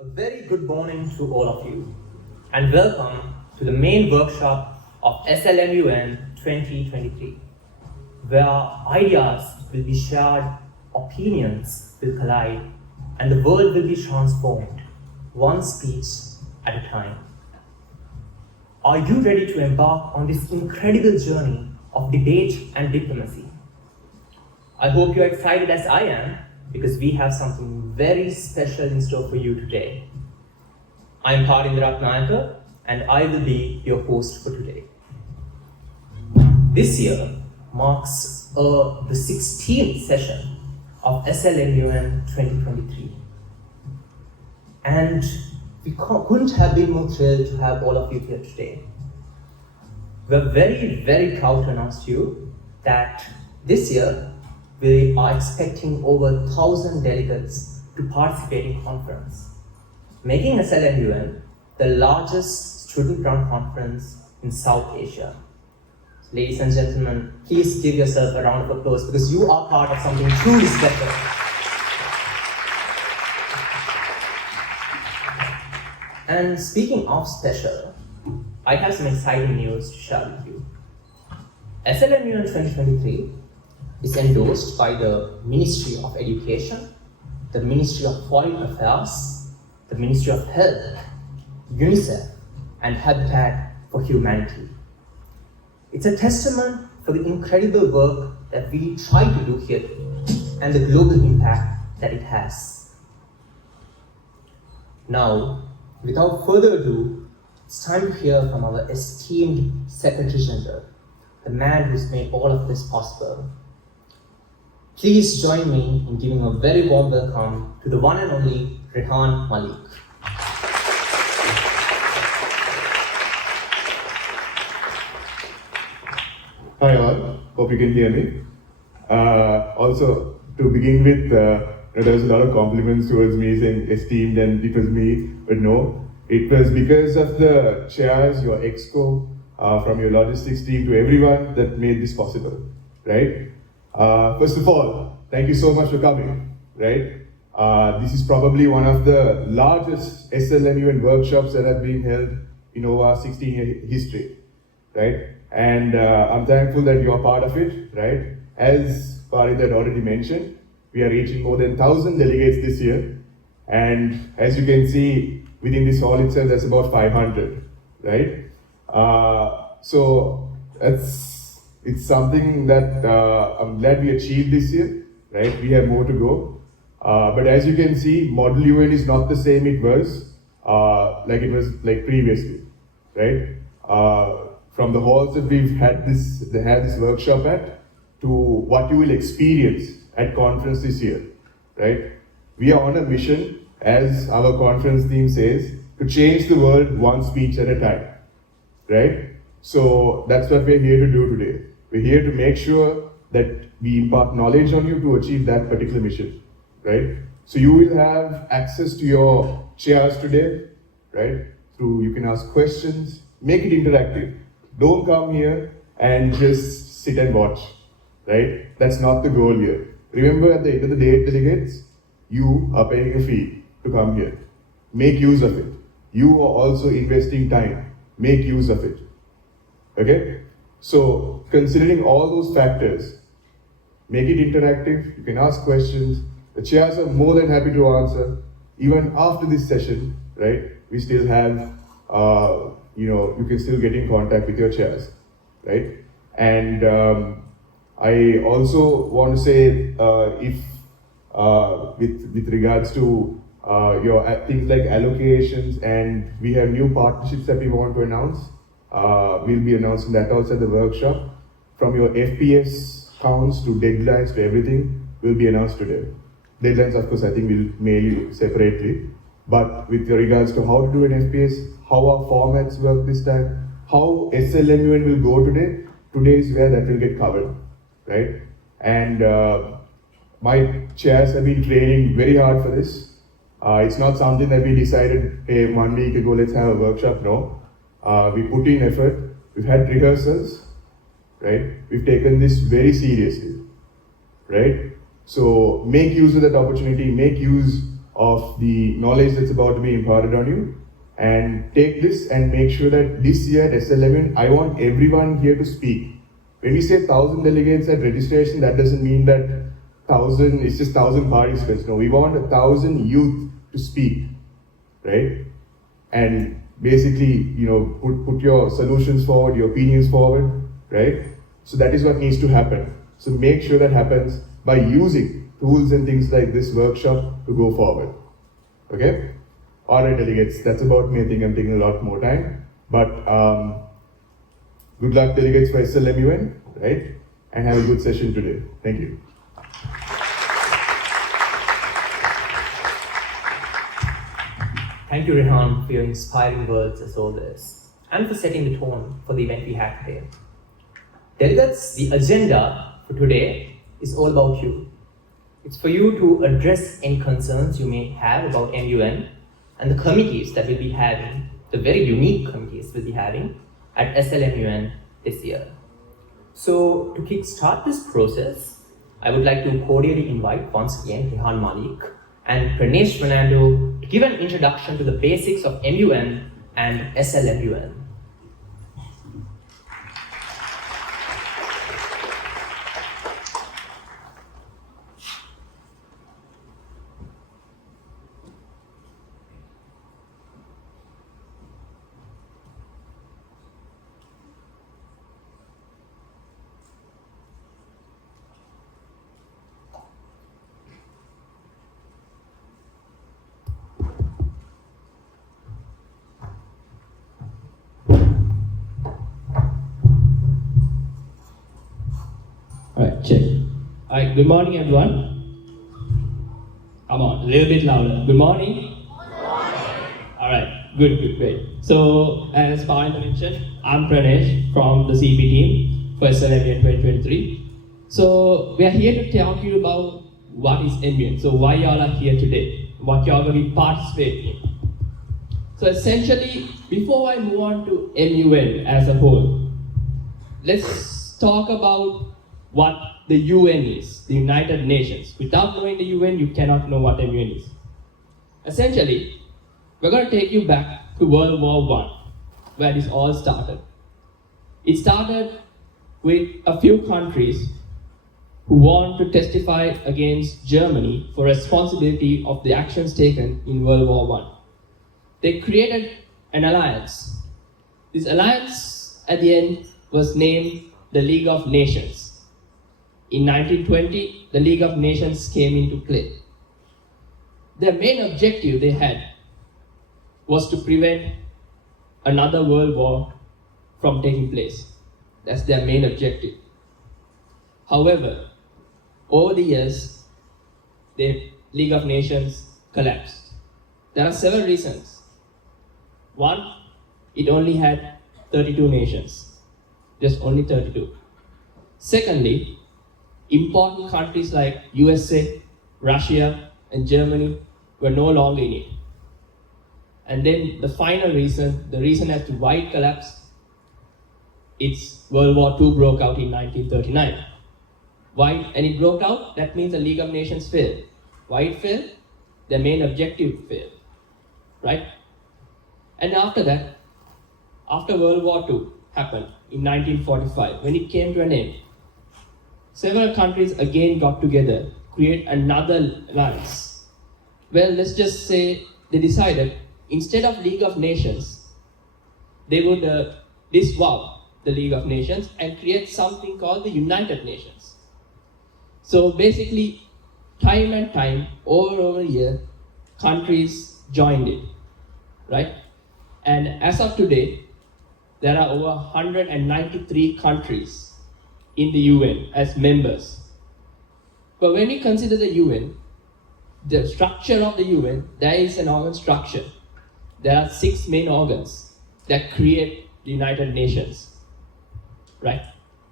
A very good morning to all of you, and welcome to the main workshop of SLMUN 2023, where ideas will be shared, opinions will collide, and the world will be transformed, one speech at a time. Are you ready to embark on this incredible journey of debate and diplomacy? I hope you're excited as I am, because we have something very special in store for you today. I'm Parindra Nayak, and I will be your host for today. This year marks the 16th session of SLMUN 2023. And we couldn't have been more thrilled to have all of you here today. We're very, very proud to announce to you that this year we are expecting over 1,000 delegates to participate in conference, making SLMUN the largest student-run conference in South Asia. Ladies and gentlemen, please give yourself a round of applause because you are part of something truly special. And speaking of special, I have some exciting news to share with you. SLMUN 2023 is endorsed by the Ministry of Education, the Ministry of Foreign Affairs, the Ministry of Health, UNICEF, and Habitat for Humanity. It's a testament for the incredible work that we try to do here and the global impact that it has. Now, without further ado, it's time to hear from our esteemed Secretary General, the man who's made all of this possible. Please join me in giving a very warm welcome to the one and only Rehan Malik. Hi all, hope you can hear me. Also, to begin with, there was a lot of compliments towards me saying esteemed and it was me, but no. It was because of the chairs, your exco, from your logistics team to everyone that made this possible, right? First of all, thank you so much for coming, right? This is probably one of the largest SLMUN workshops that have been held in over 16-year history, right? And I'm thankful that you're part of it, right? As Farid had already mentioned, we are reaching more than 1,000 delegates this year. And as you can see, within this hall itself, there's about 500, right? So it's something that I'm glad we achieved this year, right? We have more to go. But as you can see, Model UN is not the same it was like previously, right? From the halls that we've had this workshop at to what you will experience at conference this year, right? We are on a mission, as our conference theme says, to change the world one speech at a time, right? So that's what we're here to do today. We're here to make sure that we impart knowledge on you to achieve that particular mission, right? So you will have access to your chairs today, right? You can ask questions, make it interactive. Don't come here and just sit and watch, right? That's not the goal here. Remember, at the end of the day, delegates, you are paying a fee to come here. Make use of it. You are also investing time. Make use of it. Okay? So, considering all those factors, make it interactive. You can ask questions. The chairs are more than happy to answer. Even after this session, right? We still have, you can still get in contact with your chairs, right? And I also want to say, with regards to your things like allocations, and we have new partnerships that we want to announce. We'll be announcing that also at the workshop. From your FPS counts to deadlines to everything will be announced today. Deadlines, of course, I think we'll mail you separately. But with regards to how to do an FPS, how our formats work this time, how SLMUN will go today is where that will get covered, right? And my chairs have been training very hard for this. It's not something that we decided, hey, 1 week ago, let's have a workshop. No. We put in effort. We've had rehearsals, right? We've taken this very seriously, right? So make use of that opportunity, make use of the knowledge that's about to be imparted on you. And take this and make sure that this year at SLMUN, I want everyone here to speak. When we say 1,000 delegates at registration, that doesn't mean that 1,000 is just 1,000 participants. No, we want 1,000 youth to speak, right? And basically, put your solutions forward, your opinions forward, right? So that is what needs to happen. So make sure that happens by using tools and things like this workshop to go forward, okay? All right, delegates, that's about me. I think I'm taking a lot more time, but good luck, delegates, for SLMUN, right? And have a good session today. Thank you. Thank you, Rehan, for your inspiring words as always, and for setting the tone for the event we had today. Delegates, the agenda for today is all about you. It's for you to address any concerns you may have about MUN and the committees that we'll be having, the very unique committees we'll be having at SLMUN this year. So to kickstart this process, I would like to cordially invite once again Rehan Malik and Pranesh Fernando to give an introduction to the basics of MUN and SLMUN. Alright, check. Alright, good morning everyone. Come on, a little bit louder. Good morning. Alright, good, great. So, as Pawan mentioned, I'm Pranesh from the CP team for SLMUN 2023. So, we are here to talk to you about what is MUN. So, why y'all are here today? What y'all going to be participating in. So, essentially, before I move on to MUN as a whole, let's talk about what the UN is, the United Nations. Without knowing the UN, you cannot know what MUN is. Essentially, we're going to take you back to World War I, where this all started. It started with a few countries who want to testify against Germany for responsibility of the actions taken in World War I. They created an alliance. This alliance, at the end, was named the League of Nations. In 1920, the League of Nations came into play. Their main objective they had was to prevent another world war from taking place. That's their main objective. However, over the years, the League of Nations collapsed. There are several reasons. One, it only had 32 nations, just only 32. Secondly, important countries like USA, Russia, and Germany were no longer in it. And then the final reason, the reason as to why it collapsed, it's World War II broke out in 1939. Why? And it broke out, that means the League of Nations failed. Why it failed? Their main objective failed, right? And after that, after World War II happened in 1945, when it came to an end, several countries again got together, create another alliance. Well, let's just say they decided, instead of League of Nations, they would dissolve the League of Nations and create something called the United Nations. So basically, time and time, over a year, countries joined it, right? And as of today, there are over 193 countries in the UN as members. But when we consider the UN, the structure of the UN, there is an organ structure. There are 6 main organs that create the United Nations, right?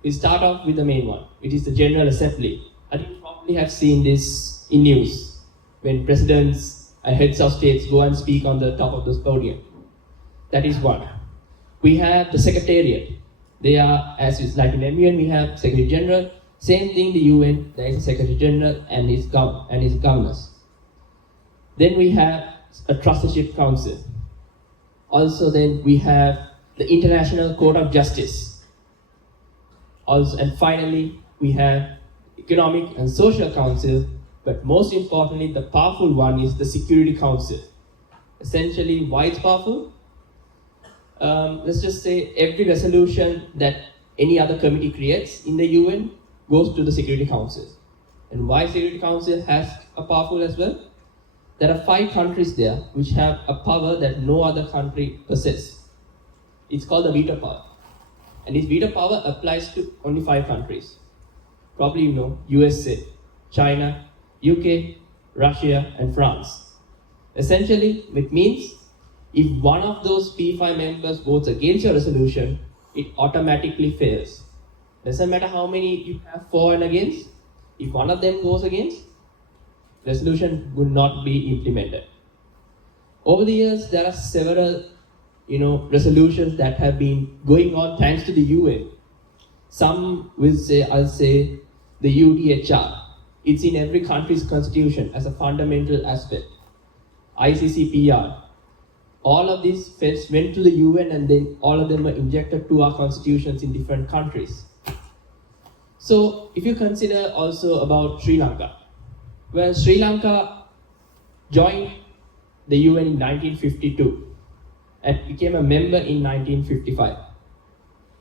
We start off with the main one, which is the General Assembly. I think you probably have seen this in news when presidents and heads of states go and speak on the top of this podium. That is one. We have the Secretariat. They are, as is like in MUN, we have Secretary General. Same thing, the UN, there is a Secretary General and his governors. Then we have a trusteeship council. Also then we have the International Court of Justice. Also, and finally we have Economic and Social Council, but most importantly the powerful one is the Security Council. Essentially, why it's powerful? Let's just say every resolution that any other committee creates in the UN goes to the Security Council. And why Security Council has a powerful as well? There are 5 countries there which have a power that no other country possesses. It's called the veto power. And this veto power applies to only 5 countries. Probably you know, USA, China, UK, Russia, and France. Essentially, it means if one of those P5 members votes against your resolution, it automatically fails. Doesn't matter how many you have for and against, if one of them goes against, resolution will not be implemented. Over the years, there are several resolutions that have been going on thanks to the UN. Some will say, I'll say, the UDHR. It's in every country's constitution as a fundamental aspect. ICCPR. All of these went to the UN and then all of them were injected to our constitutions in different countries. So if you consider also about Sri Lanka, well, Sri Lanka joined the UN in 1952 and became a member in 1955.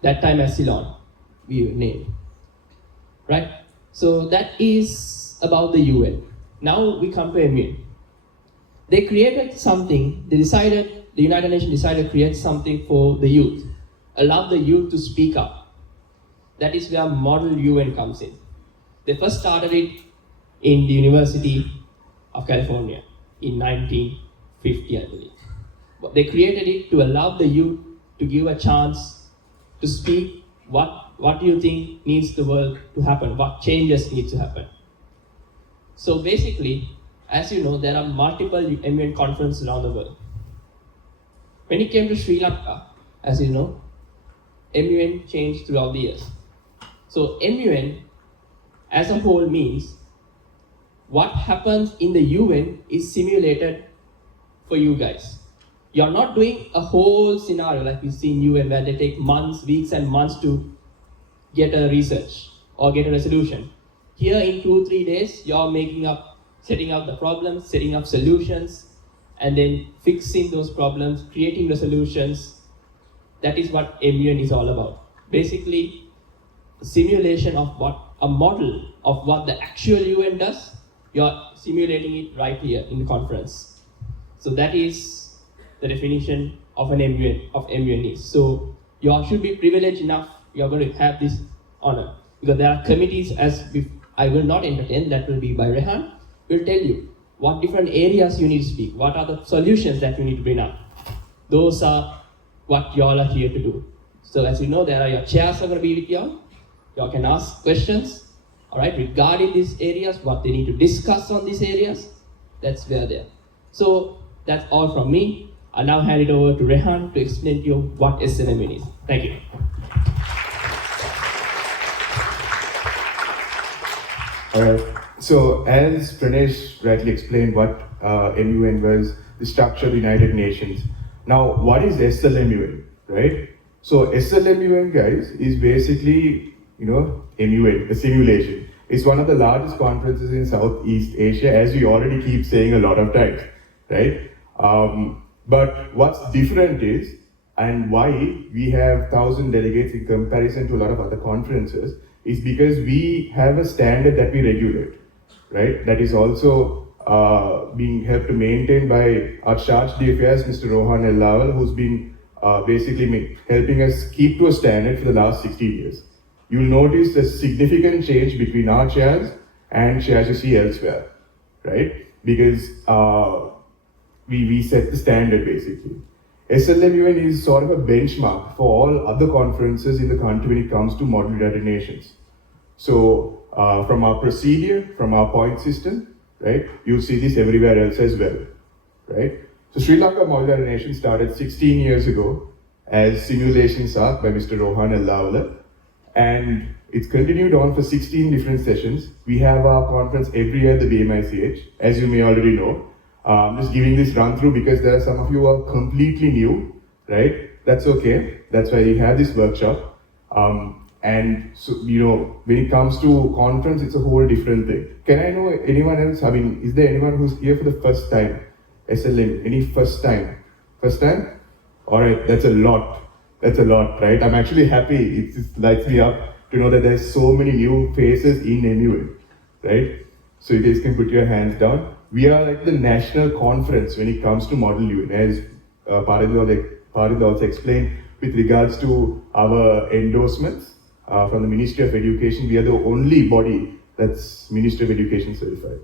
That time as Ceylon, we named. Right? So that is about the UN. Now we come to MUN. They created something, the United Nations decided to create something for the youth, allow the youth to speak up. That is where Model UN comes in. They first started it in the University of California in 1950, I believe. But they created it to allow the youth to give a chance to speak what do you think needs the world to happen, what changes need to happen. So basically, as you know, there are multiple MUN conferences around the world. When it came to Sri Lanka, as you know, MUN changed throughout the years. So MUN as a whole means what happens in the UN is simulated for you guys. You're not doing a whole scenario like we see in UN where they take months, weeks and months to get a research or get a resolution. Here in 2-3 days, you're setting up the problems, setting up solutions, and then fixing those problems, creating resolutions. That is what MUN is all about. Basically, simulation of a model of what the actual UN does, you're simulating it right here in the conference. So that is the definition of an MUN is. So you all should be privileged enough, you're going to have this honor. Because there are committees, I will not entertain, that will be by Rehan, will tell you what different areas you need to speak, what are the solutions that you need to bring up. Those are what you all are here to do. So as you know, there are your chairs are going to be with you all. You all can ask questions, all right, regarding these areas, what they need to discuss on these areas. That's where they are. So that's all from me. I'll now hand it over to Rehan to explain to you what SLMUN is. Thank you. All right. So as Pranesh rightly explained what MUN was, the structure of the United Nations. Now, what is SLMUN, right? So SLMUN, guys, is basically, MUN, a simulation. It's one of the largest conferences in Southeast Asia, as we already keep saying a lot of times, right? But what's different is, and why we have 1,000 delegates in comparison to a lot of other conferences, is because we have a standard that we regulate, right? That is also being helped to maintain by our charge d'affaires, Mr. Rohan El-Lawal, who's been basically helping us keep to a standard for the last 16 years. You'll notice a significant change between our chairs and chairs you see elsewhere, right? Because we set the standard basically. SLMUN is sort of a benchmark for all other conferences in the country when it comes to moderated nations. So from our procedure, from our point system, right, you'll see this everywhere else as well, right? So Sri Lanka Moderated Nation started 16 years ago as Simulations Arc by Mr. Rohan El-Lawal, and it's continued on for 16 different sessions. We have our conference every year at the BMICH, as you may already know. Just giving this run through because there are some of you who are completely new, right? That's okay. That's why you have this workshop. And so, when it comes to conference, it's a whole different thing. Can I know anyone else? I mean, is there anyone who's here for the first time? SLM, any first time? First time? All right, that's a lot. That's a lot, right? I'm actually happy. It just lights me up to know that there's so many new faces in MUN, right? So you guys can put your hands down. We are like the national conference when it comes to Model UN, as Parid also explained with regards to our endorsements from the Ministry of Education. We are the only body that's Ministry of Education certified,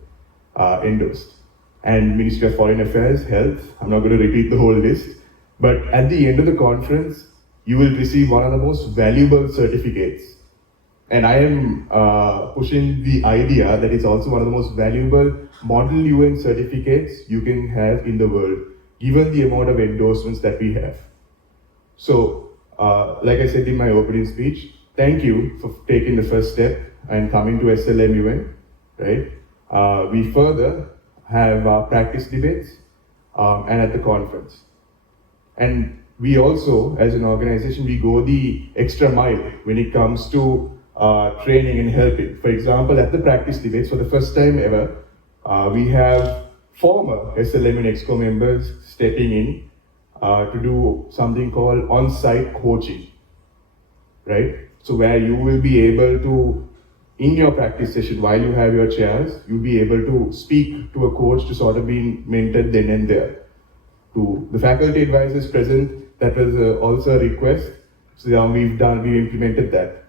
endorsed. And Ministry of Foreign Affairs, Health, I'm not going to repeat the whole list. But at the end of the conference, you will receive one of the most valuable certificates. And I am pushing the idea that it's also one of the most valuable Model UN certificates you can have in the world, given the amount of endorsements that we have. So, like I said in my opening speech, thank you for taking the first step and coming to SLMUN, right? We further have practice debates and at the conference. And we also, as an organization, we go the extra mile when it comes to training and helping. For example, at the practice debates, for the first time ever, we have former SLMUN EXCO members stepping in to do something called on-site coaching, right? So where you will be able to, in your practice session, while you have your chairs, you'll be able to speak to a coach to sort of be mentored then and there. To the faculty advisors present, that was also a request. So now we've implemented that.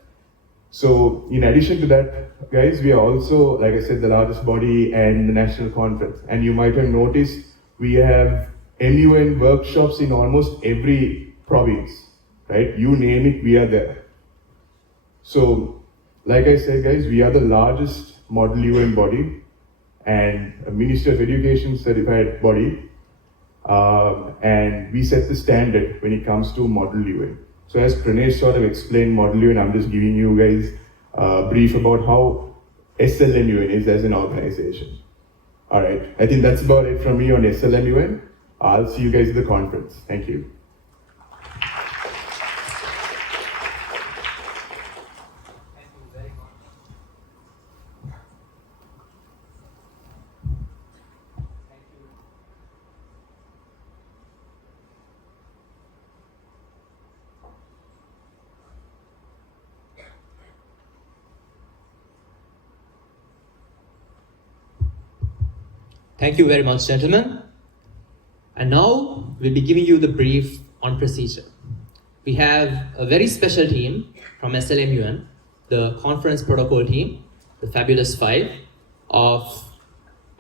So in addition to that, guys, we are also, like I said, the largest body and the national conference. And you might have noticed we have MUN workshops in almost every province, right? You name it, we are there. So, like I said, guys, we are the largest Model UN body and a Ministry of Education certified body. And we set the standard when it comes to Model UN. So as Pranesh sort of explained Model UN, I'm just giving you guys a brief about how SLMUN is as an organization. All right, I think that's about it from me on SLMUN. I'll see you guys at the conference. Thank you. Thank you very much, gentlemen. And now we'll be giving you the brief on procedure. We have a very special team from SLMUN, the conference protocol team, the fabulous five of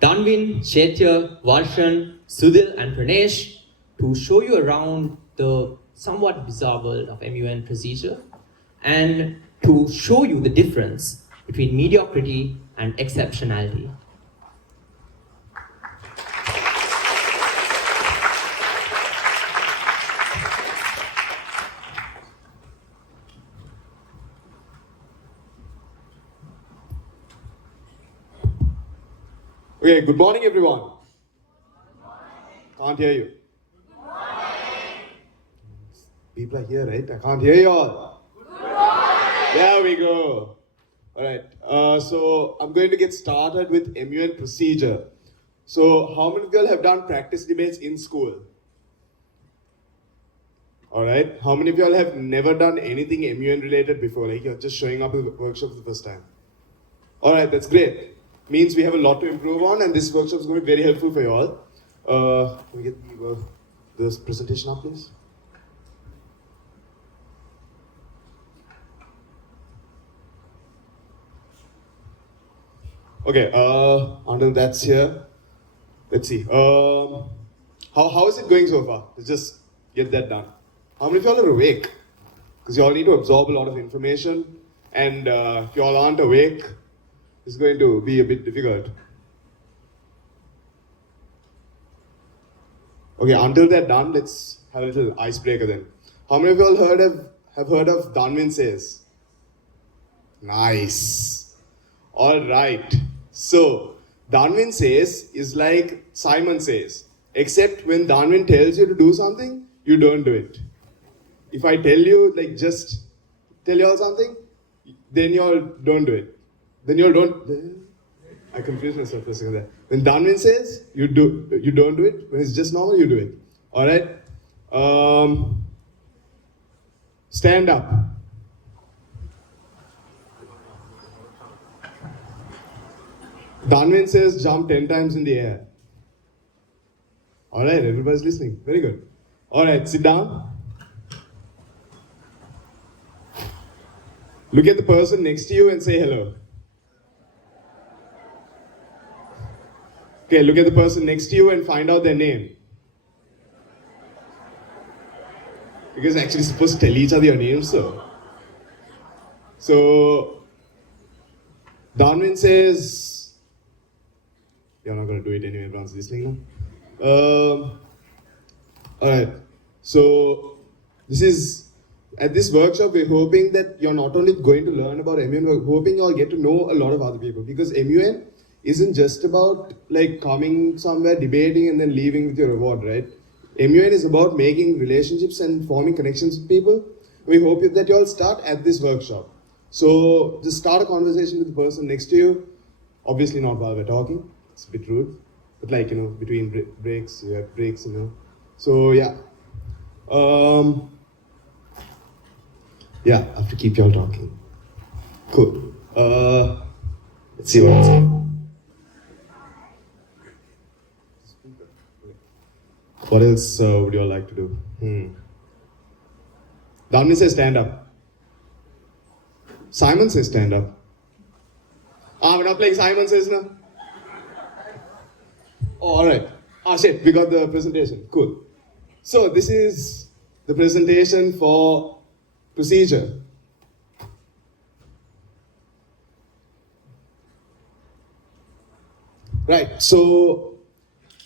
Danvin, Chaitya, Varshan, Sudhil and Pranesh to show you around the somewhat bizarre world of MUN procedure and to show you the difference between mediocrity and exceptionality. Okay, good morning everyone. Good morning. Can't hear you. Good morning. People are here, right? I can't hear you all. Good morning. There we go. Alright, so I'm going to get started with MUN procedure. So how many of you all have done practice debates in school? Alright, how many of you all have never done anything MUN related before? Like you're just showing up at the workshop for the first time. Alright, that's great. Means we have a lot to improve on, and this workshop is going to be very helpful for you all. Can we get this presentation up, please? Okay, until that's here, let's see. How is it going so far? Let's just get that done. How many of you all are awake? Because you all need to absorb a lot of information, and if you all aren't awake, it's going to be a bit difficult. Okay, until they're done, let's have a little icebreaker then. How many of you all have heard of Danvin Says? Nice. All right. So, Darwin says is like Simon says, except when Darwin tells you to do something, you don't do it. If I tell you, like, just tell you all something, then you all don't do it. Then you all don't. I confused myself for a second there. When Darwin says you don't do it. When it's just normal, you do it. All right. Stand up. Darwin says jump 10 times in the air. All right, everybody's listening. Very good. All right, sit down. Look at the person next to you and say hello. Okay, look at the person next to you and find out their name. You guys are actually supposed to tell each other your names, so Darwin says, you're not going to do it anyway, everyone's listening now. Alright, so at this workshop, we're hoping that you're not only going to learn about MUN, we're hoping you'll get to know a lot of other people, because MUN isn't just about like coming somewhere, debating and then leaving with your reward, right? MUN is about making relationships and forming connections with people. We hope that you all start at this workshop. So just start a conversation with the person next to you. Obviously not while we're talking, it's a bit rude. But like, between breaks, you have breaks, So yeah. Yeah, I have to keep you all talking. Cool. Let's see what else. What else would you all like to do? Darwin says stand up. Simon says stand up. We're not playing Simon says now? Oh, alright. Shit, we got the presentation. Cool. So this is the presentation for procedure. Right, so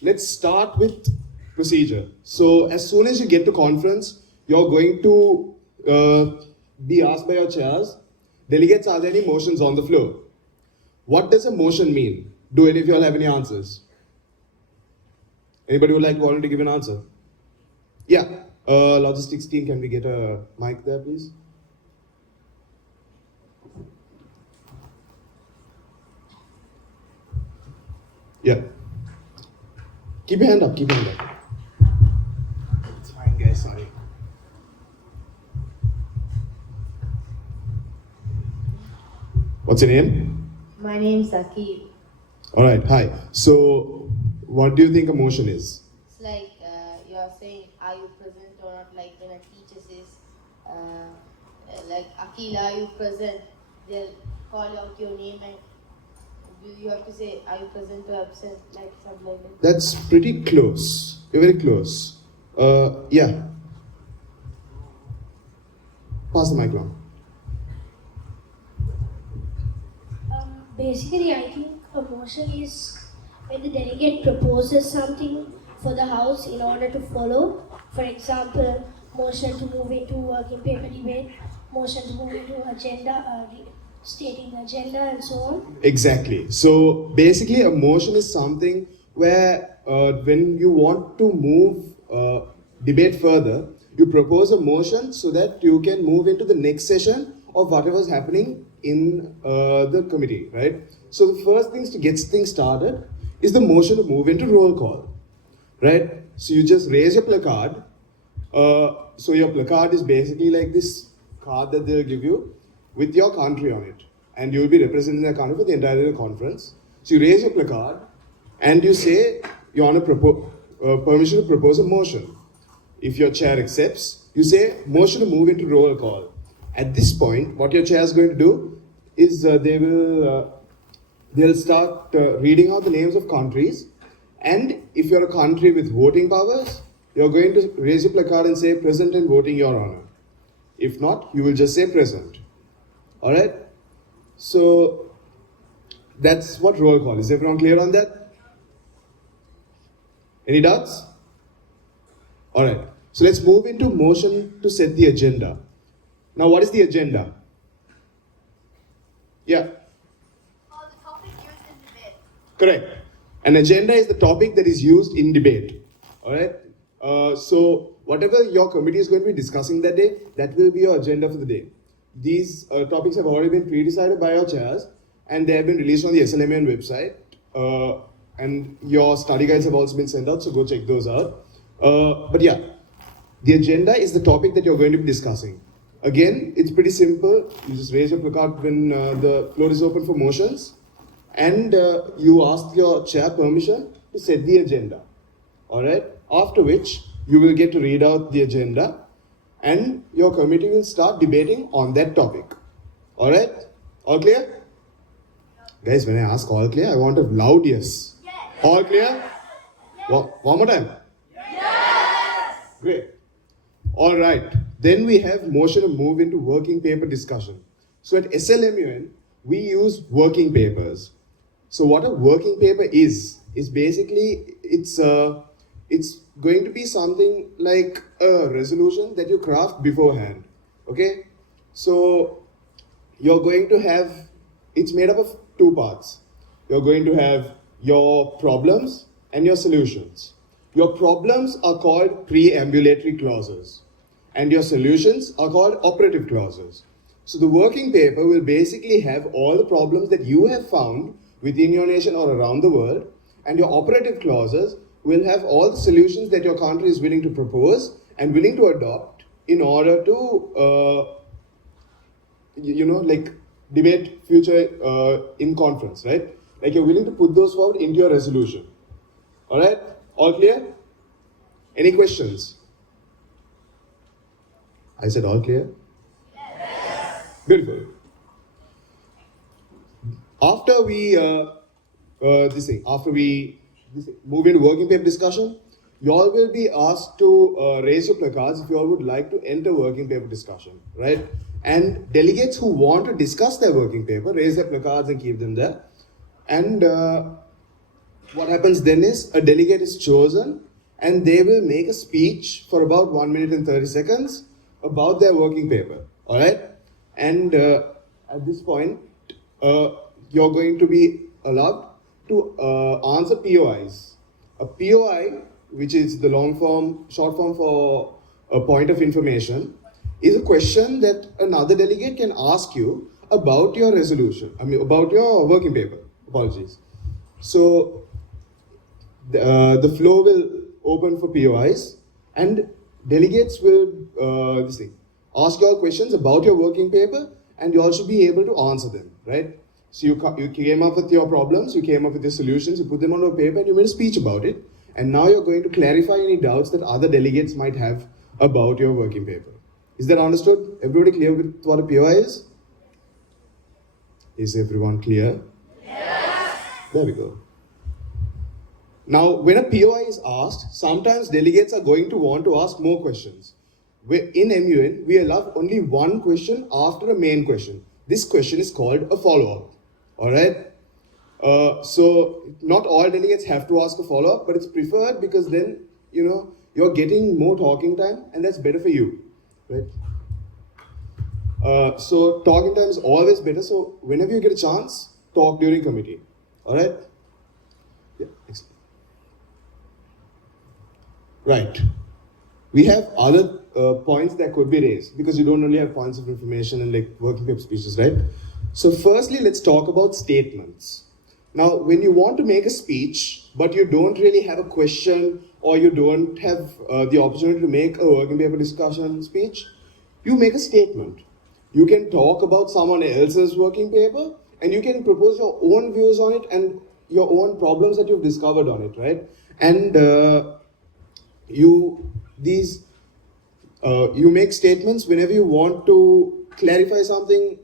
let's start with procedure. So as soon as you get to conference, you're going to be asked by your chairs, delegates, are there any motions on the floor? What does a motion mean? Do any of you all have any answers? Anybody would like to volunteer to give an answer? Yeah, logistics team, can we get a mic there, please? Yeah. Keep your hand up, keep your hand up. It's fine, guys, sorry. What's your name? My name's Zaki. Alright, hi. So, what do you think a motion is? It's like you're saying, are you present or not? Like when a teacher says, like Akil, are you present? They'll call out your name and you have to say, are you present or absent? Like something like that. That's pretty close. You're very close. Yeah. Pass the mic on. Basically, I think a motion is when the delegate proposes something for the House in order to follow. For example, motion to move into working paper debate, motion to move into agenda, stating the agenda and so on. Exactly. So basically a motion is something where when you want to move debate further, you propose a motion so that you can move into the next session of whatever is happening in the committee, right? So the first things to get things started is the motion to move into roll call, right? So you just raise your placard. So your placard is basically like this card that they'll give you with your country on it. And you will be representing the country for the entire conference. So you raise your placard and you say you want permission to propose a motion. If your chair accepts, you say motion to move into roll call. At this point, what your chair is going to do is they'll start reading out the names of countries. And if you're a country with voting powers, you're going to raise your placard and say present and voting, your honor. If not, you will just say present. All right? So that's what roll call is. Is everyone clear on that? Any doubts? All right. So let's move into motion to set the agenda. Now, what is the agenda? Yeah. The topic used in debate. Correct. An agenda is the topic that is used in debate. All right. So whatever your committee is going to be discussing that day, that will be your agenda for the day. These topics have already been pre-decided by our chairs, and they have been released on the SLMUN website. And your study guides have also been sent out, so go check those out. But yeah, the agenda is the topic that you're going to be discussing. Again, it's pretty simple. You just raise your placard when the floor is open for motions, and you ask your chair permission to set the agenda. All right. After which you will get to read out the agenda, and your committee will start debating on that topic. All right. All clear? Guys, when I ask all clear, I want a loud yes. Yes. All clear? Yes. One more time. Yes. Great. All right. Then we have motion to move into working paper discussion. So at SLMUN, we use working papers. So what a working paper is basically, it's going to be something like a resolution that you craft beforehand. Okay? So you're going to have, it's made up of two parts. You're going to have your problems and your solutions. Your problems are called preambulatory clauses, and your solutions are called operative clauses. So the working paper will basically have all the problems that you have found within your nation or around the world, and your operative clauses will have all the solutions that your country is willing to propose and willing to adopt in order to, like debate future in conference, right? Like you're willing to put those forward into your resolution. All right? All clear? Any questions? I said all clear? Yes. Beautiful. After we move into working paper discussion, you all will be asked to raise your placards if you all would like to enter working paper discussion, right? And delegates who want to discuss their working paper, raise their placards and keep them there. And what happens then is a delegate is chosen, and they will make a speech for about 1 minute and 30 seconds about their working paper, all right? And at this point, you're going to be allowed to answer POIs. A POI, which is the short form for a point of information, is a question that another delegate can ask you about your resolution, about your working paper. Apologies. So the floor will open for POIs, and delegates will ask you all questions about your working paper, and you all should be able to answer them, right? So you came up with your problems, you came up with your solutions, you put them on a paper, and you made a speech about it. And now you're going to clarify any doubts that other delegates might have about your working paper. Is that understood? Everybody clear with what a POI is? Is everyone clear? Yes. There we go. Now, when a POI is asked, sometimes delegates are going to want to ask more questions. In MUN, we allow only one question after a main question. This question is called a follow-up. All right? So not all delegates have to ask a follow-up, but it's preferred because then, you're getting more talking time, and that's better for you, right? So talking time is always better. So whenever you get a chance, talk during committee. All right? Yeah. Excellent. Right. We have other points that could be raised because you don't only have points of information and like working paper speeches, right? So firstly, let's talk about statements. Now, when you want to make a speech, but you don't really have a question or you don't have the opportunity to make a working paper discussion speech, you make a statement. You can talk about someone else's working paper and you can propose your own views on it and your own problems that you've discovered on it, right? And you make statements whenever you want to clarify something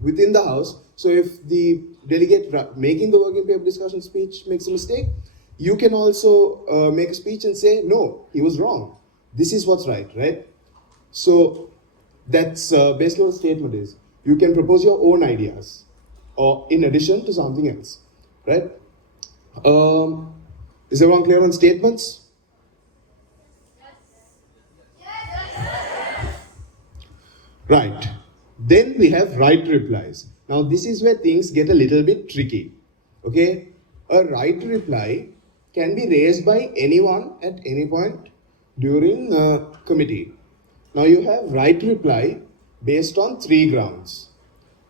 within the house. So if the delegate making the working paper discussion speech makes a mistake, you can also make a speech and say, no, he was wrong. This is what's right, right? So that's basically what a statement is. You can propose your own ideas or in addition to something else, right? Is everyone clear on statements? Right. Then we have right replies. Now this is where things get a little bit tricky. Okay? a right to reply can be raised by anyone at any point during committee. Now you have right to reply based on 3 grounds.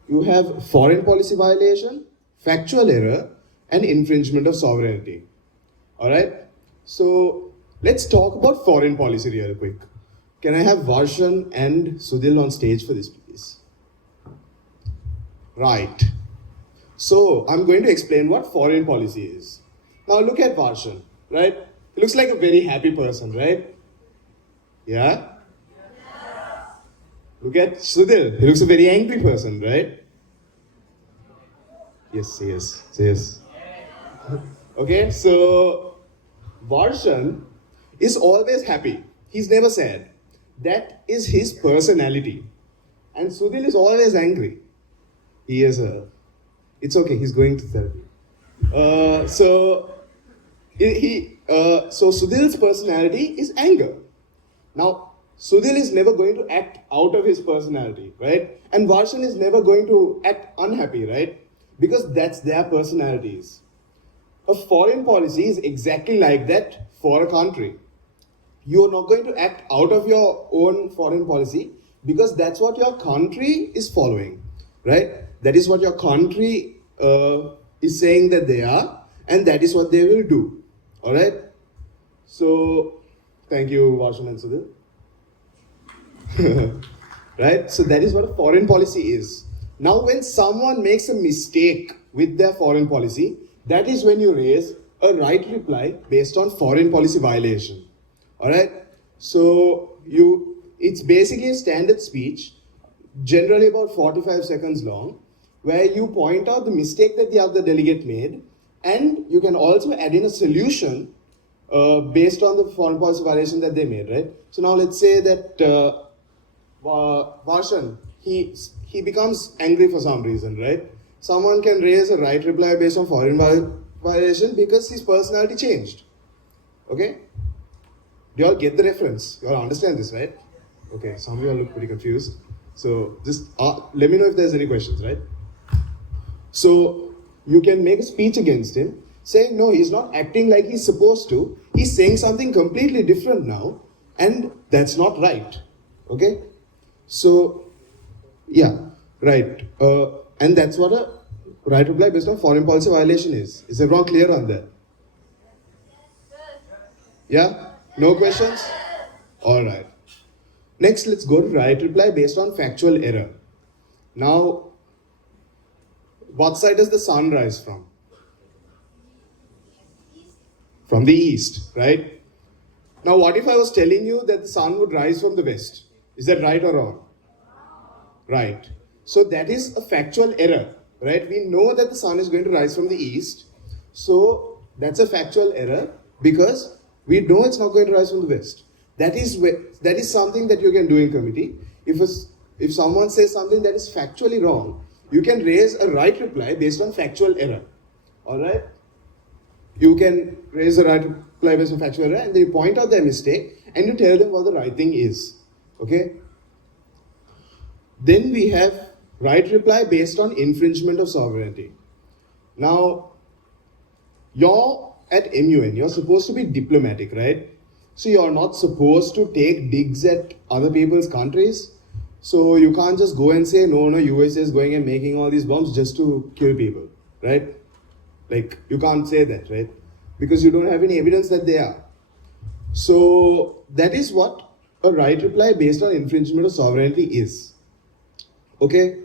You have foreign policy violation, factual error, and infringement of sovereignty. Alright? So let's talk about foreign policy real quick. Can I have Varshan and Sudhil on stage for this, please? Right. So I'm going to explain what foreign policy is. Now look at Varshan, right? He looks like a very happy person, right? Yeah? Look at Sudhil. He looks a very angry person, right? Yes. Okay, so Varshan is always happy. He's never sad. That is his personality. And Sudhil is always angry. He is it's okay, he's going to therapy. So Sudhil's personality is anger. Now, Sudhil is never going to act out of his personality, right? And Varshan is never going to act unhappy, right? Because that's their personalities. A foreign policy is exactly like that for a country. You're not going to act out of your own foreign policy because that's what your country is following, right? That is what your country is saying that they are, and that is what they will do, all right? So, thank you, Varshan and Sudhil. Right? So that is what a foreign policy is. Now, when someone makes a mistake with their foreign policy, that is when you raise a right reply based on foreign policy violation. Alright? So it's basically a standard speech, generally about 45 seconds long, where you point out the mistake that the other delegate made, and you can also add in a solution based on the foreign policy violation that they made, right? So now let's say that Varshan, he becomes angry for some reason, right? Someone can raise a right reply based on foreign violation because his personality changed. Okay? Do you all get the reference? You all understand this, right? Okay, some of you all look pretty confused. So just let me know if there's any questions, right? So you can make a speech against him saying, no, he's not acting like he's supposed to. He's saying something completely different now, and that's not right. Okay? So, yeah, right. And that's what a right reply based on foreign policy violation is. Is everyone clear on that? Yeah? No questions? Alright. Next, let's go to right reply based on factual error. Now, what side does the sun rise from? From the east, right? Now, what if I was telling you that the sun would rise from the west? Is that right or wrong? Right. So that is a factual error, right? We know that the sun is going to rise from the east. So that's a factual error because we know it's not going to rise from the west. That is something that you can do in committee. If someone says something that is factually wrong, you can raise a right reply based on factual error. Alright? You can raise a right reply based on factual error and then you point out their mistake and you tell them what the right thing is. Okay? Then we have right reply based on infringement of sovereignty. Now, you're at MUN, you're supposed to be diplomatic, right? So you're not supposed to take digs at other people's countries. So you can't just go and say, no, USA is going and making all these bombs just to kill people, right? Like, you can't say that, right? Because you don't have any evidence that they are. So that is what a right reply based on infringement of sovereignty is. Okay?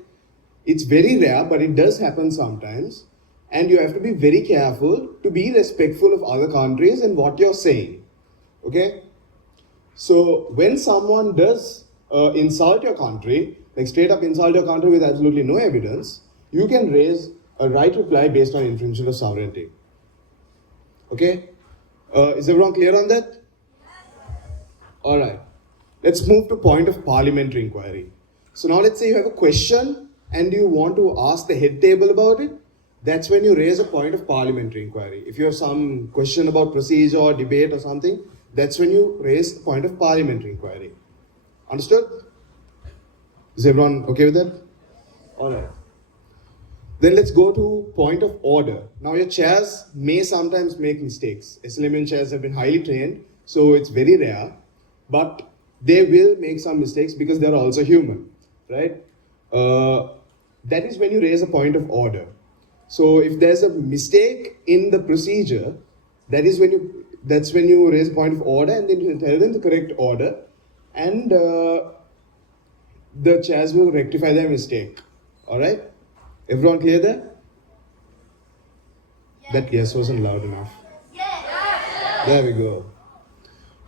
It's very rare, but it does happen sometimes. And you have to be very careful to be respectful of other countries and what you're saying. Okay? So when someone does insult your country, like straight up insult your country with absolutely no evidence, you can raise a right reply based on infringement of sovereignty. Okay? Is everyone clear on that? Alright. Let's move to point of parliamentary inquiry. So now let's say you have a question and you want to ask the head table about it. That's when you raise a point of parliamentary inquiry. If you have some question about procedure or debate or something, that's when you raise a point of parliamentary inquiry. Understood? Is everyone okay with that? Alright. Then let's go to point of order. Now your chairs may sometimes make mistakes. SLMUN chairs have been highly trained, so it's very rare, but they will make some mistakes because they're also human, right? That is when you raise a point of order. So if there's a mistake in the procedure, that's when you raise a point of order, and then you tell them the correct order, and the chairs will rectify their mistake. All right? Everyone clear there? Yes. That yes wasn't loud enough. Yes. There we go.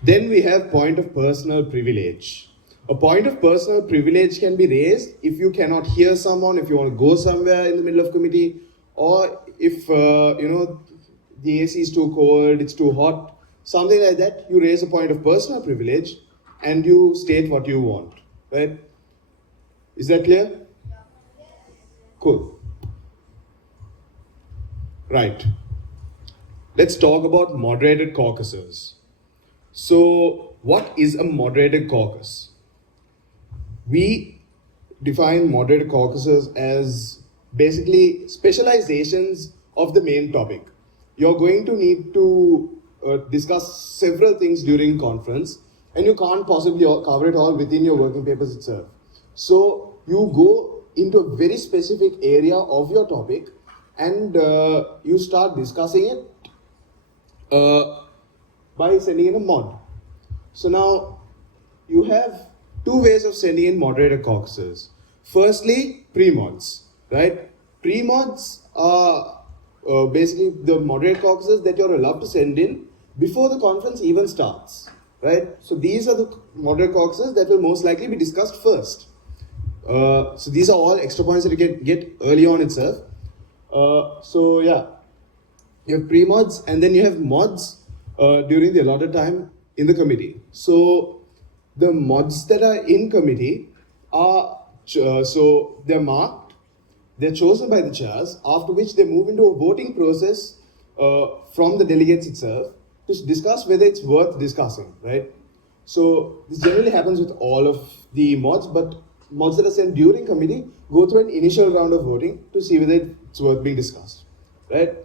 Then we have point of personal privilege. A point of personal privilege can be raised if you cannot hear someone, if you want to go somewhere in the middle of committee, or if the AC is too cold, it's too hot, something like that. You raise a point of personal privilege and you state what you want, right? Is that clear? Cool. Right. Let's talk about moderated caucuses. So, what is a moderated caucus? We define moderated caucuses as basically specializations of the main topic. You're going to need to discuss several things during conference, and you can't possibly cover it all within your working papers itself. So, you go into a very specific area of your topic, and you start discussing it by sending in a mod. So now you have two ways of sending in moderated caucuses. Firstly, pre-mods, right? Pre-mods are basically the moderated caucuses that you're allowed to send in before the conference even starts, right? So these are the moderated caucuses that will most likely be discussed first. So these are all extra points that you can get early on itself. So yeah, you have pre-mods and then you have mods during the allotted time in the committee. So the mods that are in committee are, so they're marked, they're chosen by the chairs, after which they move into a voting process from the delegates itself to discuss whether it's worth discussing, right? So this generally happens with all of the mods, but mods that are sent during committee go through an initial round of voting to see whether it's worth being discussed, right?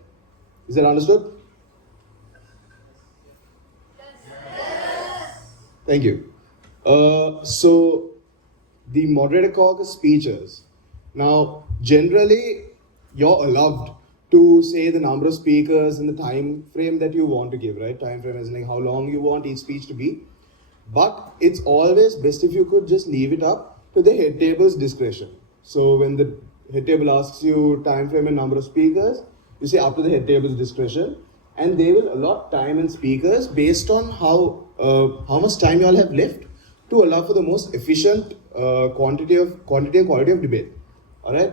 Is that understood? Yes. Thank you. So the moderated caucus speeches. Now, generally, you're allowed to say the number of speakers and the time frame that you want to give, right? Time frame is like how long you want each speech to be. But it's always best if you could just leave it up to the head table's discretion. So when the head table asks you time frame and number of speakers, you say up to the head table's discretion, and they will allot time and speakers based on how much time you all have left to allow for the most efficient quantity and quality of debate. All right.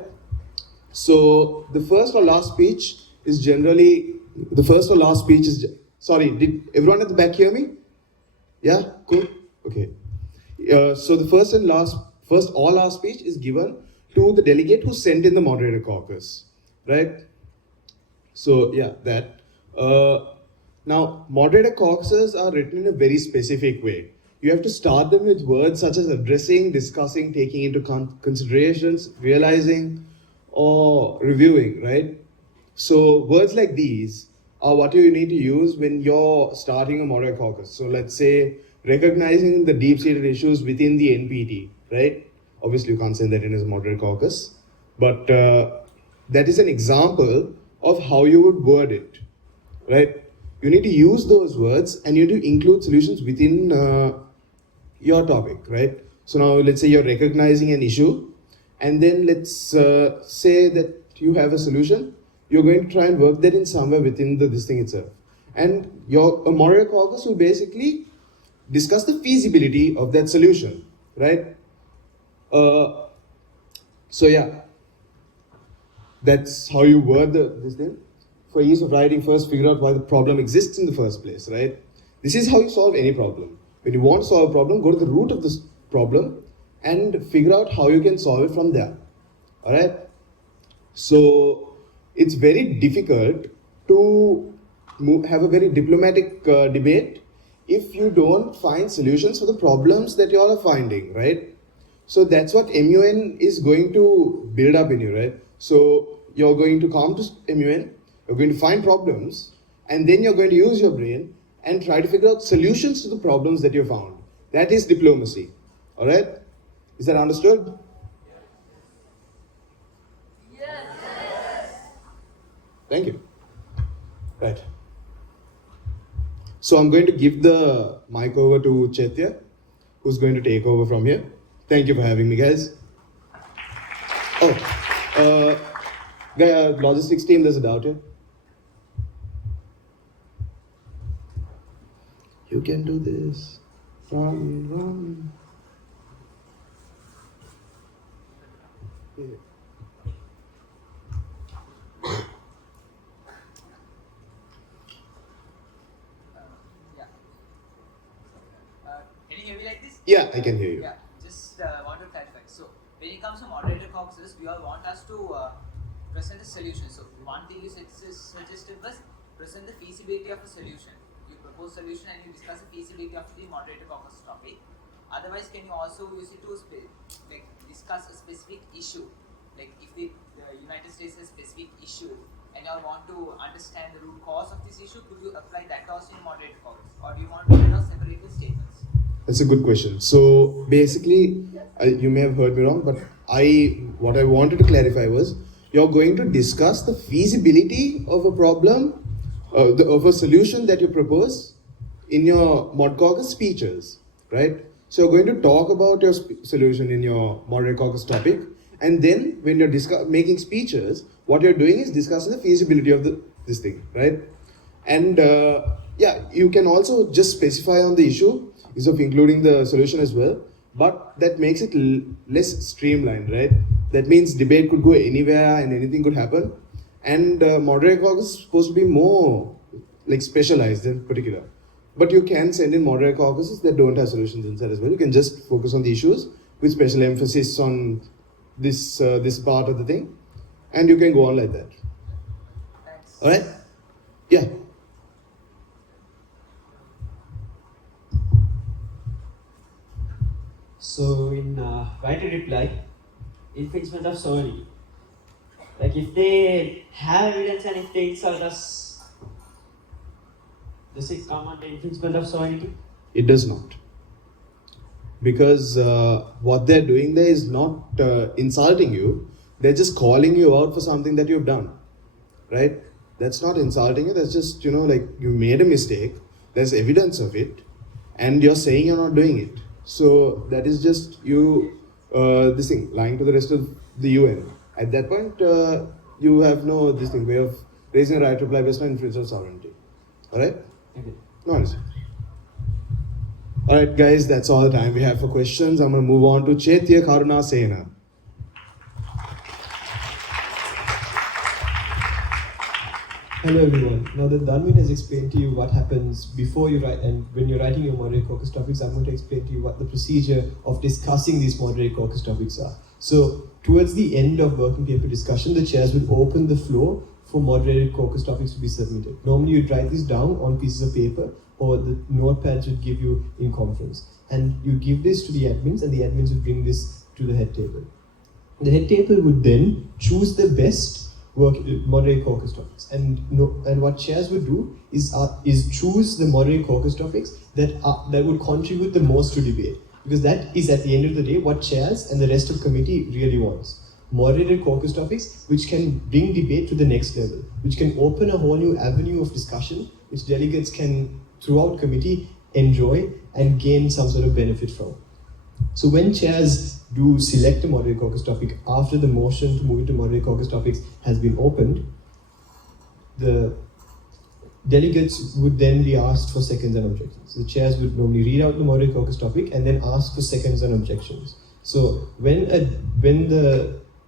So the first or last speech is generally sorry, did everyone at the back hear me? Yeah, cool. Okay. So the first or last speech is given to the delegate who sent in the moderated caucus, right? So yeah, that. Now, moderated caucuses are written in a very specific way. You have to start them with words such as addressing, discussing, taking into considerations, realizing, or reviewing, right? So words like these are what you need to use when you're starting a moderated caucus. So let's say recognizing the deep-seated issues within the NPT, right? Obviously, you can't send that in as a moderated caucus, but that is an example of how you would word it, right? You need to use those words and you need to include solutions within your topic, right? So now let's say you're recognizing an issue, and then let's say that you have a solution. You're going to try and work that in somewhere within this thing itself. And a moderated caucus will basically discuss the feasibility of that solution, right? So yeah, that's how you word this thing. For ease of writing, first figure out why the problem exists in the first place, right? This is how you solve any problem. When you want to solve a problem, go to the root of this problem and figure out how you can solve it from there, all right? So it's very difficult to have a very diplomatic debate if you don't find solutions for the problems that you all are finding, right? So that's what MUN is going to build up in you, right? So you're going to come to MUN, you're going to find problems, and then you're going to use your brain and try to figure out solutions to the problems that you found. That is diplomacy. All right? Is that understood? Yes. Thank you. Right. So I'm going to give the mic over to Chaitya, who's going to take over from here. Thank you for having me, guys. Oh, logistics team, there's a doubt here. You can do this. Run. Yeah. Can you hear me like this? Yeah, I can hear you. Yeah, just want to clarify. So, when it comes to moderated caucuses, we all want us to present a solution. So, one thing you suggested was present the feasibility of a solution. You propose solution and you discuss the feasibility of the moderated caucus topic. Otherwise, can you also use it to discuss a specific issue? Like if the United States has a specific issue and you all want to understand the root cause of this issue, could you apply that also in moderated caucus? Or do you want to separate the statements? That's a good question. So basically, you may have heard me wrong, but what I wanted to clarify was you're going to discuss the feasibility of a problem, of a solution that you propose in your mod caucus speeches, right? So you're going to talk about your solution in your moderate caucus topic, and then when you're making speeches, what you're doing is discussing the feasibility of this thing, right? And yeah, you can also just specify on the issue instead of including the solution as well, but that makes it less streamlined, right? That means debate could go anywhere and anything could happen, and moderate caucus is supposed to be more like specialized than particular. But you can send in moderate caucuses that don't have solutions inside as well. You can just focus on the issues with special emphasis on this part of the thing, and you can go on like that. Thanks. All right? Yeah. So in right to reply, infringement of sovereignty. Like if they have evidence and if they insult us, does it come under infringement of sovereignty? It does not. Because what they're doing there is not insulting you. They're just calling you out for something that you've done. Right? That's not insulting you. That's just, like you made a mistake. There's evidence of it. And you're saying you're not doing it. So that is just you, lying to the rest of the UN. At that point, you have no way of raising a right to reply based on infringement of sovereignty. Alright? Okay. No worries. Alright guys, that's all the time we have for questions. I'm going to move on to Chaitya Karuna Sena. Hello everyone. Now that Dhanmin has explained to you what happens before you write and when you're writing your moderate caucus topics, I'm going to explain to you what the procedure of discussing these moderate caucus topics are. So towards the end of working paper discussion, the chairs would open the floor for moderated caucus topics to be submitted. Normally you'd write these down on pieces of paper or the notepads would give you in conference. And you give this to the admins and the admins would bring this to the head table. The head table would then choose the best moderate caucus topics, and what chairs would do is choose the moderate caucus topics that would contribute the most to debate, because that is at the end of the day what chairs and the rest of committee really wants. Moderated caucus topics which can bring debate to the next level, which can open a whole new avenue of discussion which delegates can throughout committee enjoy and gain some sort of benefit from. So when chairs do select a moderate caucus topic after the motion to move into moderate caucus topics has been opened, the delegates would then be asked for seconds and objections. The chairs would normally read out the moderate caucus topic and then ask for seconds and objections. So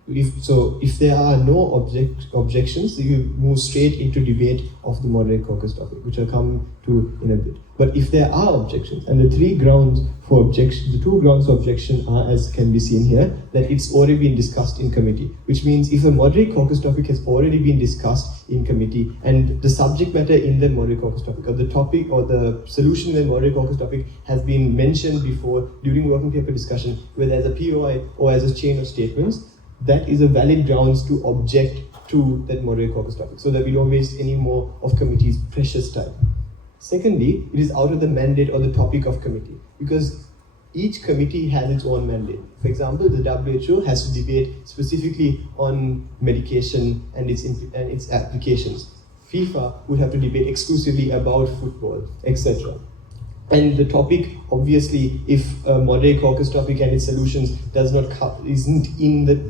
if there are no objections, you move straight into debate of the moderate caucus topic, which I'll come to in a bit. But if there are objections, and the two grounds for objection are, as can be seen here, that it's already been discussed in committee, which means if a moderate caucus topic has already been discussed in committee and the subject matter in the moderate caucus topic, or the topic or the solution in the moderate caucus topic has been mentioned before during working paper discussion, whether as a POI or as a chain of statements, that is a valid grounds to object to that moderate caucus topic, so that we don't waste any more of committee's precious time. Secondly, it is out of the mandate or the topic of committee, because each committee has its own mandate. For example, the WHO has to debate specifically on medication and its applications. FIFA would have to debate exclusively about football, etc. And the topic, obviously, if a moderate caucus topic and its solutions isn't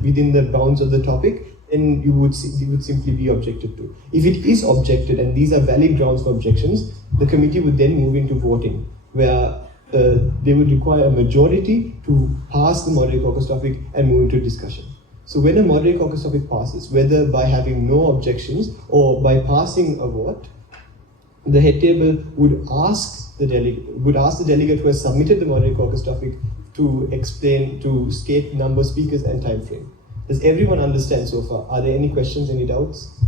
within the bounds of the topic, then you would simply be objected to. If it is objected, and these are valid grounds for objections, the committee would then move into voting, where they would require a majority to pass the moderate caucus topic and move into discussion. So when a moderate caucus topic passes, whether by having no objections or by passing a vote, the head table would ask the delegate who has submitted the moderate caucus topic to state number, speakers, and time frame. Does everyone understand so far? Are there any questions, any doubts?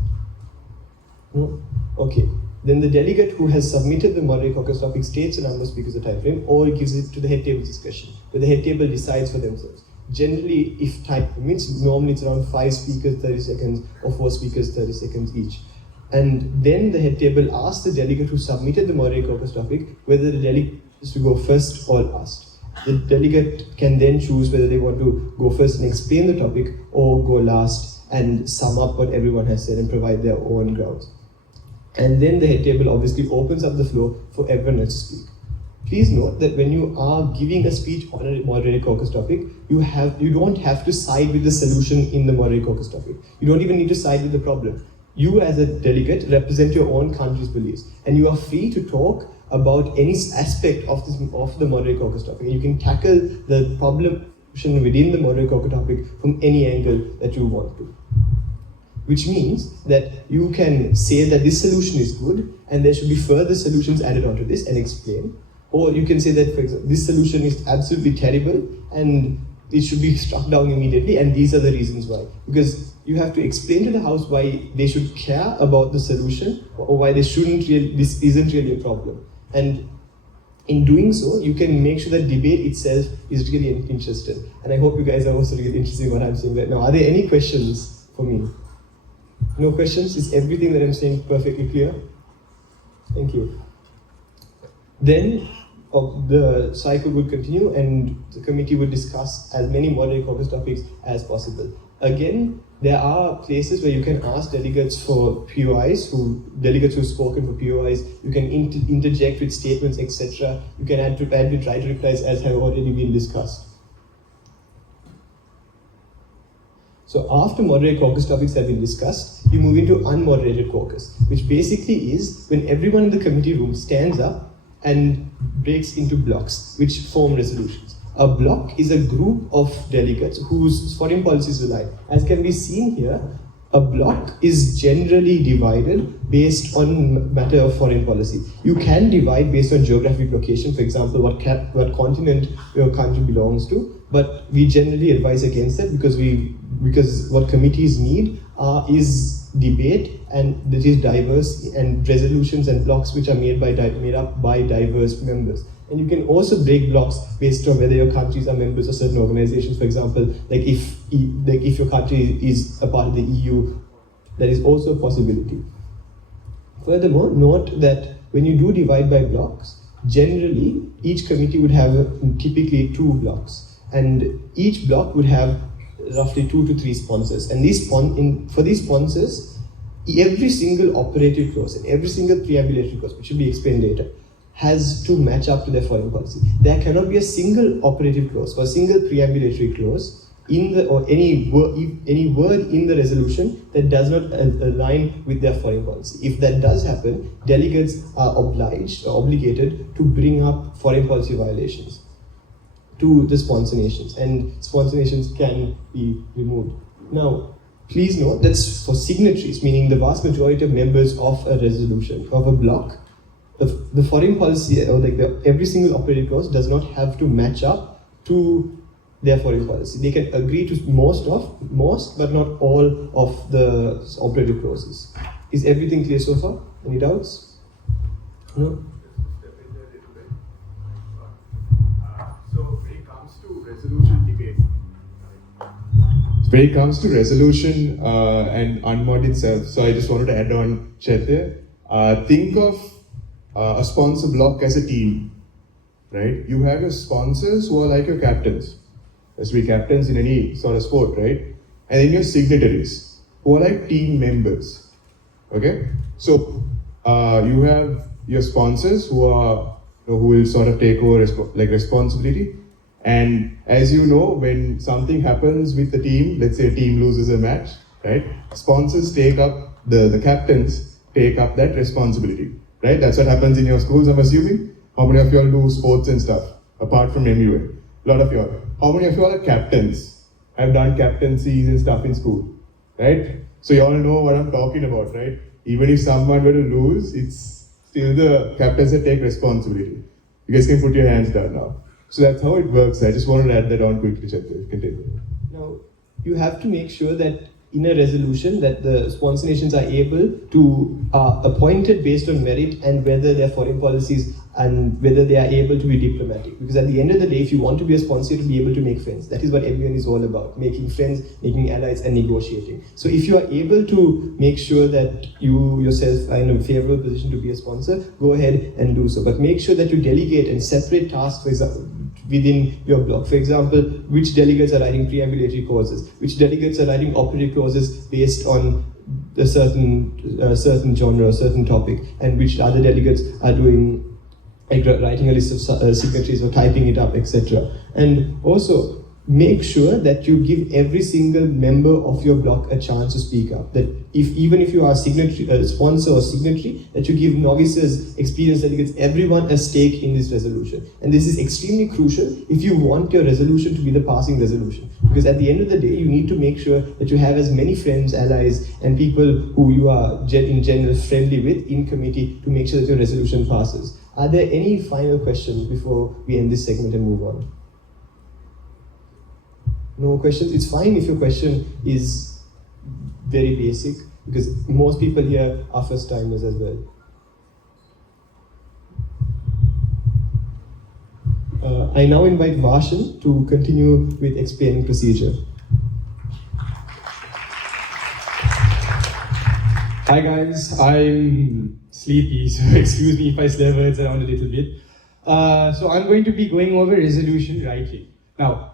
No? Okay. Then the delegate who has submitted the moderate caucus topic states the number, speakers, or time frame, or gives it to the head table discussion, where the head table decides for themselves. Generally, if time permits, normally it's around 5 speakers, 30 seconds, or 4 speakers, 30 seconds each. And then the head table asks the delegate who submitted the moderate caucus topic whether the delegate is to go first or last. The delegate can then choose whether they want to go first and explain the topic, or go last and sum up what everyone has said and provide their own grounds. And then the head table obviously opens up the floor for everyone else to speak. Please note that when you are giving a speech on a moderate caucus topic, you don't have to side with the solution in the moderate caucus topic. You don't even need to side with the problem. You as a delegate represent your own country's beliefs, and you are free to talk about any aspect of the moderate caucus topic. You can tackle the problem within the moderate caucus topic from any angle that you want to. Which means that you can say that this solution is good and there should be further solutions added onto this and explain. Or you can say that, for example, this solution is absolutely terrible and it should be struck down immediately, and these are the reasons why. Because you have to explain to the House why they should care about the solution, or why this isn't really a problem. And in doing so, you can make sure that debate itself is really interested. And I hope you guys are also really interested in what I'm saying right now. Are there any questions for me? No questions? Is everything that I'm saying perfectly clear? Thank you. Then the cycle would continue and the committee would discuss as many moderate caucus topics as possible. Again, there are places where you can ask delegates for POIs, delegates who've spoken for POIs. You can interject with statements, etc. You can add with right replies, as have already been discussed. So after moderate caucus topics have been discussed, you move into unmoderated caucus, which basically is when everyone in the committee room stands up and breaks into blocks, which form resolutions. A block is a group of delegates whose foreign policies align. As can be seen here, a block is generally divided based on matter of foreign policy. You can divide based on geographic location, for example, what continent your country belongs to, but we generally advise against that because what committees need is debate, and that is diverse, and resolutions and blocks which are made up by diverse members. And you can also break blocks based on whether your countries are members of certain organizations. For example, like if your country is a part of the EU, that is also a possibility. Furthermore, note that when you do divide by blocks, generally each committee would have typically 2 blocks, and each block would have roughly 2 to 3 sponsors. And for these sponsors, every single operative clause and every single preambulatory clause, which will be explained later, has to match up to their foreign policy. There cannot be a single operative clause or a single preambulatory clause or any word in the resolution that does not align with their foreign policy. If that does happen, delegates are obligated to bring up foreign policy violations to the sponsor nations, and sponsor nations can be removed. Now, please note that's for signatories, meaning the vast majority of members of a resolution, of a bloc. The foreign policy, or every single operative clause, does not have to match up to their foreign policy. They can agree to most but not all of the operative clauses. Is everything clear so far? Any doubts? No? So when it comes to resolution debate, When it comes to resolution and UNMOD itself, so I just wanted to add on, Chet there. Think of a sponsor block as a team, right? You have your sponsors who are like your captains. As we captains in any sort of sport, right? And then your signatories, who are like team members, okay? So you have your sponsors who are, who will sort of take over responsibility. And as you know, when something happens with the team, let's say a team loses a match, right? Sponsors take up, the captains take up that responsibility, right? That's what happens in your schools, I'm assuming. How many of you all do sports and stuff, apart from MUN? A lot of you all. How many of you all are captains? Have done captaincies and stuff in school, right? So you all know what I'm talking about, right? Even if someone were to lose, it's still the captains that take responsibility. You guys can put your hands down now. So that's how it works. I just wanted to add that on quickly, Chetri. You can take it. Now, you have to make sure that in a resolution that the sponsor nations are able to appointed based on merit and whether their foreign policies and whether they are able to be diplomatic. Because at the end of the day, if you want to be a sponsor, you have to be able to make friends. That is what MUN is all about, making friends, making allies and negotiating. So if you are able to make sure that you yourself are in a favorable position to be a sponsor, go ahead and do so. But make sure that you delegate and separate tasks, for example, within your block. For example, which delegates are writing preambulatory clauses, which delegates are writing operative clauses based on a certain genre, a certain topic, and which other delegates are doing, like writing a list of signatories or typing it up, etc. And also, make sure that you give every single member of your block a chance to speak up. That even if you are a sponsor or signatory, that you give novices, experienced delegates, everyone a stake in this resolution. And this is extremely crucial if you want your resolution to be the passing resolution. Because at the end of the day, you need to make sure that you have as many friends, allies, and people who you are in general friendly with in committee to make sure that your resolution passes. Are there any final questions before we end this segment and move on? No questions? It's fine if your question is very basic, because most people here are first timers as well. I now invite Varshan to continue with explaining procedure. Hi guys, I'm sleepy, so excuse me if I slur words around a little bit. So I'm going to be going over resolution writing. Now,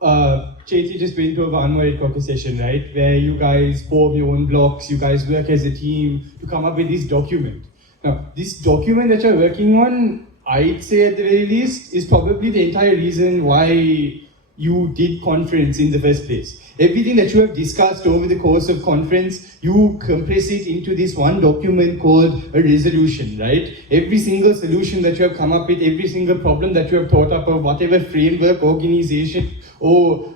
Chetri just went over Unmoderated Caucus session, right? Where you guys form your own blocks, you guys work as a team to come up with this document. Now, this document that you're working on, I'd say at the very least, is probably the entire reason why you did conference in the first place. Everything that you have discussed over the course of conference, you compress it into this one document called a resolution, right? Every single solution that you have come up with, every single problem that you have thought up, or whatever framework, organization, or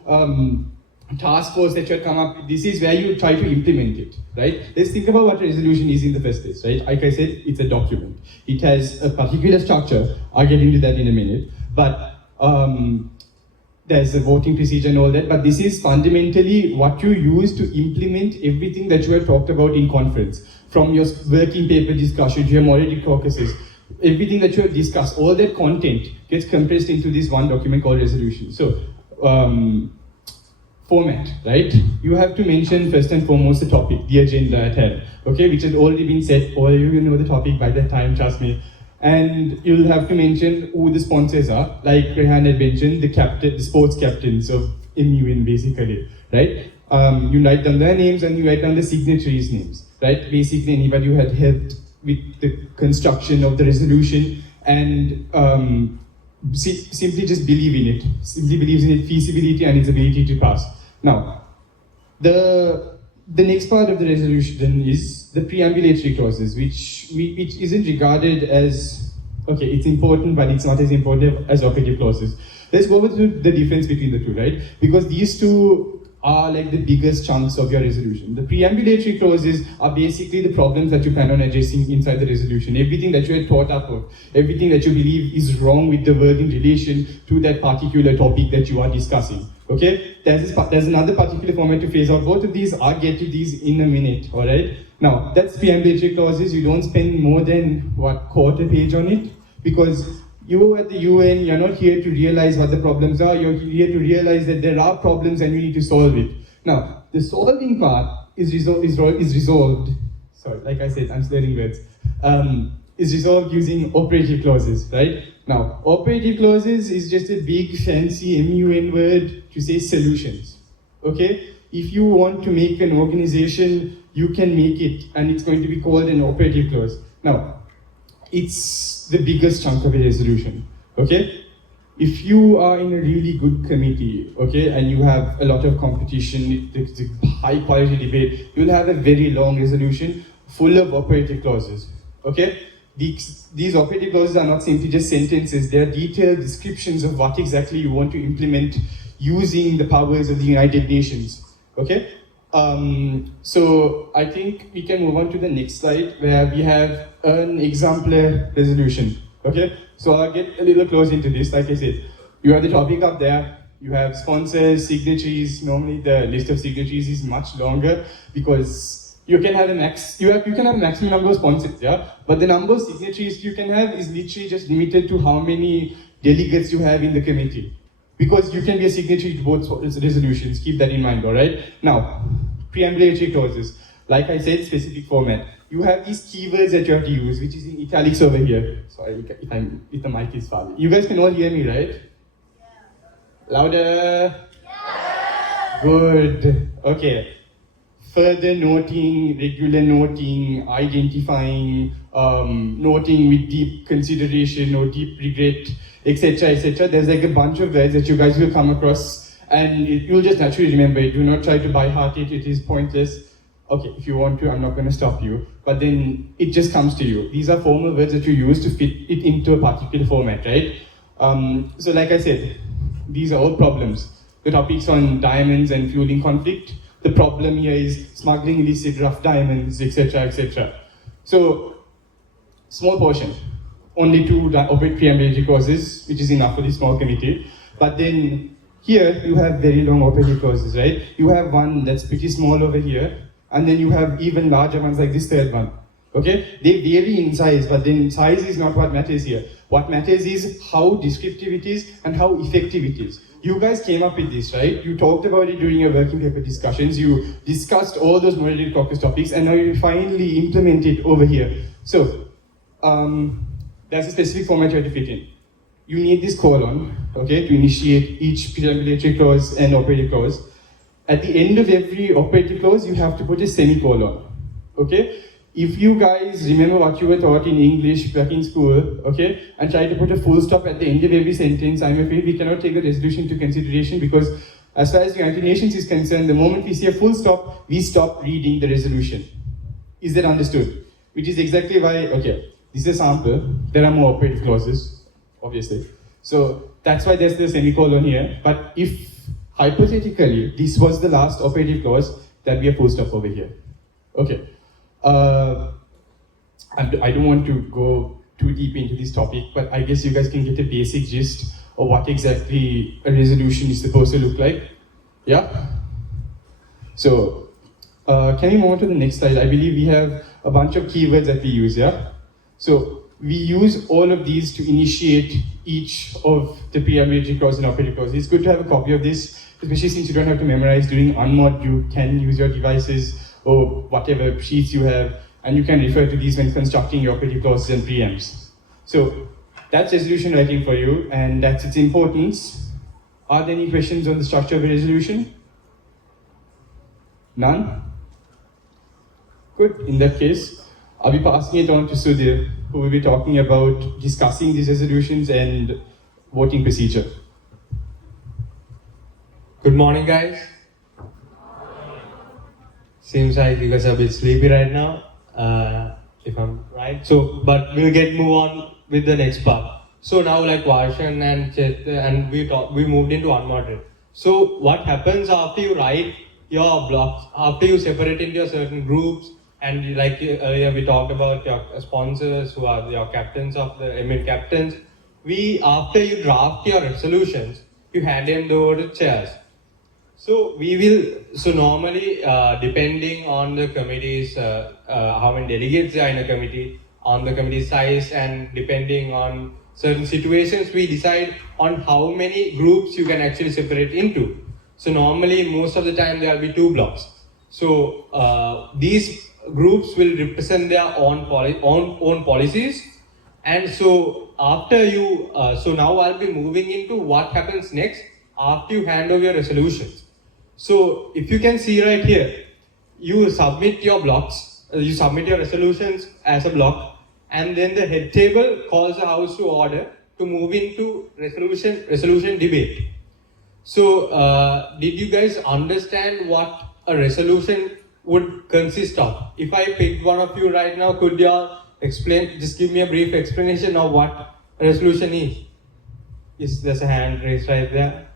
task force that you have come up with, this is where you try to implement it, right? Let's think about what a resolution is in the first place, right? Like I said, it's a document. It has a particular structure. I'll get into that in a minute. But there's a voting procedure and all that, but this is fundamentally what you use to implement everything that you have talked about in conference. From your working paper discussion to your moderated caucuses, everything that you have discussed, all that content gets compressed into this one document called resolution. So, format, right? You have to mention first and foremost the topic, the agenda at hand, okay, which has already been set, or you know the topic by that time, trust me. And you'll have to mention who the sponsors are, like Rehan had mentioned, the sports captains of MUN basically, right? You write down their names and you write down the signatories' names, right? Basically anybody who had helped with the construction of the resolution and simply just believe in it, simply believes in its feasibility and its ability to pass. Now, the next part of the resolution is the preambulatory clauses, which isn't regarded as, okay, it's important, but it's not as important as operative clauses. Let's go over to the difference between the two, right? Because these two are like the biggest chunks of your resolution. The preambulatory clauses are basically the problems that you plan on addressing inside the resolution. Everything that you had thought up of, everything that you believe is wrong with the word in relation to that particular topic that you are discussing. Okay? There's another particular format to phase out. Both of these, I'll get to these in a minute, alright? Now, that's preambulatory clauses. You don't spend more than, quarter page on it? Because you at the UN, you're not here to realize what the problems are. You're here to realize that there are problems and you need to solve it. Now, the solving part is resolved. Sorry, like I said, I'm slurring words. Is resolved using operative clauses, right? Now, operative clauses is just a big fancy MUN word to say solutions, okay? If you want to make an organization, you can make it, and it's going to be called an operative clause. Now, it's the biggest chunk of a resolution, okay? If you are in a really good committee, okay, and you have a lot of competition, it's a high quality debate, you'll have a very long resolution full of operative clauses, okay? These operative clauses are not simply just sentences, they are detailed descriptions of what exactly you want to implement using the powers of the United Nations, okay? So I think we can move on to the next slide where we have an exemplar resolution, okay? So I'll get a little close into this. Like I said, you have the topic up there, you have sponsors, signatories. Normally the list of signatories is much longer because you can have a maximum number of sponsors, yeah? But the number of signatories you can have is literally just limited to how many delegates you have in the committee. Because you can be a signatory to both resolutions, keep that in mind, all right? Now, preambulatory clauses. Like I said, specific format. You have these keywords that you have to use, which is in italics over here. Sorry if the mic is far away. You guys can all hear me, right? Yeah. Louder? Yeah. Good. Okay. Further noting, regular noting, identifying, noting with deep consideration or deep regret, etc., etc. There's like a bunch of words that you guys will come across, and you'll just naturally remember it. Do not try to by heart it, it is pointless. Okay, if you want to, I'm not going to stop you, but then it just comes to you. These are formal words that you use to fit it into a particular format, right? So like I said, these are all problems. The topics on diamonds and fueling conflict. The problem here is smuggling illicit rough diamonds, etc., etc. So, small portion. Only 2 preambulatory clauses, which is enough for this small committee. But then, here you have very long operative clauses, right? You have one that's pretty small over here, and then you have even larger ones like this third one. Okay? They vary in size, but then size is not what matters here. What matters is how descriptive it is and how effective it is. You guys came up with this, right? You talked about it during your working paper discussions. You discussed all those moderated caucus topics, and now you finally implement it over here. So, there's a specific format you have to fit in. You need this colon, okay, to initiate each preambulatory clause and operative clause. At the end of every operative clause, you have to put a semicolon, okay? If you guys remember what you were taught in English back in school, okay, and try to put a full stop at the end of every sentence, I'm afraid we cannot take the resolution into consideration because as far as the United Nations is concerned, the moment we see a full stop, we stop reading the resolution. Is that understood? Which is exactly why, okay, this is a sample. There are more operative clauses, obviously. So that's why there's the semicolon here. But if hypothetically this was the last operative clause, that we are full stop over here. Okay. I don't want to go too deep into this topic, but I guess you guys can get a basic gist of what exactly a resolution is supposed to look like. Yeah? So, can we move on to the next slide? I believe we have a bunch of keywords that we use, yeah? So, we use all of these to initiate each of the preambulatory clause and operative clause. It's good to have a copy of this, especially since you don't have to memorize. During Unmod, you can use your devices or whatever sheets you have, and you can refer to these when constructing your operative clauses and preamps. So, that's resolution writing for you, and that's its importance. Are there any questions on the structure of a resolution? None? Good, in that case, I'll be passing it on to Sudhir, who will be talking about discussing these resolutions and voting procedure. Good morning, guys. Seems like you guys are a bit sleepy right now, if I'm right. So, but we'll move on with the next part. So now, like Varshan and Chet, and we moved into unmoderated. So what happens after you write your blocks, after you separate into your certain groups, and like earlier we talked about your sponsors who are your captains of the captains. After you draft your resolutions, you hand them over to chairs. So normally, depending on the committee's, how many delegates are in a committee, on the committee size, and depending on certain situations, we decide on how many groups you can actually separate into. So normally, most of the time, there will be 2 blocks. So these groups will represent their own policies. And so after you, so now I'll be moving into what happens next after you hand over your resolutions. So if you can see right here, you submit your blocks, you submit your resolutions as a block, and then the head table calls the House to order to move into resolution debate. So did you guys understand what a resolution would consist of? If I picked one of you right now, could you explain, just give me a brief explanation of what a resolution is? Yes, there's a hand raised right there.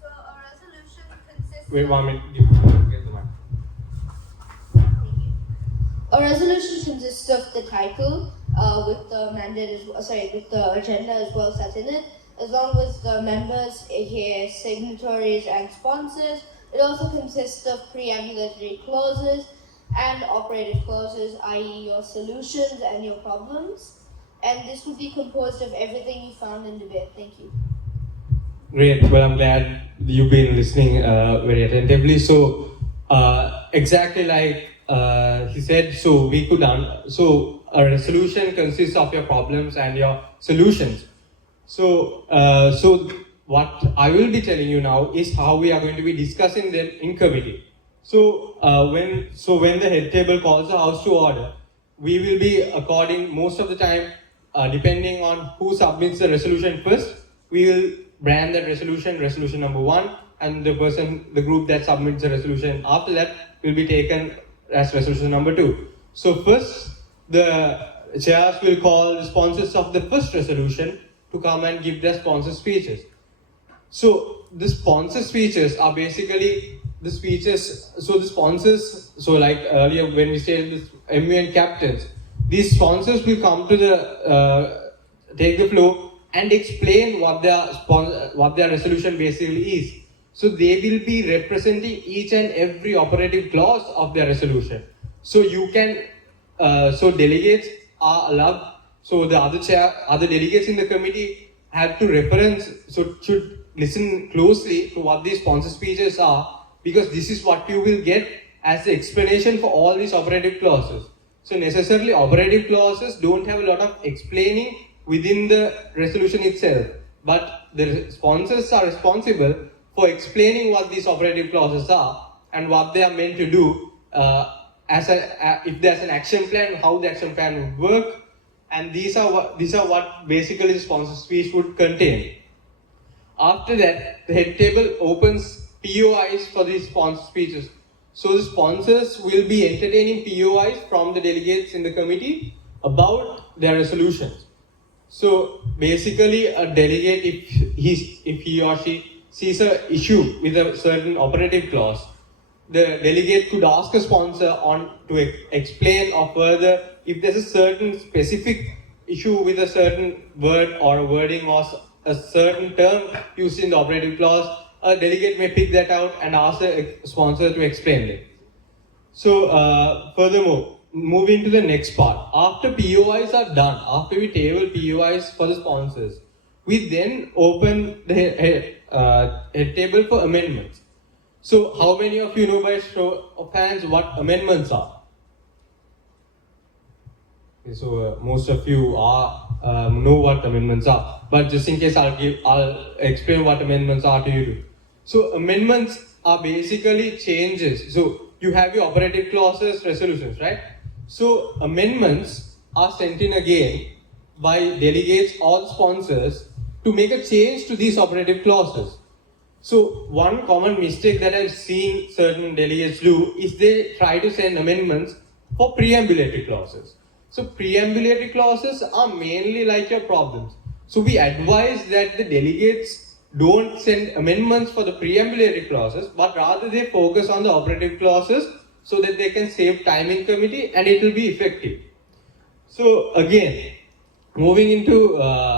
So a resolution consists. Wait 1 minute, get the mic. A resolution consists of the title with the mandate, with the agenda as well as that's in it, as long as the members, aka signatories and sponsors. It also consists of preambulatory clauses and operative clauses, i.e. your solutions and your problems. And this would be composed of everything you found in debate. Thank you. Great. Well, I'm glad you've been listening very attentively. So, exactly like he said, so we could so a resolution consists of your problems and your solutions. So, what I will be telling you now is how we are going to be discussing them in committee. So, when the head table calls the House to order, we will be according most of the time, depending on who submits the resolution first, we will brand that resolution number 1, and the group that submits the resolution after that will be taken as resolution number 2. So first, the chairs will call the sponsors of the first resolution to come and give their sponsor speeches. So the sponsor speeches are basically the speeches, so the sponsors, so like earlier when we said this MUN captains, these sponsors will come to the, take the floor and explain what their resolution basically is. So they will be representing each and every operative clause of their resolution. So you can, so delegates are allowed, so the other delegates in the committee have to reference, so should listen closely to what these sponsor speeches are, because this is what you will get as the explanation for all these operative clauses. So necessarily operative clauses don't have a lot of explaining within the resolution itself, but the sponsors are responsible for explaining what these operative clauses are and what they are meant to do, if there's an action plan, how the action plan would work, and these are what basically the sponsor speech would contain. After that, the head table opens POIs for these sponsor speeches. So the sponsors will be entertaining POIs from the delegates in the committee about their resolutions. So basically, a delegate, if he or she sees an issue with a certain operative clause, the delegate could ask a sponsor to explain or further if there's a certain specific issue with a certain word or wording or a certain term used in the operative clause. A delegate may pick that out and ask the sponsor to explain it. So, furthermore, moving to the next part. After POIs are done, after we table POIs for the sponsors, we then open the head table for amendments. So, how many of you know by show of hands what amendments are? Okay, so, most of you know what amendments are. But just in case, I'll explain what amendments are to you too. So amendments are basically changes. So you have your operative clauses, resolutions, right? So amendments are sent in again by delegates or sponsors to make a change to these operative clauses. So one common mistake that I've seen certain delegates do is they try to send amendments for preambulatory clauses. So preambulatory clauses are mainly like your problems. So we advise that the delegates don't send amendments for the preambulatory clauses, but rather they focus on the operative clauses so that they can save time in committee and it will be effective. So again, moving into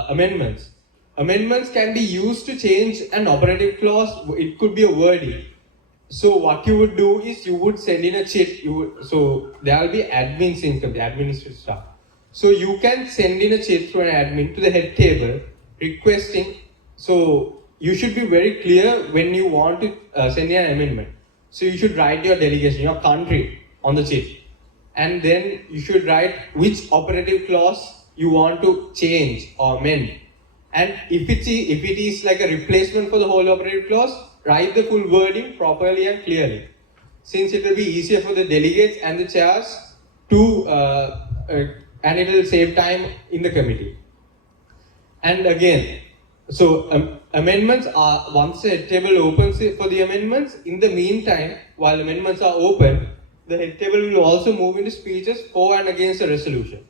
amendments. Amendments can be used to change an operative clause. It could be a wording. So what you would do is you would send in a chit. So there will be admins in committee, administrative staff. So you can send in a chit through an admin to the head table requesting, so you should be very clear when you want to send an amendment. So you should write your delegation, your country on the chip. And then you should write which operative clause you want to change or amend. And if it is like a replacement for the whole operative clause, write the full wording properly and clearly. Since it will be easier for the delegates and the chairs to, and it will save time in the committee. And again, so amendments are, once the head table opens for the amendments, in the meantime, while amendments are open, the head table will also move into speeches for and against the resolution.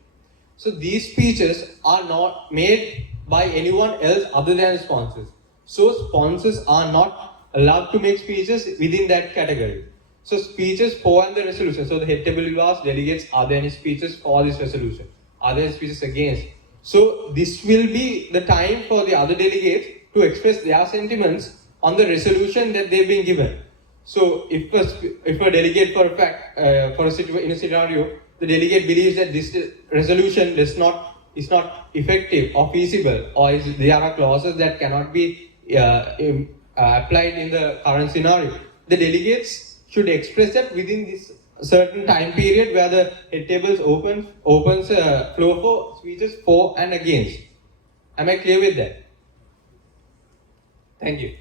So these speeches are not made by anyone else other than sponsors. So sponsors are not allowed to make speeches within that category. So speeches for and the resolution. So the head table will ask delegates, are there any speeches for this resolution? Are there speeches against? So this will be the time for the other delegates to express their sentiments on the resolution that they've been given. So if a delegate for a fact, in a scenario, the delegate believes that this resolution is not effective or feasible, or there are clauses that cannot be applied in the current scenario, the delegates should express that within this certain time period where the head tables opens floor for speeches for and against. Am I clear with that? Thank you.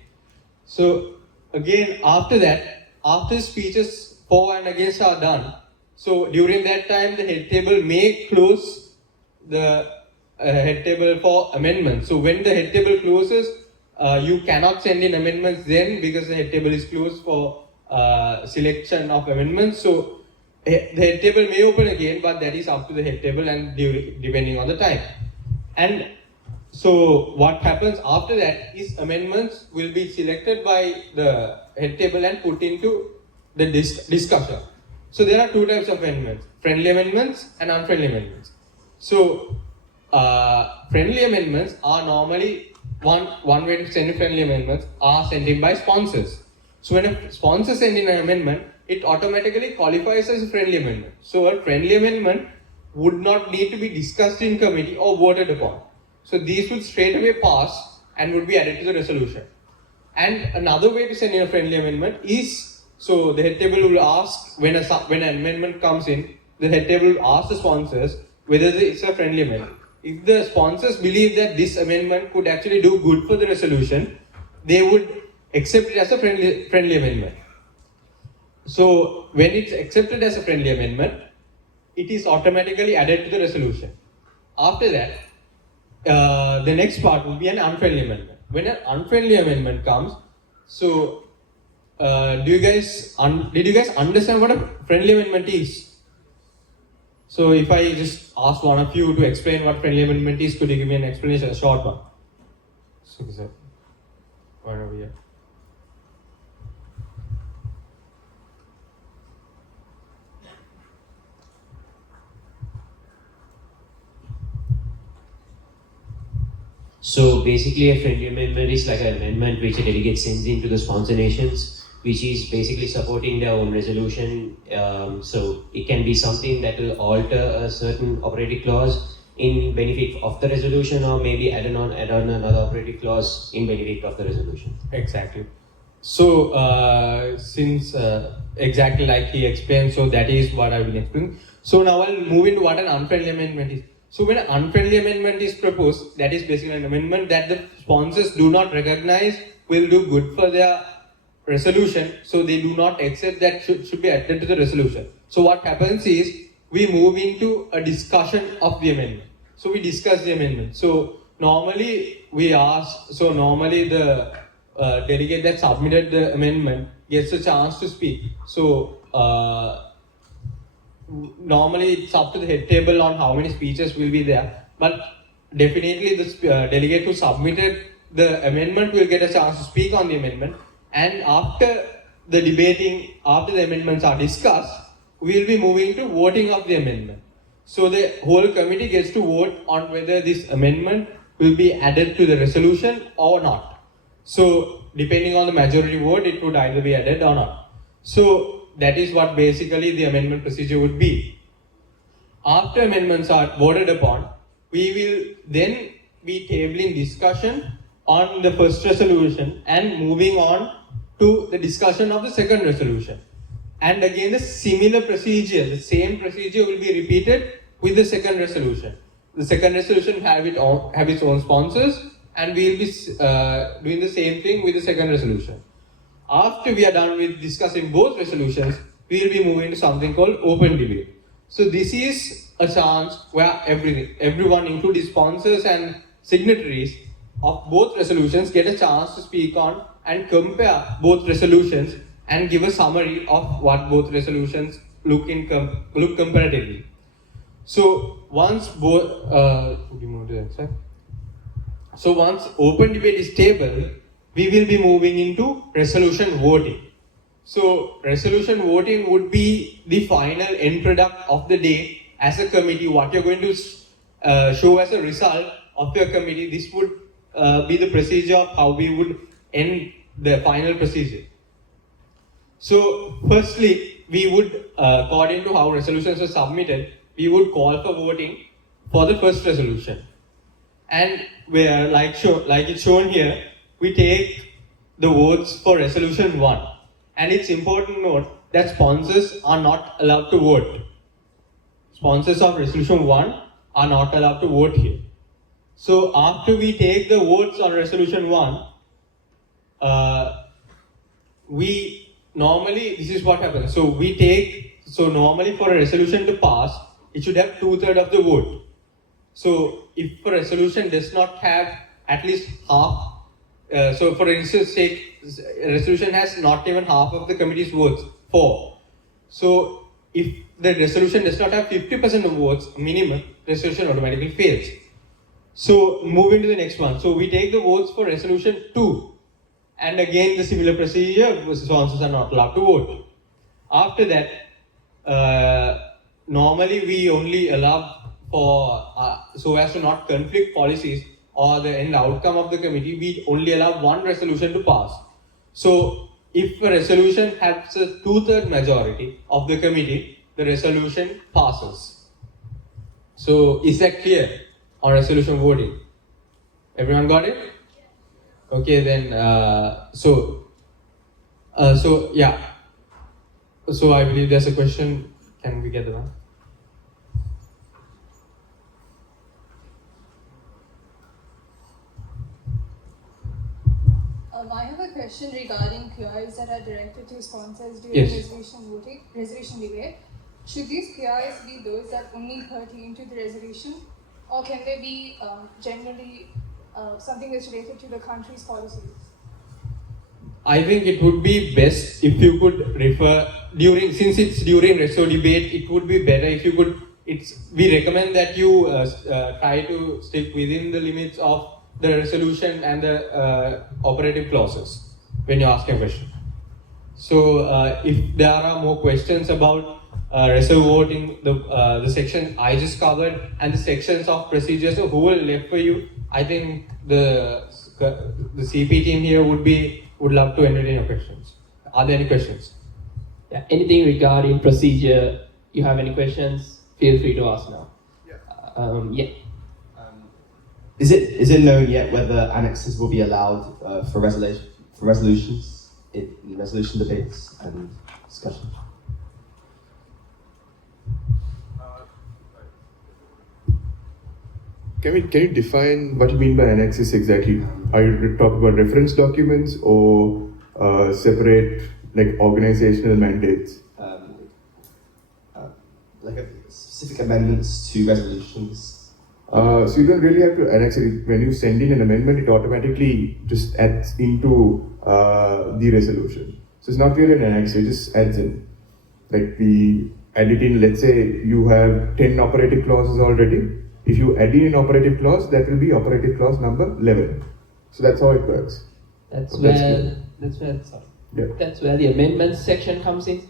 So again, after that, after speeches for and against are done, so during that time the head table may close the head table for amendments. So when the head table closes, you cannot send in amendments then, because the head table is closed for selection of amendments. So the head table may open again, but that is up to the head table and depending on the time. And so what happens after that is amendments will be selected by the head table and put into the discussion. So there are two types of amendments: friendly amendments and unfriendly amendments. So friendly amendments are normally one way to send friendly amendments are sent in by sponsors. So when a sponsor sends in an amendment, it automatically qualifies as a friendly amendment. So a friendly amendment would not need to be discussed in committee or voted upon. So these would straight away pass and would be added to the resolution. And another way to send in a friendly amendment is, so the head table will ask, when an amendment comes in, the head table will ask the sponsors whether it's a friendly amendment. If the sponsors believe that this amendment could actually do good for the resolution, they would accept it as a friendly amendment. So when it's accepted as a friendly amendment, it is automatically added to the resolution. After that, the next part will be an unfriendly amendment. When an unfriendly amendment comes, so did you guys understand what a friendly amendment is? So if I just ask one of you to explain what friendly amendment is, could you give me an explanation, a short one? So, one over here. So basically a friendly amendment is like an amendment which a delegate sends in to the sponsor nations, which is basically supporting their own resolution. So it can be something that will alter a certain operative clause in benefit of the resolution, or maybe add on another operative clause in benefit of the resolution. Exactly. So since exactly like he explained, so that is what I will explain. So now I'll move into what an unfriendly amendment is. So when an unfriendly amendment is proposed, that is basically an amendment that the sponsors do not recognize will do good for their resolution, so they do not accept that should be added to the resolution. So what happens is, we move into a discussion of the amendment. So we discuss the amendment. So normally the delegate that submitted the amendment gets a chance to speak. So normally it's up to the head table on how many speeches will be there, but definitely the delegate who submitted the amendment will get a chance to speak on the amendment. And after the debating, after the amendments are discussed, we will be moving to voting of the amendment. So the whole committee gets to vote on whether this amendment will be added to the resolution or not. So depending on the majority vote, it would either be added or not. So that is what basically the amendment procedure would be. After amendments are voted upon, we will then be tabling discussion on the first resolution and moving on to the discussion of the second resolution. And again, the similar procedure, the same procedure will be repeated with the second resolution. The second resolution have its own sponsors, and we will be doing the same thing with the second resolution. After we are done with discussing both resolutions, we will be moving to something called open debate. So this is a chance where everyone, including sponsors and signatories of both resolutions, get a chance to speak on and compare both resolutions and give a summary of what both resolutions look comparatively. So once once open debate is tabled, we will be moving into resolution voting. So resolution voting would be the final end product of the day as a committee. What you're going to show as a result of your committee. This would be the procedure of how we would end the final procedure. So firstly, we would, according to how resolutions are submitted, we would call for voting for the first resolution. And where, like it's shown here, we take the votes for resolution 1. And it's important to note that sponsors are not allowed to vote. Sponsors of resolution 1 are not allowed to vote here. So after we take the votes on resolution 1, this is what happens. So normally for a resolution to pass, it should have 2/3 of the vote. So if a resolution does not have at least half, so for instance, say a resolution has not even half of the committee's votes for. So if the resolution does not have 50% of votes minimum, resolution automatically fails. So moving to the next one. So we take the votes for resolution 2. And again, the similar procedure, sponsors are not allowed to vote. After that, normally we only allow for, so as to not conflict policies or the end outcome of the committee, we only allow one resolution to pass. So if a resolution has a 2/3 majority of the committee, the resolution passes. So is that clear on resolution voting? Everyone got it? Okay, then, so I believe there's a question. Can we get the one? I have a question regarding QIs that are directed to sponsors during resolution debate. Should these QIs be those that only pertain to the resolution, or can they be generally something that's related to the country's policies? I think it would be best if you could refer since it's during reso debate, it would be better if you could. We recommend that you try to stick within the limits of the resolution and the operative clauses when you're asking a question. So if there are more questions about reserve voting, the section I just covered and the sections of procedures who will left for you, I think the CP team here would love to entertain your questions. Are there any questions? Yeah, anything regarding procedure, you have any questions, feel free to ask now. Is it known yet whether annexes will be allowed for resolutions in resolution debates and discussion? Can you define what you mean by annexes exactly? Are you talking about reference documents or separate like organizational mandates? Like specific amendments to resolutions. So you don't really have to annex it. When you send in an amendment, it automatically just adds into the resolution. So it's not really an annex, it just adds in. Like we add it in, let's say you have 10 operative clauses already. If you add in an operative clause, that will be operative clause number 11. So that's how it works. That's where the amendments section comes in,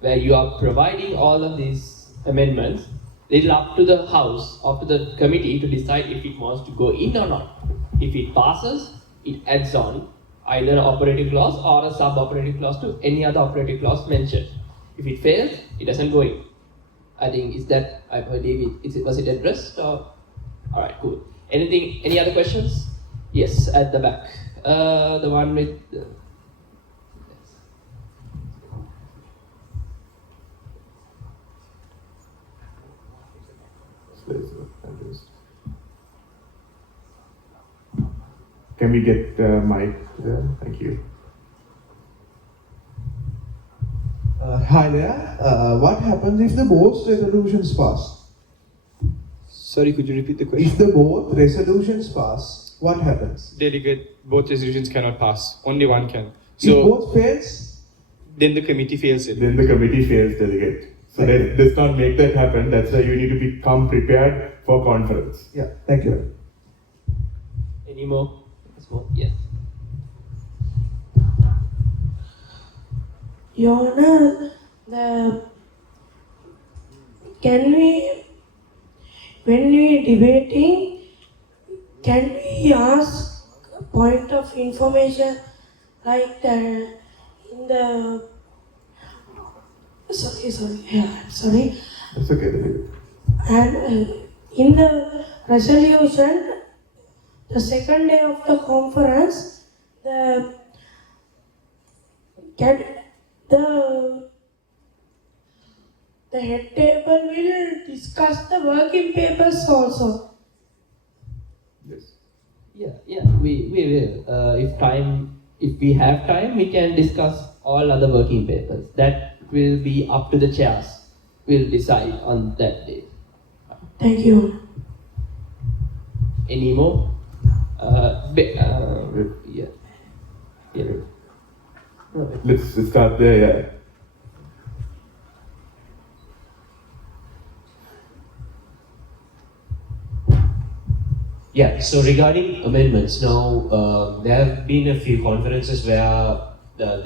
where you are providing all of these amendments. It's up to the House or to the committee to decide if it wants to go in or not. If it passes, it adds on either an operative clause or a sub-operative clause to any other operative clause mentioned. If it fails, it doesn't go in. I think was it addressed? Or? All right, cool. Any other questions? Yes, at the back. The one with. Can we get mic there? Thank you. Hi there. What happens if the both resolutions pass? Sorry, could you repeat the question? If the both resolutions pass, what happens? Delegate, both resolutions cannot pass. Only one can. If both fails? Then the committee fails it. Then the committee fails delegate. So that does not make that happen. That's why you need to become prepared for conference. Yeah, thank you. Any more? Yes. Your Honor, when we debating, can we ask a point of information like in the sorry. That's okay. And in the resolution, the second day of the conference, the head table will discuss the working papers also. Yes. Yeah, we will. If we have time, we can discuss all other working papers. That will be up to the chairs. We'll decide on that day. Thank you. Any more? Yeah. Let's start there, yeah. Yeah, so regarding amendments, now there have been a few conferences where the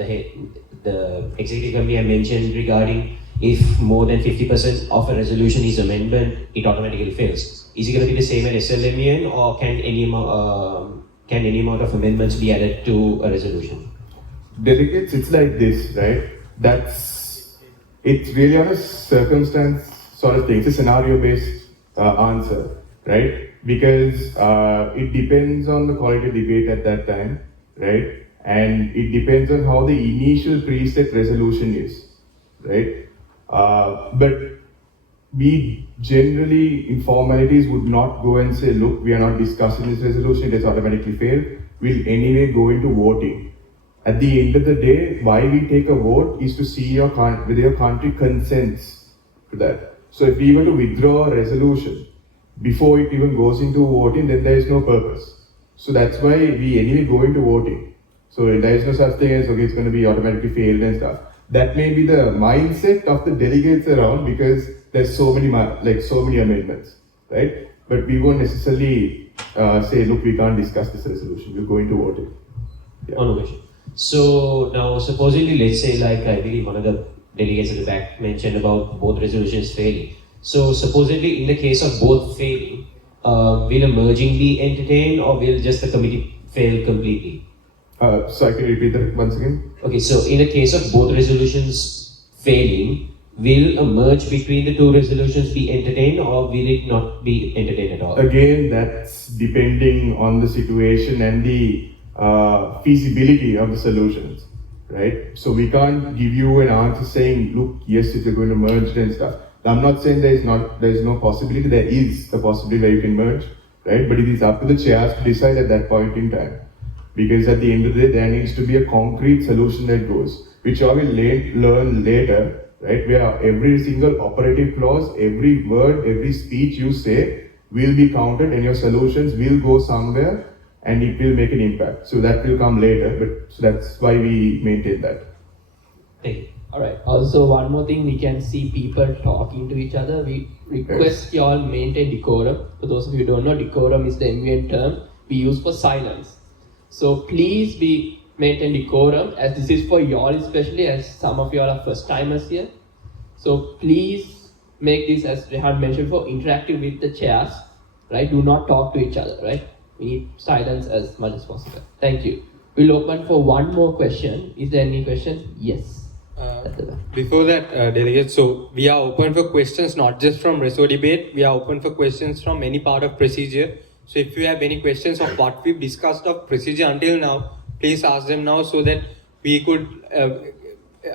executive committee have mentioned regarding if more than 50% of a resolution is amendment, it automatically fails. Is it going to be the same at SLMUN, or can any amount of amendments be added to a resolution? Delegates, it's like this, right? It's really on a circumstance sort of thing. It's a scenario-based answer, right? Because it depends on the quality of debate at that time, right? And it depends on how the initial preset resolution is, right? But we generally, in formalities, would not go and say, look, we are not discussing this resolution, it has automatically failed. We'll anyway go into voting. At the end of the day, why we take a vote is to see whether your country consents to that. So if we were to withdraw a resolution before it even goes into voting, then there is no purpose. So that's why we anyway go into voting. So there is no such thing as, okay, it's going to be automatically failed and stuff. That may be the mindset of the delegates around because there's so many amendments, right? But we won't necessarily say, look, we can't discuss this resolution. We'll go into voting. Yeah. On question. So now supposedly, let's say, like I believe one of the delegates at the back mentioned about both resolutions failing. So supposedly, in the case of both failing, will a merging be entertained, or will just the committee fail completely? So I can repeat that once again? Okay, so in the case of both resolutions failing, will a merge between the two resolutions be entertained, or will it not be entertained at all? Again, that's depending on the situation and the feasibility of the solutions, right? So we can't give you an answer saying, look, yes, if you're going to merge and stuff. I'm not saying there is no possibility. There is a possibility where you can merge, right? But it is up to the chairs to decide at that point in time. Because at the end of the day, there needs to be a concrete solution that goes, which I will learn later, right? Where every single operative clause, every word, every speech you say will be counted, and your solutions will go somewhere and it will make an impact. So that will come later, but so that's why we maintain that. Thank you. Alright, also one more thing, we can see people talking to each other. We request you all maintain decorum. For those of you who don't know, decorum is the MUN term we use for silence. So please maintain decorum, as this is for you all especially, as some of you all are first timers here. So please make this, as Rehan mentioned, for interactive with the chairs, right? Do not talk to each other, right? We need silence as much as possible. Thank you. We'll open for one more question. Is there any question? Yes. Before that, delegates, so we are open for questions not just from reso debate, we are open for questions from any part of procedure. So if you have any questions of what we've discussed of procedure until now, please ask them now so that we could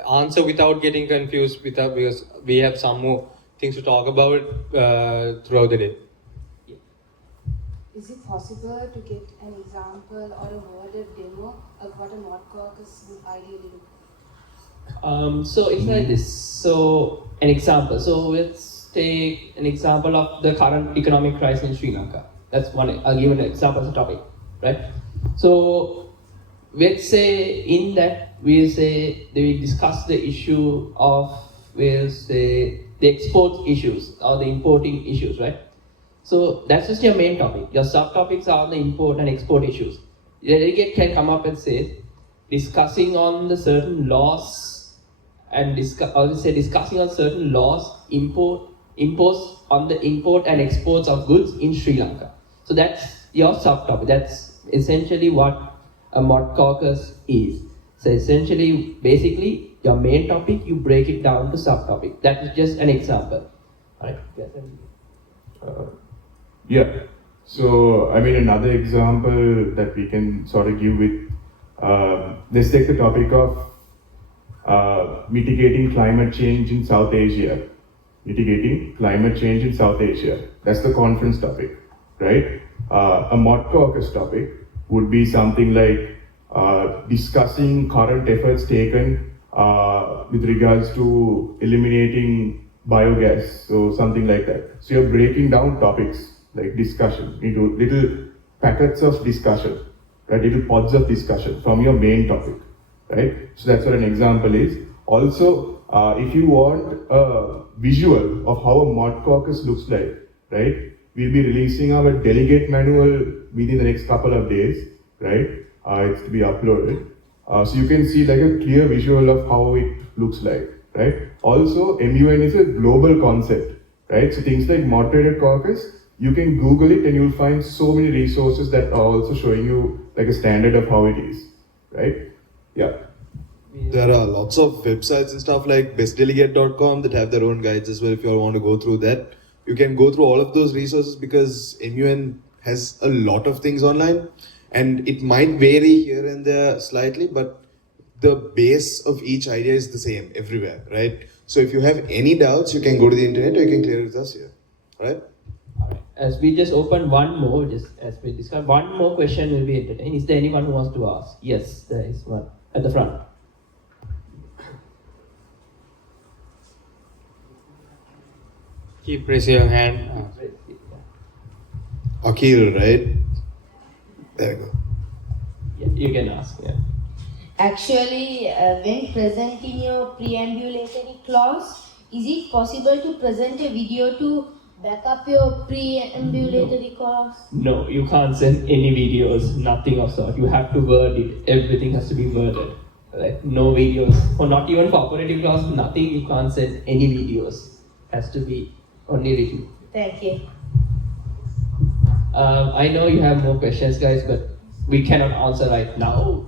answer without getting confused because we have some more things to talk about throughout the day. Is it possible to get an example or a worded demo of what a mod caucus would ideally look? So it's like this. So an example. So let's take an example of the current economic crisis in Sri Lanka. That's one. I'll give an example as a topic, right? So let's say in that we discuss the issue of the export issues or the importing issues, right? So that's just your main topic. Your subtopics are the import and export issues. The delegate can come up and say, discussing on the certain laws and discussing on certain laws imposed on the import and exports of goods in Sri Lanka. So that's your subtopic. That's essentially what a mod caucus is. So essentially, basically, your main topic, you break it down to subtopic. That is just an example. All right. Yeah. So, I mean, another example that we can sort of give with, let's take the topic of mitigating climate change in South Asia. Mitigating climate change in South Asia. That's the conference topic, right? A mod caucus topic would be something like discussing current efforts taken with regards to eliminating biogas, so something like that. So you're breaking down topics like discussion into little packets of discussion, right? Little pods of discussion from your main topic, right? So that's what an example is. Also, if you want a visual of how a mod caucus looks like, right? We'll be releasing our delegate manual within the next couple of days, right? It's to be uploaded. So you can see like a clear visual of how it looks like, right? Also, MUN is a global concept, right? So things like moderated caucus, you can Google it and you'll find so many resources that are also showing you like a standard of how it is, right? Yeah. There are lots of websites and stuff like bestdelegate.com that have their own guides as well if you all want to go through that. You can go through all of those resources because MUN has a lot of things online and it might vary here and there slightly, but the base of each idea is the same everywhere, right? So if you have any doubts, you can go to the internet or you can clear it with us here, right? As we just opened one more, just as we discussed, one more question will be entertained. Is there anyone who wants to ask? Yes, there is one at the front. Keep raising your hand. Akil, right? There we go. Yeah, you can ask. Yeah. Actually, when presenting your preambulatory clause, is it possible to present a video to back up your preambulatory clause? No, you can't send any videos, nothing of sort. You have to word it. Everything has to be worded. Right? No videos. Or not even for operative clause, nothing. You can't send any videos. Has to be only written. Thank you. I know you have more questions, guys, but we cannot answer right now.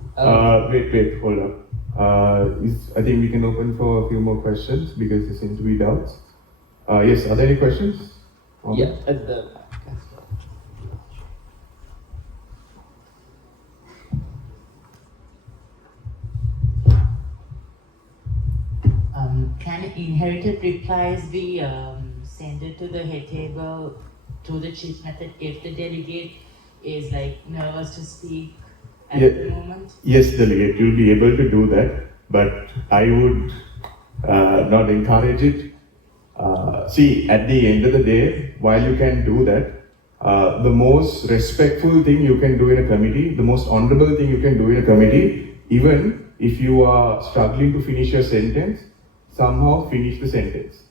Wait, hold up. I think we can open for a few more questions because there seem to be doubts. Yes, are there any questions? Yeah, at the Can inherited replies be sent to the head table through the chief method if the delegate is like nervous to speak at the moment? Yes, delegate, you'll be able to do that, but I would not encourage it. See, at the end of the day, while you can do that, the most respectful thing you can do in a committee, the most honorable thing you can do in a committee, even if you are struggling to finish your sentence, somehow finish the sentence.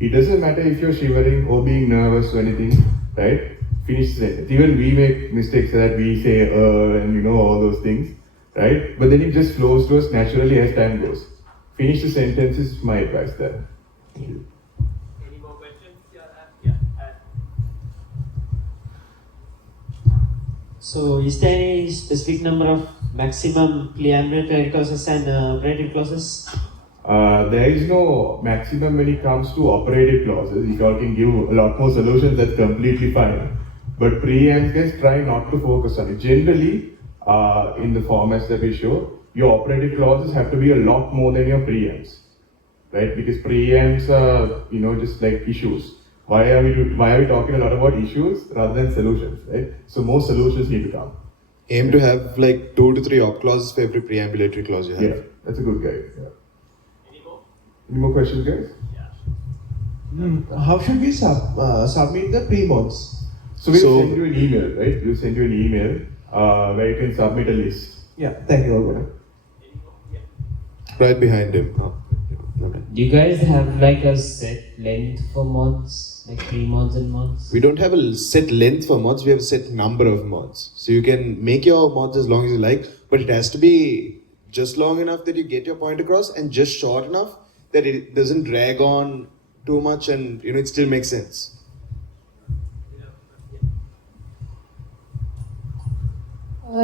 It doesn't matter if you're shivering or being nervous or anything, right? Finish the sentence. Even we make mistakes that we say and you know all those things, right? But then it just flows to us naturally as time goes. Finish the sentence is my advice there. Thank you. Any more questions? So, is there any specific number of maximum preambulatory clauses and operative clauses? There is no maximum when it comes to operative clauses. If you all can give a lot more solutions, that's completely fine. But preamps, guys, try not to focus on it. Generally, in the formats that we show, your operative clauses have to be a lot more than your preamps, right? Because preamps are, just like issues. Why are we talking a lot about issues rather than solutions, right? So more solutions need to come. Aim to have like 2 to 3 op clauses for every preambulatory clause you have. Yeah, that's a good guide. Yeah. Any more questions, guys? How should we submit the pre-mods? So we'll send you an email, right? We'll send you an email where you can submit a list. Yeah, thank you. Right behind him. Do you guys have like a set length for mods, like pre-mods and mods? We don't have a set length for mods, we have a set number of mods. So you can make your mods as long as you like, but it has to be just long enough that you get your point across and just short enough that it doesn't drag on too much and it still makes sense.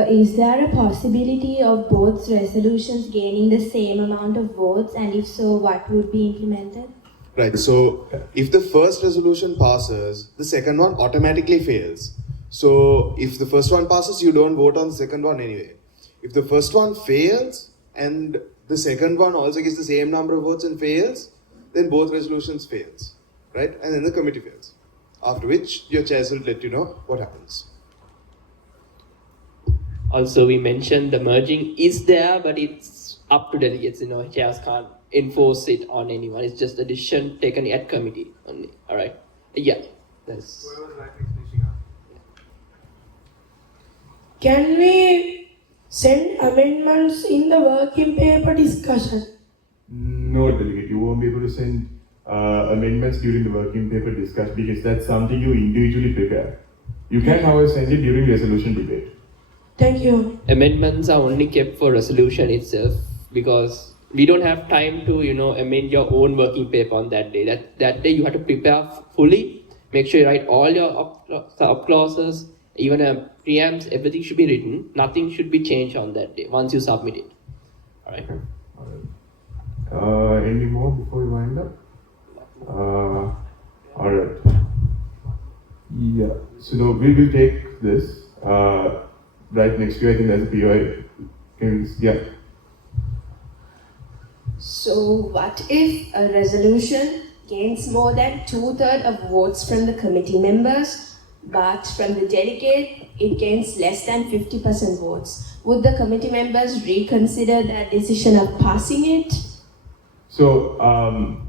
Is there a possibility of both resolutions gaining the same amount of votes, and if so, what would be implemented? Right, so if the first resolution passes, the second one automatically fails. So if the first one passes, you don't vote on the second one anyway. If the first one fails and the second one also gets the same number of votes and fails, then both resolutions fails, right? And then the committee fails. After which your chairs will let you know what happens. Also, we mentioned the merging is there, but it's up to delegates. Chairs can't enforce it on anyone. It's just a decision taken at committee only. All right. Yeah. That's. Can we send amendments in the working paper discussion? No, delegate. You won't be able to send amendments during the working paper discussion because that's something you individually prepare. You can, however, send it during resolution debate. Thank you. Amendments are only kept for resolution itself because we don't have time to, amend your own working paper on that day. That day you have to prepare fully. Make sure you write all your sub clauses, even preamps. Everything should be written. Nothing should be changed on that day once you submit it. All right. Any more before we wind up? All right. Yeah. So no, we will take this. Right next to you, I think there's a POI. Yeah. So what if a resolution gains more than 2/3 of votes from the committee members, but from the delegate it gains less than 50% votes? Would the committee members reconsider that decision of passing it? So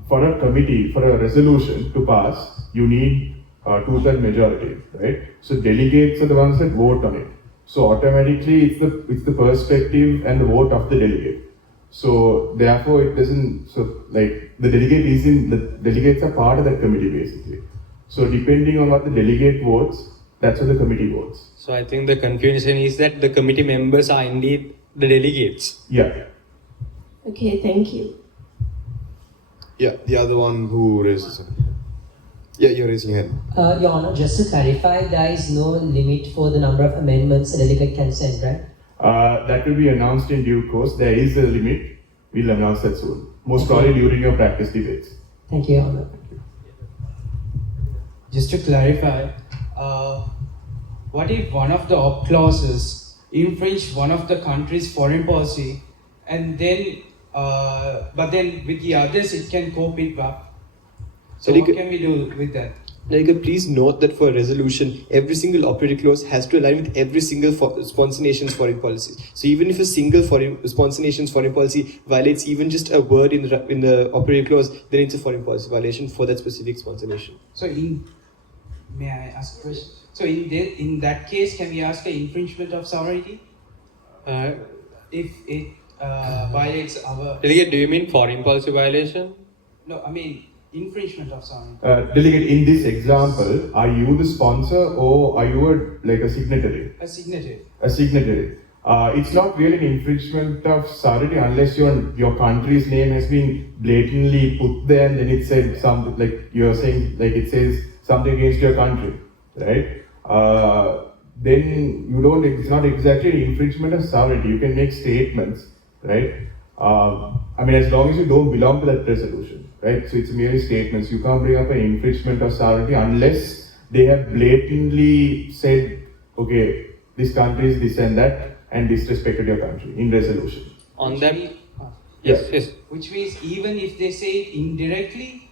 for a committee, for a resolution to pass, you need 2/3 majority, right? So delegates are the ones that vote on it. So automatically it's the perspective and the vote of the delegate. So therefore it doesn't, the delegates are part of that committee basically. So depending on what the delegate votes, that's what the committee votes. So I think the confusion is that the committee members are indeed the delegates. Yeah. Okay, thank you. Yeah, the other one who raises it. Yeah, you're raising your hand. Your Honor, just to clarify, there is no limit for the number of amendments a delegate can send, right? That will be announced in due course. There is a limit. We'll announce that soon. Most probably during your practice debates. Thank you, Your Honor. Just to clarify, what if one of the op clauses infringe one of the country's foreign policy, and then, but then with the others it can cope it up? So what can we do with that? Please note that for a resolution, every single operative clause has to align with every single sponsor nation's foreign policies. So even if a single sponsor nation's foreign policy violates even just a word in the operative clause, then it's a foreign policy violation for that specific sponsor nation. So may I ask a question? So in that case, can we ask an infringement of sovereignty? If it violates our... Delegate, do you mean foreign policy violation? No, I mean infringement of sovereignty. Delegate, in this example, are you the sponsor or are you a signatory? A signatory. A signatory. It's not really an infringement of sovereignty unless your country's name has been blatantly put there and then it said something like you're saying, like it says something against your country, right? Then it's not exactly an infringement of sovereignty. You can make statements, right? As long as you don't belong to that resolution, right? So it's merely statements. You can't bring up an infringement of sovereignty unless they have blatantly said, okay, this country is this and that, and disrespected your country in resolution. On them, yes. Which means even if they say it indirectly,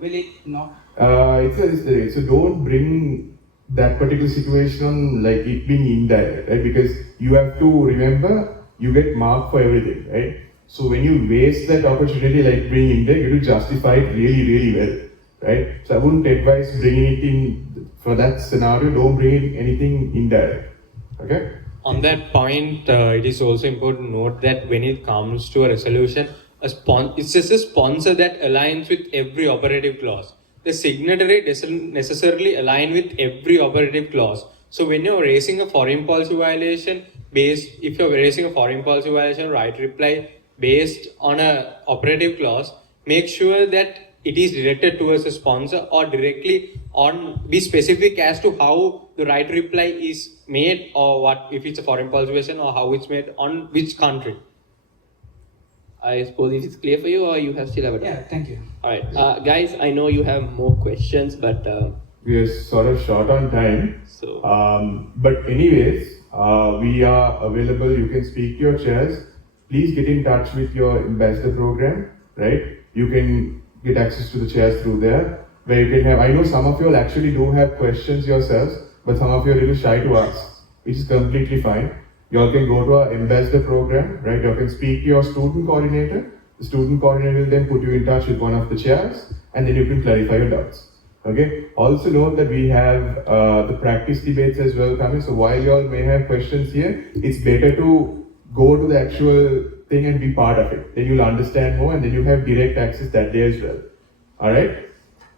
will it not? So don't bring that particular situation like it being indirect, right? Because you have to remember, you get marked for everything, right? So when you waste that opportunity like bringing indirect, you have to justify it really, really well, right? So I wouldn't advise bringing it in for that scenario. Don't bring in anything indirect, okay? On that point, it is also important to note that when it comes to a resolution, it's just a sponsor that aligns with every operative clause. The signatory doesn't necessarily align with every operative clause. So when you're raising a foreign policy violation if you're raising a foreign policy violation, right reply based on a operative clause, make sure that it is directed towards a sponsor or directly be specific as to how the right reply is made, or what if it's a foreign policy violation, or how it's made on which country. I suppose it is clear for you, or you have still have a... Yeah, thank you. Alright, guys, I know you have more questions, but... we are sort of short on time. So... but anyways, we are available. You can speak to your chairs. Please get in touch with your ambassador program, right? You can get access to the chairs through there, where you can have... I know some of you all actually do have questions yourselves, but some of you are a little shy to ask, which is completely fine. You all can go to our ambassador program, right? You can speak to your student coordinator. The student coordinator will then put you in touch with one of the chairs, and then you can clarify your doubts. Okay. Also note that we have the practice debates as well coming. So while you all may have questions here, it's better to go to the actual thing and be part of it. Then you'll understand more, and then you have direct access that day as well. All right.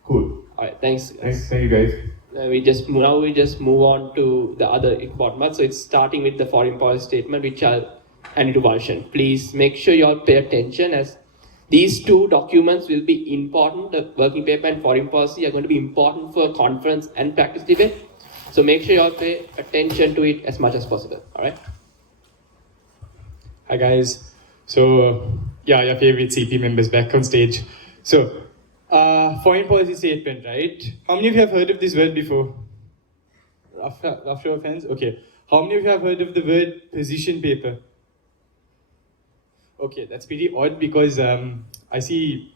Cool. All right. Thanks. Thank you, guys. We just move on to the other important part. So it's starting with the foreign policy statement, which I'll hand it to Varshan. Please make sure you all pay attention, as these two documents will be important. The working paper and foreign policy are going to be important for conference and practice debate. So make sure you all pay attention to it as much as possible. All right. Hi guys. So your favorite CP members back on stage. So. Foreign policy statement, right? How many of you have heard of this word before? Rough show of hands? Okay. How many of you have heard of the word position paper? Okay, that's pretty odd because I see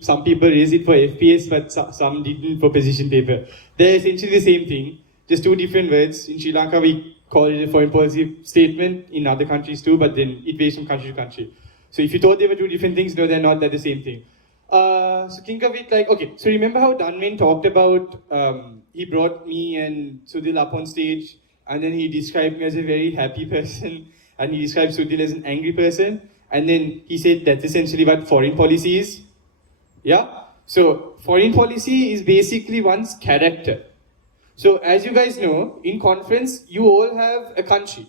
some people raise it for FPS, but some didn't for position paper. They're essentially the same thing, just two different words. In Sri Lanka, we call it a foreign policy statement, in other countries too, but then it varies from country to country. So if you thought they were two different things, no, they're not, they're the same thing. So think of it like, okay, so remember how Dunmin talked about, he brought me and Sudhil up on stage, and then he described me as a very happy person, and he described Sudhil as an angry person, and then he said that's essentially what foreign policy is. Yeah? So foreign policy is basically one's character. So as you guys know, in conference, you all have a country,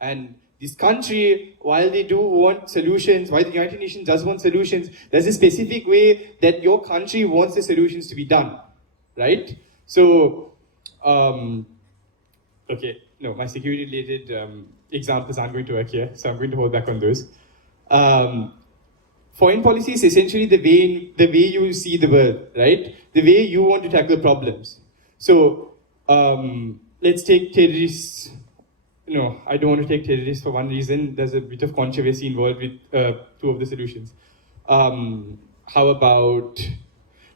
and this country, while they do want solutions, while the United Nations does want solutions, there's a specific way that your country wants the solutions to be done, right? So, okay, no, my security-related examples aren't going to work here, so I'm going to hold back on those. Foreign policy is essentially the way you see the world, right? The way you want to tackle problems. So, let's take terrorists. No, I don't want to take terrorists for one reason. There's a bit of controversy involved with two of the solutions. How about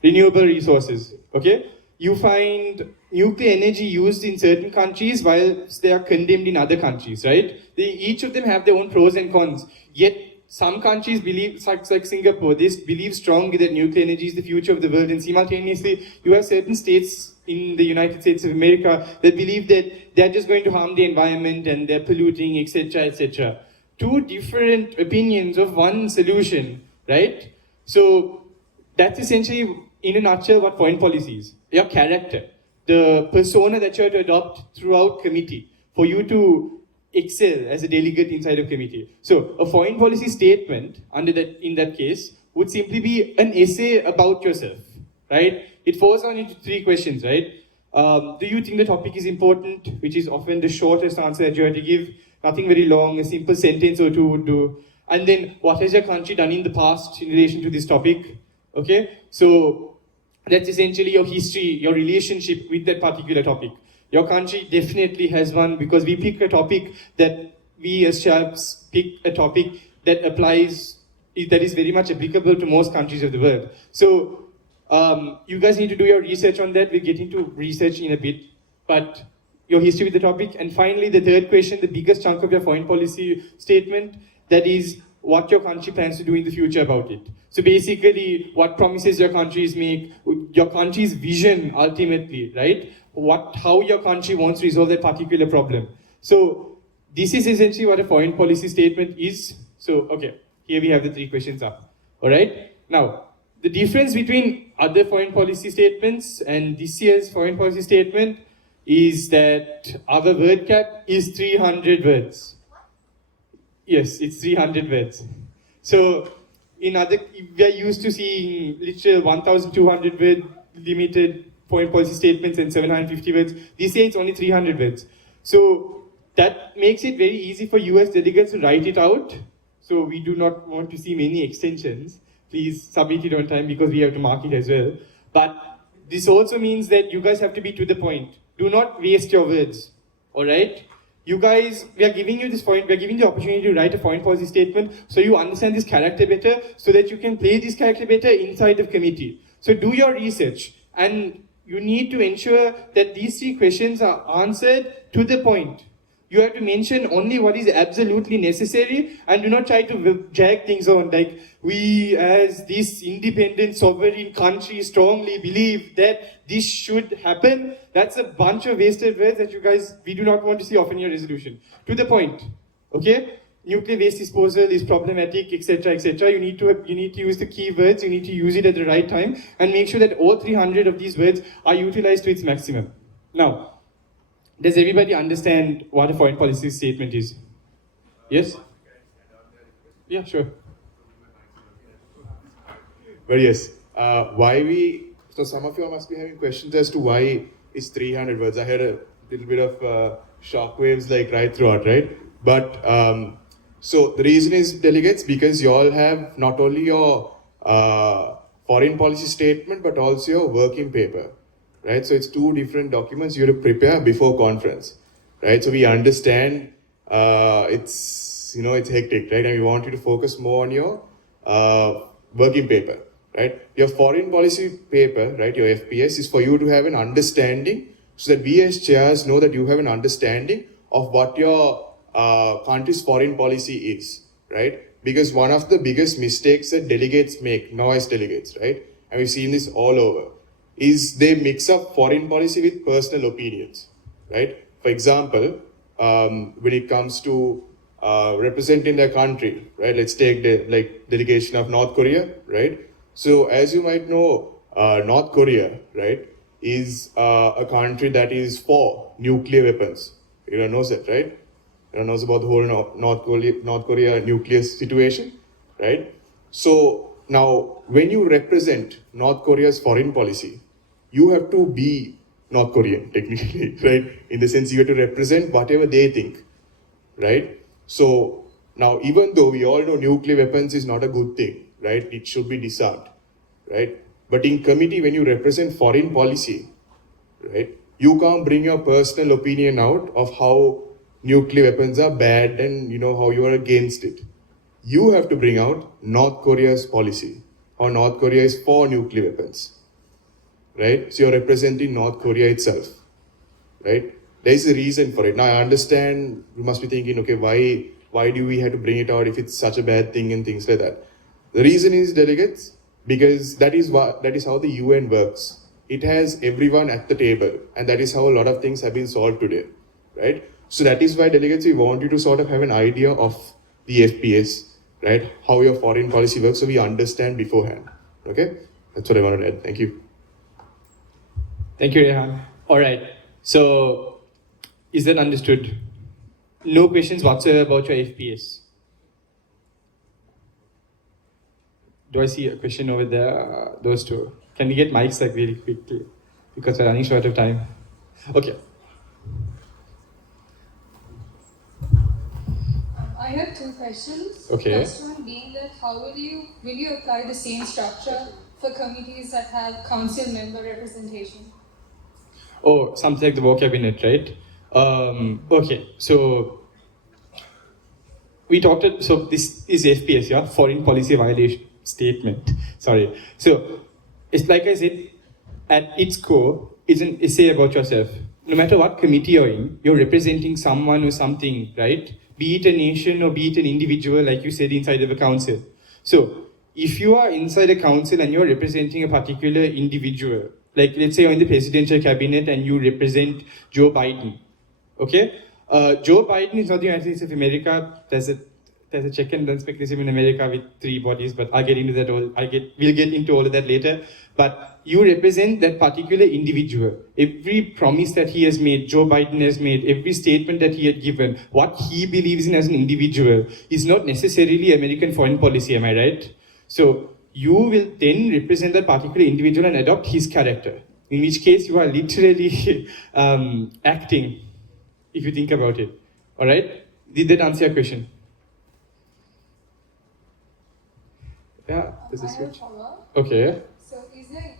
renewable resources? Okay, you find nuclear energy used in certain countries while they are condemned in other countries, right? Each of them have their own pros and cons. Yet some countries believe, like Singapore, they believe strongly that nuclear energy is the future of the world, and simultaneously you have certain states in the United States of America that believe that they're just going to harm the environment and they're polluting, etc., etc. Two different opinions of one solution, right? So that's essentially, in a nutshell, what foreign policy is. Your character, the persona that you have to adopt throughout committee for you to excel as a delegate inside of committee. So a foreign policy statement in that case would simply be an essay about yourself, right? It falls down into three questions, right? Do you think the topic is important, which is often the shortest answer that you have to give? Nothing very long, a simple sentence or two would do. And then, what has your country done in the past in relation to this topic? Okay, so That's essentially your history, your relationship with that particular topic. Your country definitely has one, because we pick a topic that we as chaps pick a topic that applies, that is very much applicable to most countries of the world. So you guys need to do your research on that. We'll get into research in a bit, but your history with the topic. And finally, the third question, the biggest chunk of your foreign policy statement, that is what your country plans to do in the future about it. So basically, what promises your countries make, your country's vision ultimately, right? How your country wants to resolve that particular problem. So this is essentially what a foreign policy statement is. So, okay, here we have the 3 questions up, all right? Now, the difference between other foreign policy statements and this year's foreign policy statement is that our word cap is 300 words. Yes, it's 300 words. So, we are used to seeing literal 1,200 word limited foreign policy statements and 750 words. This year it's only 300 words. So, that makes it very easy for US delegates to write it out. So, we do not want to see many extensions. Please submit it on time because we have to mark it as well. But this also means that you guys have to be to the point. Do not waste your words, all right? You guys, we are giving you the opportunity to write a foreign policy statement so you understand this character better, so that you can play this character better inside the committee. So do your research, and you need to ensure that these 3 questions are answered to the point. You have to mention only what is absolutely necessary, and do not try to drag things on. Like, we as this independent sovereign country strongly believe that this should happen. That's a bunch of wasted words that we do not want to see often in your resolution. To the point, okay? Nuclear waste disposal is problematic, etc., etc. You need to use the key words, you need to use it at the right time, and make sure that all 300 of these words are utilized to its maximum. Now, does everybody understand what a foreign policy statement is? Yes? Yeah, sure. But yes, so some of you must be having questions as to why it's 300 words. I had a little bit of shockwaves like right throughout, right? But so the reason is, delegates, because you all have not only your foreign policy statement, but also your working paper, right? So it's 2 different documents you have to prepare before conference, right? So we understand it's hectic, right? And we want you to focus more on your working paper, right? Your foreign policy paper, right, your FPS, is for you to have an understanding, so that we as chairs know that you have an understanding of what your country's foreign policy is, right? Because one of the biggest mistakes that delegates make, noise delegates, right, and we've seen this all over, is they mix up foreign policy with personal opinions, right? For example, when it comes to representing their country, right? Let's take the delegation of North Korea, right? So as you might know, North Korea, right, is a country that is for nuclear weapons. Everyone knows that, right? Everyone knows about the whole North Korea nuclear situation, right? So now, when you represent North Korea's foreign policy, you have to be North Korean, technically, right? In the sense, you have to represent whatever they think, right? So now, even though we all know nuclear weapons is not a good thing, right? It should be disarmed, right? But in committee, when you represent foreign policy, right, you can't bring your personal opinion out of how nuclear weapons are bad and how you are against it. You have to bring out North Korea's policy, how North Korea is for nuclear weapons, right? So you're representing North Korea itself, right? There is a reason for it. Now I understand you must be thinking, okay, why do we have to bring it out if it's such a bad thing and things like that? The reason is, delegates, because that is how the UN works. It has everyone at the table, and that is how a lot of things have been solved today, right? So that is why, delegates, we want you to sort of have an idea of the FPS, right? How your foreign policy works, so we understand beforehand. Okay? That's what I wanted to add. Thank you. Thank you, Rehan. All right. So, is that understood? No questions whatsoever about your FPS. Do I see a question over there? Those 2. Can we get mics really quickly? Because we're running short of time. Okay. I have 2 questions. Okay. First one being that how will you apply the same structure for committees that have council member representation? Oh, something like the war cabinet, right? Okay, so we talked. So this is FPS, yeah, foreign policy violation statement. Sorry. So it's like I said, at its core, it's an essay about yourself. No matter what committee you're in, you're representing someone or something, right? Be it a nation or be it an individual, like you said, inside of a council. So if you are inside a council and you're representing a particular individual, like let's say you're in the presidential cabinet and you represent Joe Biden, okay? Joe Biden is not the United States of America. There's a check and balance mechanism in America with 3 bodies, but I'll get into that we'll get into all of that later. But you represent that particular individual. Every promise that he has made, Joe Biden has made, every statement that he had given, what he believes in as an individual is not necessarily American foreign policy, am I right? So you will then represent that particular individual and adopt his character, in which case you are literally acting, if you think about it. All right? Did that answer your question? Yeah, this is I have a follow-up. Okay. So is there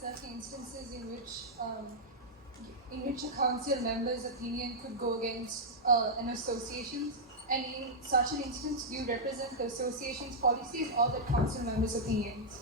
certain instances in which a council member's opinion could go against an association's? And in such an instance, do you represent the association's policies or the council member's opinions?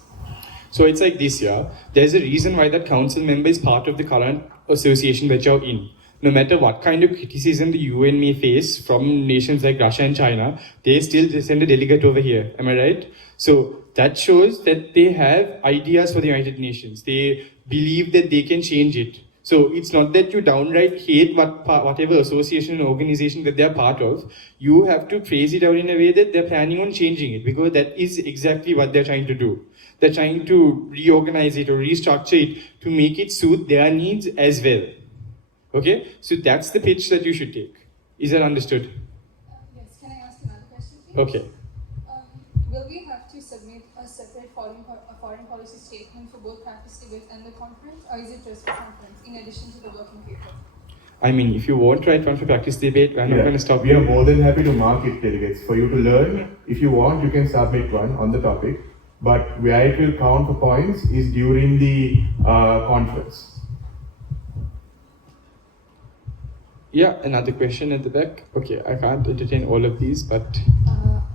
So it's like this, yeah. There's a reason why that council member is part of the current association that you're in. No matter what kind of criticism the UN may face from nations like Russia and China, they still send a delegate over here. Am I right? So that shows that they have ideas for the United Nations. They believe that they can change it. So it's not that you downright hate whatever association or organization that they're part of. You have to phrase it out in a way that they're planning on changing it, because that is exactly what they're trying to do. They're trying to reorganize it or restructure it to make it suit their needs as well. Okay? So that's the pitch that you should take. Is that understood? Yes. Can I ask another question, please? Okay. Will we have to submit a separate foreign policy statement for both practice debate and the conference, or is it just the conference in addition to the working paper? I mean, if you want to write one for practice debate, I'm not going to stop you. We are more than happy to mark it, delegates, for you to learn. If you want, you can submit one on the topic, but where it will count for points is during the conference. Yeah, another question at the back. Okay, I can't entertain all of these, but...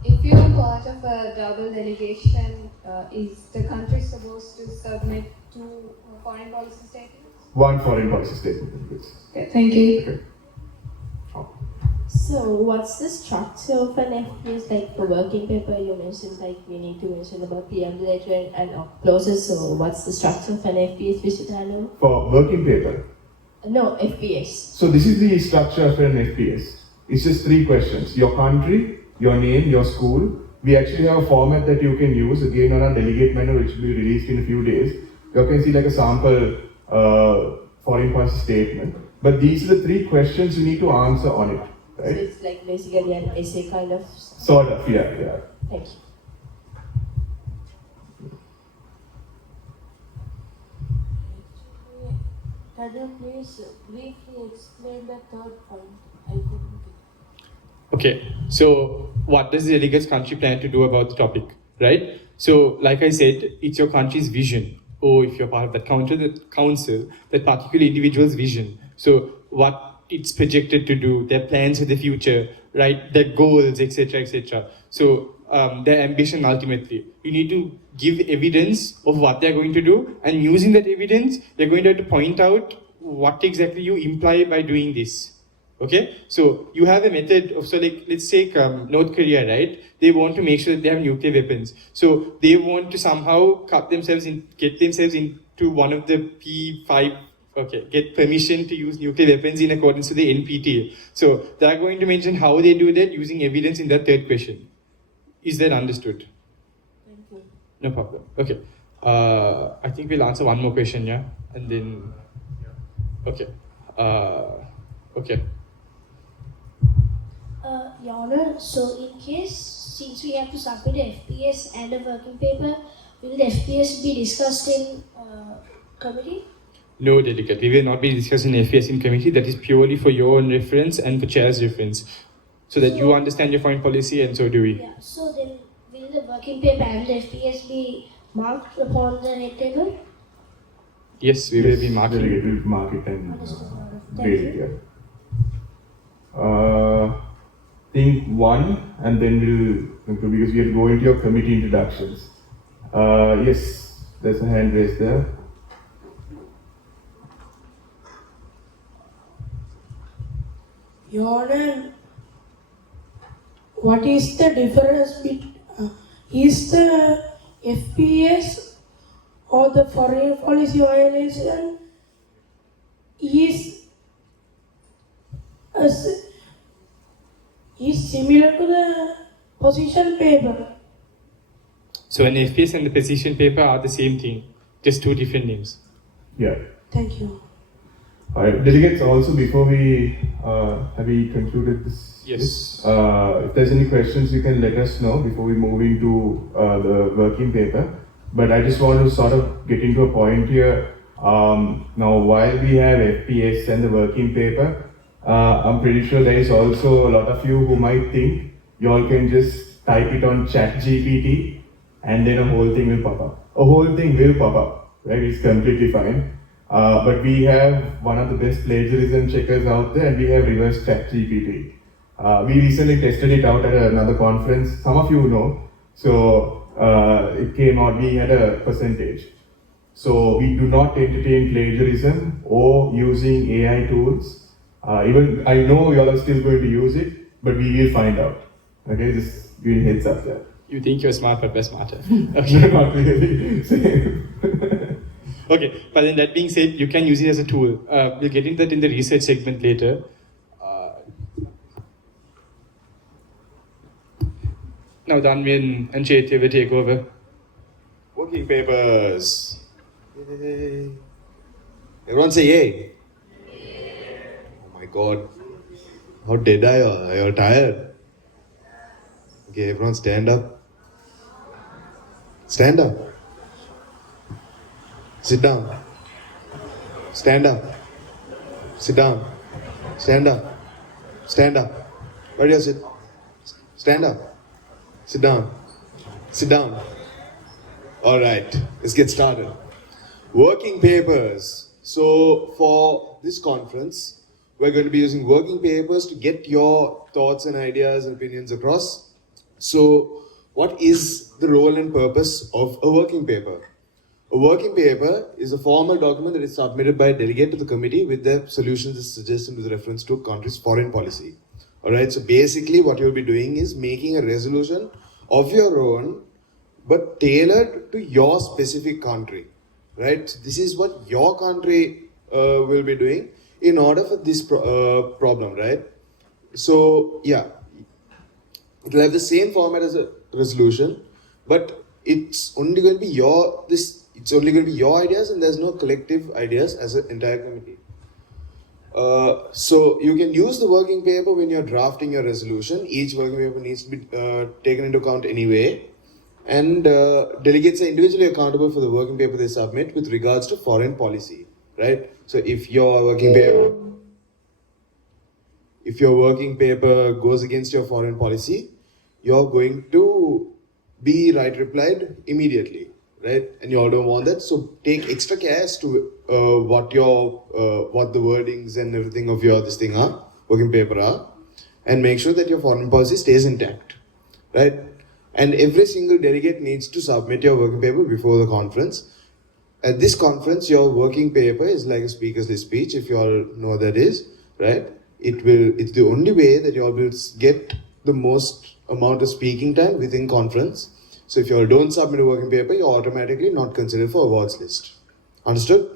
If you are part of a double delegation, is the country supposed to submit 2 foreign policy statements? 1 foreign policy statement. Okay, thank you. Okay. So what's the structure of an FPS? Like the working paper you mentioned, like we need to mention about preamble letter and clauses. So what's the structure of an FPS we should handle? For working paper? No, FPS. So this is the structure of an FPS. It's just 3 questions. Your country, your name, your school. We actually have a format that you can use again on our delegate menu, which will be released in a few days. You can see like a sample foreign policy statement. But these are the 3 questions you need to answer on it, right? So it's like basically an essay kind of. Sort of, yeah. Thank you. Can you please briefly explain the third point? I couldn't get. Okay, so what does the delegate's country plan to do about the topic, right? So, like I said, it's your country's vision, or if you're part of that council, that particular individual's vision. So, what it's projected to do, their plans for the future, right? Their goals, etc., etc. So, their ambition ultimately. You need to give evidence of what they're going to do, and using that evidence, they're going to have to point out what exactly you imply by doing this. Okay, so you have a method of, so like, let's take North Korea, right? They want to make sure that they have nuclear weapons. So they want to somehow get themselves into one of the P5, get permission to use nuclear weapons in accordance with the NPT. So they're going to mention how they do that using evidence in the 3rd question. Is that understood? Thank you. No problem. Okay. I think we'll answer one more question, yeah? And then, okay. Okay. Your Honor, so in case, since we have to submit an FPS and a working paper, will the FPS be discussed in committee? No, delegate. We will not be discussing FPS in committee. That is purely for your own reference and for chair's reference. So that you understand your foreign policy, and so do we. Yeah, so then will the working paper and the FPS be marked upon the head table? Yes, we will be marking. Delegate will mark it and Thank grade it, yeah. Think one, and then we'll, because we have to go into your committee introductions. Yes, there's a hand raised there. Your Honor, what is the difference between is the FPS or the foreign policy violation is similar to the position paper? So an FPS and the position paper are the same thing, just two different names. Yeah. Thank you. Alright, delegates, also before we have we concluded this? Yes. If there's any questions, you can let us know before we move into the working paper. But I just want to sort of get into a point here. Now, while we have FPS and the working paper, I'm pretty sure there is also a lot of you who might think you all can just type it on ChatGPT and then a whole thing will pop up. A whole thing will pop up, right? It's completely fine. But we have one of the best plagiarism checkers out there, and we have reverse ChatGPT. We recently tested it out at another conference. Some of you know. So it came out, we had a percentage. So we do not entertain plagiarism or using AI tools. Even I know you all are still going to use it, but we will find out. Okay, just give me a heads up there. You think you're smart, but we're smarter. Okay. Not really. Same. Okay, but then that being said, you can use it as a tool. We'll get into that in the research segment later. Now Danvin and Chaitya will take over. Working papers. Yay. Everyone say yay. Oh my god. How dead are you? Are you tired? Okay, everyone stand up. Stand up. Sit down. Stand up. Sit down. Stand up. Stand up. Where do you sit? Stand up. Sit down. Sit down. Alright, let's get started. Working papers. So for this conference, we're going to be using working papers to get your thoughts and ideas and opinions across. So what is the role and purpose of a working paper? A working paper is a formal document that is submitted by a delegate to the committee with their solutions and suggestions with reference to a country's foreign policy. Alright, so basically what you'll be doing is making a resolution of your own, but tailored to your specific country. Right? So this is what your country will be doing in order for this problem, right? So yeah, it will have the same format as a resolution, but it's only going to be it's only going to be your ideas, and there's no collective ideas as an entire committee. So you can use the working paper when you're drafting your resolution. Each working paper needs to be taken into account anyway. And delegates are individually accountable for the working paper they submit with regards to foreign policy, right? So if your working paper goes against your foreign policy, you're going to be right replied immediately, right? And you all don't want that, so take extra care as to what the wordings and everything of your working paper are, and make sure that your foreign policy stays intact, right? And every single delegate needs to submit your working paper before the conference. At this conference, your working paper is like a speaker's list speech, if you all know what that is, right? It's the only way that you all will get the most amount of speaking time within conference. So if you all don't submit a working paper, you're automatically not considered for awards list. Understood?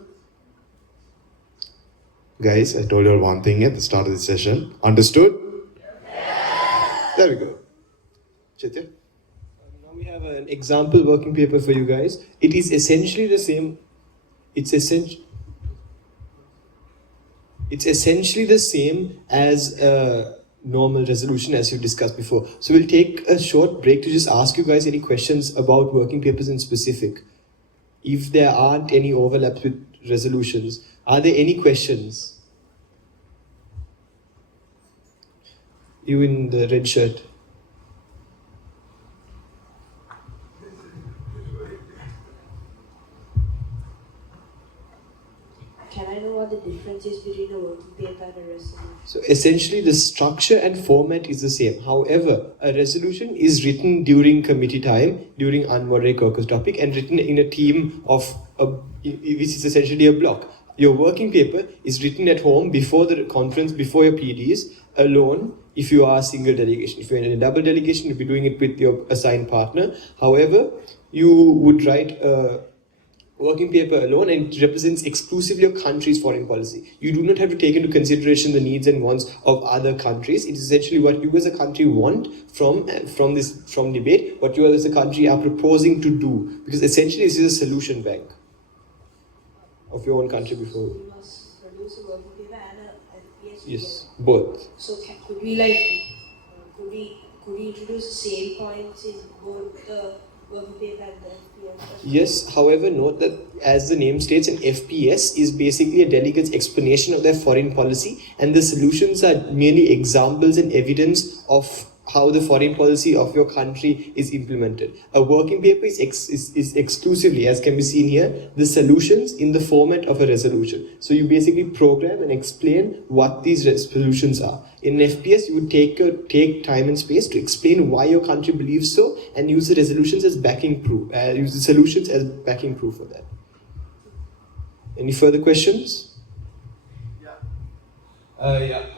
Guys, I told you all one thing at the start of the session. Understood? Yeah. There we go. Chaitya? Now we have an example working paper for you guys. It is essentially the same. It's essentially the same as a normal resolution as you discussed before. So we'll take a short break to just ask you guys any questions about working papers in specific. If there aren't any overlaps with resolutions, are there any questions? You in the red shirt. I know what the difference is between a working paper and a resolution? So essentially the structure and format is the same. However, a resolution is written during committee time, during unmoderated caucus topic, and written in a team of, which is essentially a block. Your working paper is written at home before the conference, before your PDs, alone if you are a single delegation. If you're in a double delegation, you'll be doing it with your assigned partner. However, you would write a working paper alone, and it represents exclusively your country's foreign policy. You do not have to take into consideration the needs and wants of other countries. It is essentially what you as a country want from debate, what you as a country are proposing to do. Because essentially this is a solution bank of your own country before. You must produce a working paper and a FPS. Yes, both. So could we introduce the same points in both the working paper and the FPS? Yes, however, note that as the name states, an FPS is basically a delegate's explanation of their foreign policy, and the solutions are merely examples and evidence of how the foreign policy of your country is implemented. A working paper is exclusively, as can be seen here, the solutions in the format of a resolution. So you basically program and explain what these solutions are. In an FPS, you would take time and space to explain why your country believes so, and use the resolutions as backing proof. Use the solutions as backing proof for that. Any further questions?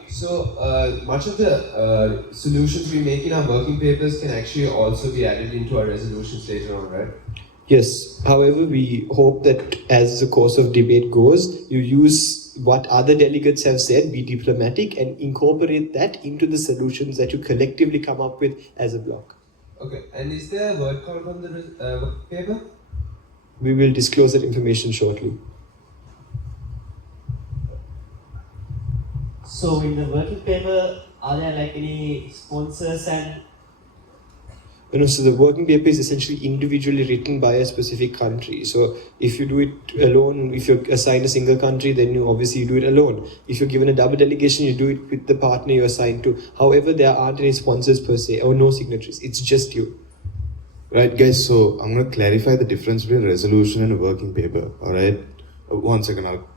So much of the solutions we make in our working papers can actually also be added into our resolutions later on, right? Yes. However, we hope that as the course of debate goes, you use what other delegates have said, be diplomatic, and incorporate that into the solutions that you collectively come up with as a block. Okay. And is there a word count on the working paper? We will disclose that information shortly. So in the working paper, are there like any sponsors and? So the working paper is essentially individually written by a specific country. So if you do it alone, if you're assigned a single country, then you obviously do it alone. If you're given a double delegation, you do it with the partner you're assigned to. However, there aren't any sponsors per se, or no signatories. It's just you. Right, guys, so I'm going to clarify the difference between a resolution and a working paper, alright? 1 second, I'll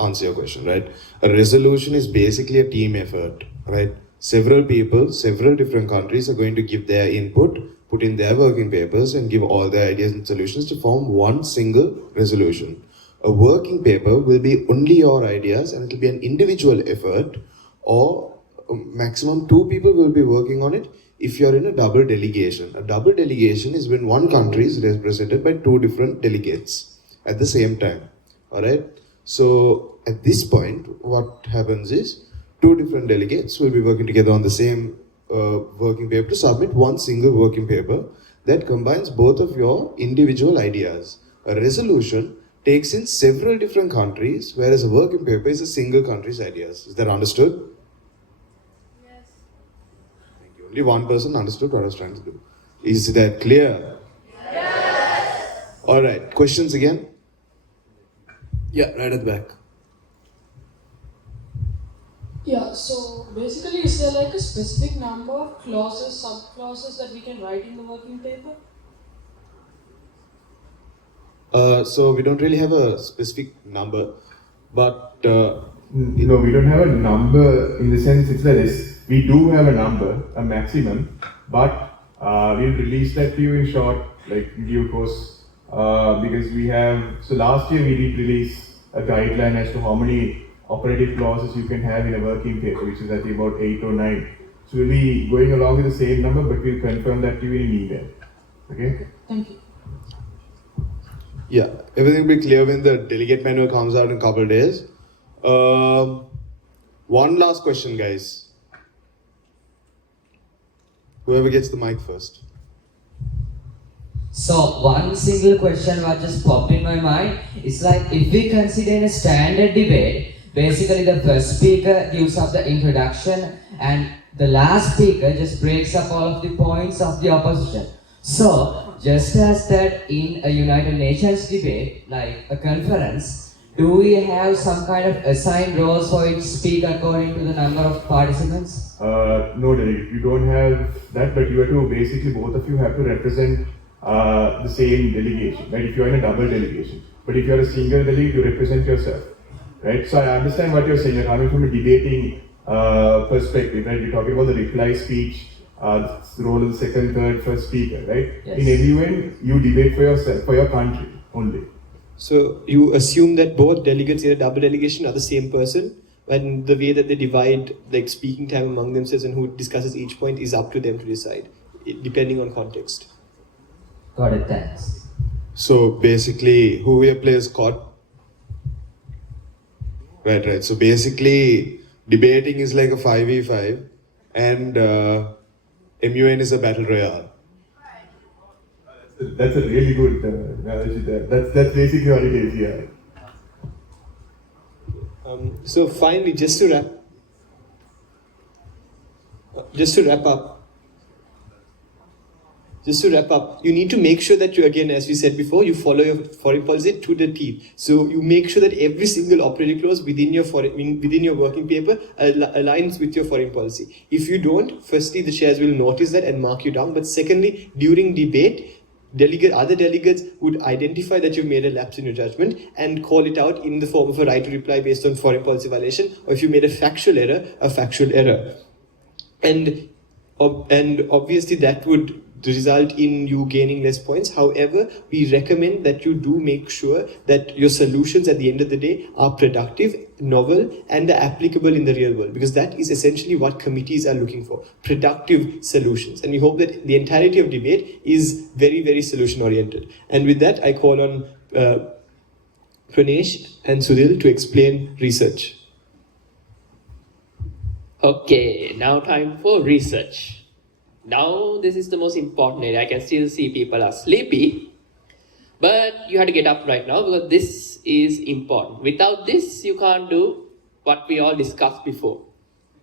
answer your question, right? A resolution is basically a team effort, right? Several people, several different countries are going to give their input, put in their working papers, and give all their ideas and solutions to form one single resolution. A working paper will be only your ideas, and it will be an individual effort, or maximum 2 people will be working on it if you're in a double delegation. A double delegation is when one country is represented by 2 different delegates at the same time, alright? So at this point, what happens is 2 different delegates will be working together on the same working paper to submit one single working paper that combines both of your individual ideas. A resolution takes in several different countries, whereas a working paper is a single country's ideas. Is that understood? Yes. Thank you. Only one person understood what I was trying to do. Is that clear? Yes. All right. Questions again? Yeah, right at the back. Yeah, so basically, is there like a specific number of clauses, sub-clauses that we can write in the working paper? So we don't really have a specific number, but we don't have a number in the sense it's like this. We do have a number, a maximum, but we'll release that to you in short, like in due course, because we have. So last year we did release a guideline as to how many operative clauses you can have in a working paper, which is I think about 8 or 9. So we'll be going along with the same number, but we'll confirm that to you in an email. Okay? Thank you. Yeah, everything will be clear when the delegate manual comes out in a couple of days. One last question, guys. Whoever gets the mic first. So one single question what just popped in my mind is like, if we consider a standard debate, basically the first speaker gives up the introduction and the last speaker just breaks up all of the points of the opposition. So just as that in a United Nations debate, like a conference, do we have some kind of assigned roles for each speaker according to the number of participants? No, Derek, you don't have that, but you have to basically, both of you have to represent the same delegation, right? If you're in a double delegation. But if you're a single delegate, you represent yourself. right? So I understand what you're saying. You're coming from a debating perspective, right? You're talking about the reply speech, role of the second, third, first speaker, right? Yes. In MUN, you debate for yourself, for your country only. So you assume that both delegates in a double delegation are the same person, and the way that they divide like speaking time among themselves and who discusses each point is up to them to decide, depending on context. Got it, thanks. So basically, whoever plays COD. Right. So basically, debating is like a 5v5, and MUN is a battle royale. That's a really good analogy there. That's basically what it is, yeah. So finally, just to wrap up, you need to make sure that you, again, as we said before, you follow your foreign policy to the T. So you make sure that every single operating clause within your working paper aligns with your foreign policy. If you don't, firstly, the chairs will notice that and mark you down. But secondly, during debate, other delegates would identify that you've made a lapse in your judgment and call it out in the form of a right to reply based on foreign policy violation, or if you made a factual error. And obviously that would result in you gaining less points. However, we recommend that you do make sure that your solutions at the end of the day are productive, novel, and applicable in the real world, because that is essentially what committees are looking for, productive solutions. And we hope that the entirety of debate is very, very solution oriented. And with that, I call on Pranesh and Sudhil to explain research. Okay, now time for research. Now this is the most important area. I can still see people are sleepy, but you have to get up right now because this is important. Without this, you can't do what we all discussed before,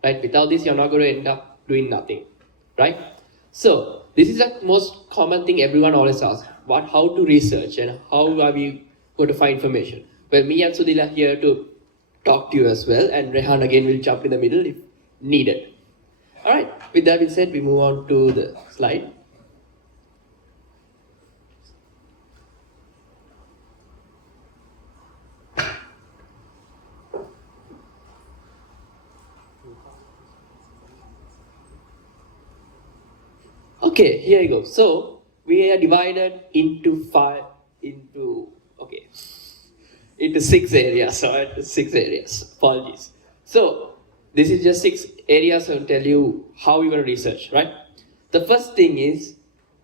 right? Without this, you're not going to end up doing nothing, right? So this is the most common thing everyone always asks: how to research and how are we going to find information? Well, me and Sudhil are here to talk to you as well, and Rehan again will jump in the middle if needed. All right, with that being said, we move on to the slide. Okay, here you go. So we are divided into six areas. Sorry, 6 areas. Apologies. So this is just 6 areas I'll tell you how you're going to research, right? The first thing is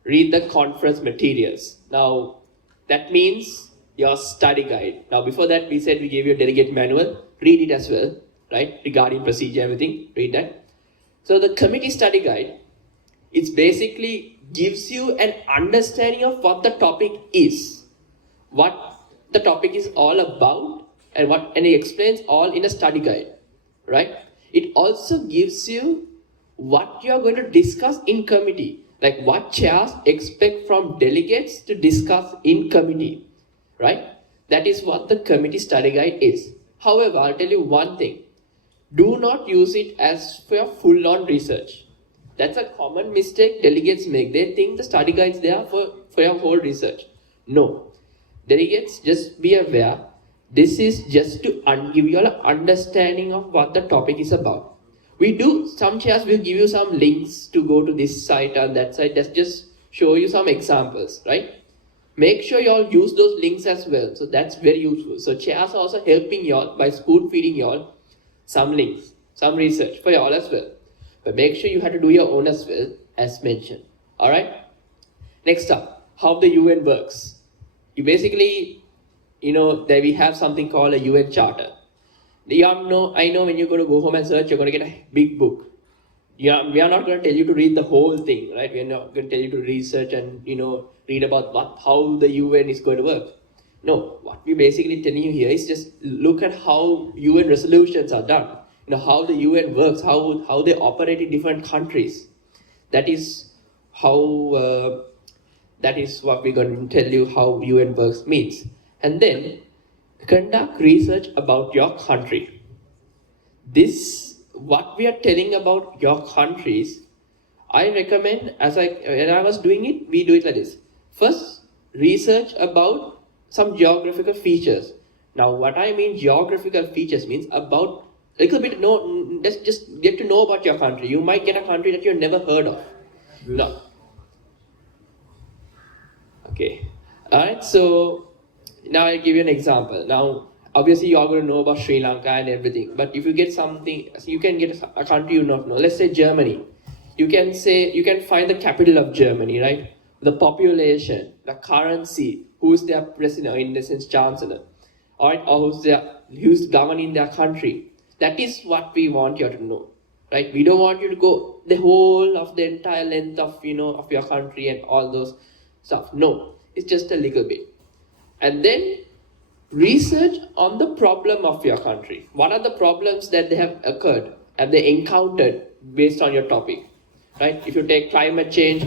read the conference materials. Now, that means your study guide. Now, before that, we said we gave you a delegate manual. Read it as well, right? Regarding procedure, everything, read that. So the committee study guide, it basically gives you an understanding of what the topic is, what the topic is all about, and it explains all in a study guide, right? It also gives you what you're going to discuss in committee, like what chairs expect from delegates to discuss in committee, right? That is what the committee study guide is. However, I'll tell you one thing. Do not use it as for your full-on research. That's a common mistake delegates make. They think the study guide is there for your whole research. No. Delegates, just be aware, this is just to give you an understanding of what the topic is about. Some chairs will give you some links to go to this site and that site. That's just show you some examples, right? Make sure you all use those links as well. So that's very useful. So chairs are also helping you all by spoon feeding you all some links, some research for you all as well. But make sure you have to do your own as well, as mentioned. Alright? Next up, how the UN works. You basically, that we have something called a UN Charter. I know when you're going to go home and search, you're going to get a big book. We are not going to tell you to read the whole thing, right? We're not going to tell you to research and, read about how the UN is going to work. No, what we're basically telling you here is just look at how UN resolutions are done. How the UN works, how they operate in different countries. That is what we're going to tell you how UN works means. And then conduct research about your country. What we are telling about your countries, I recommend, when I was doing it, we do it like this. First, research about some geographical features. Now, what I mean geographical features means about a little bit just get to know about your country. You might get a country that you've never heard of. No. Okay. Alright, so now I'll give you an example. Now, obviously you are going to know about Sri Lanka and everything, but if you get something, you can get a country you not know. Let's say Germany. You can find the capital of Germany, right? The population, the currency, who's their president, or in the sense chancellor, alright, or who's governing their country. That is what we want you to know, right? We don't want you to go the whole of the entire length of of your country and all those stuff. No, it's just a little bit. And then research on the problem of your country. What are the problems that they have occurred and they encountered based on your topic, right? If you take climate change,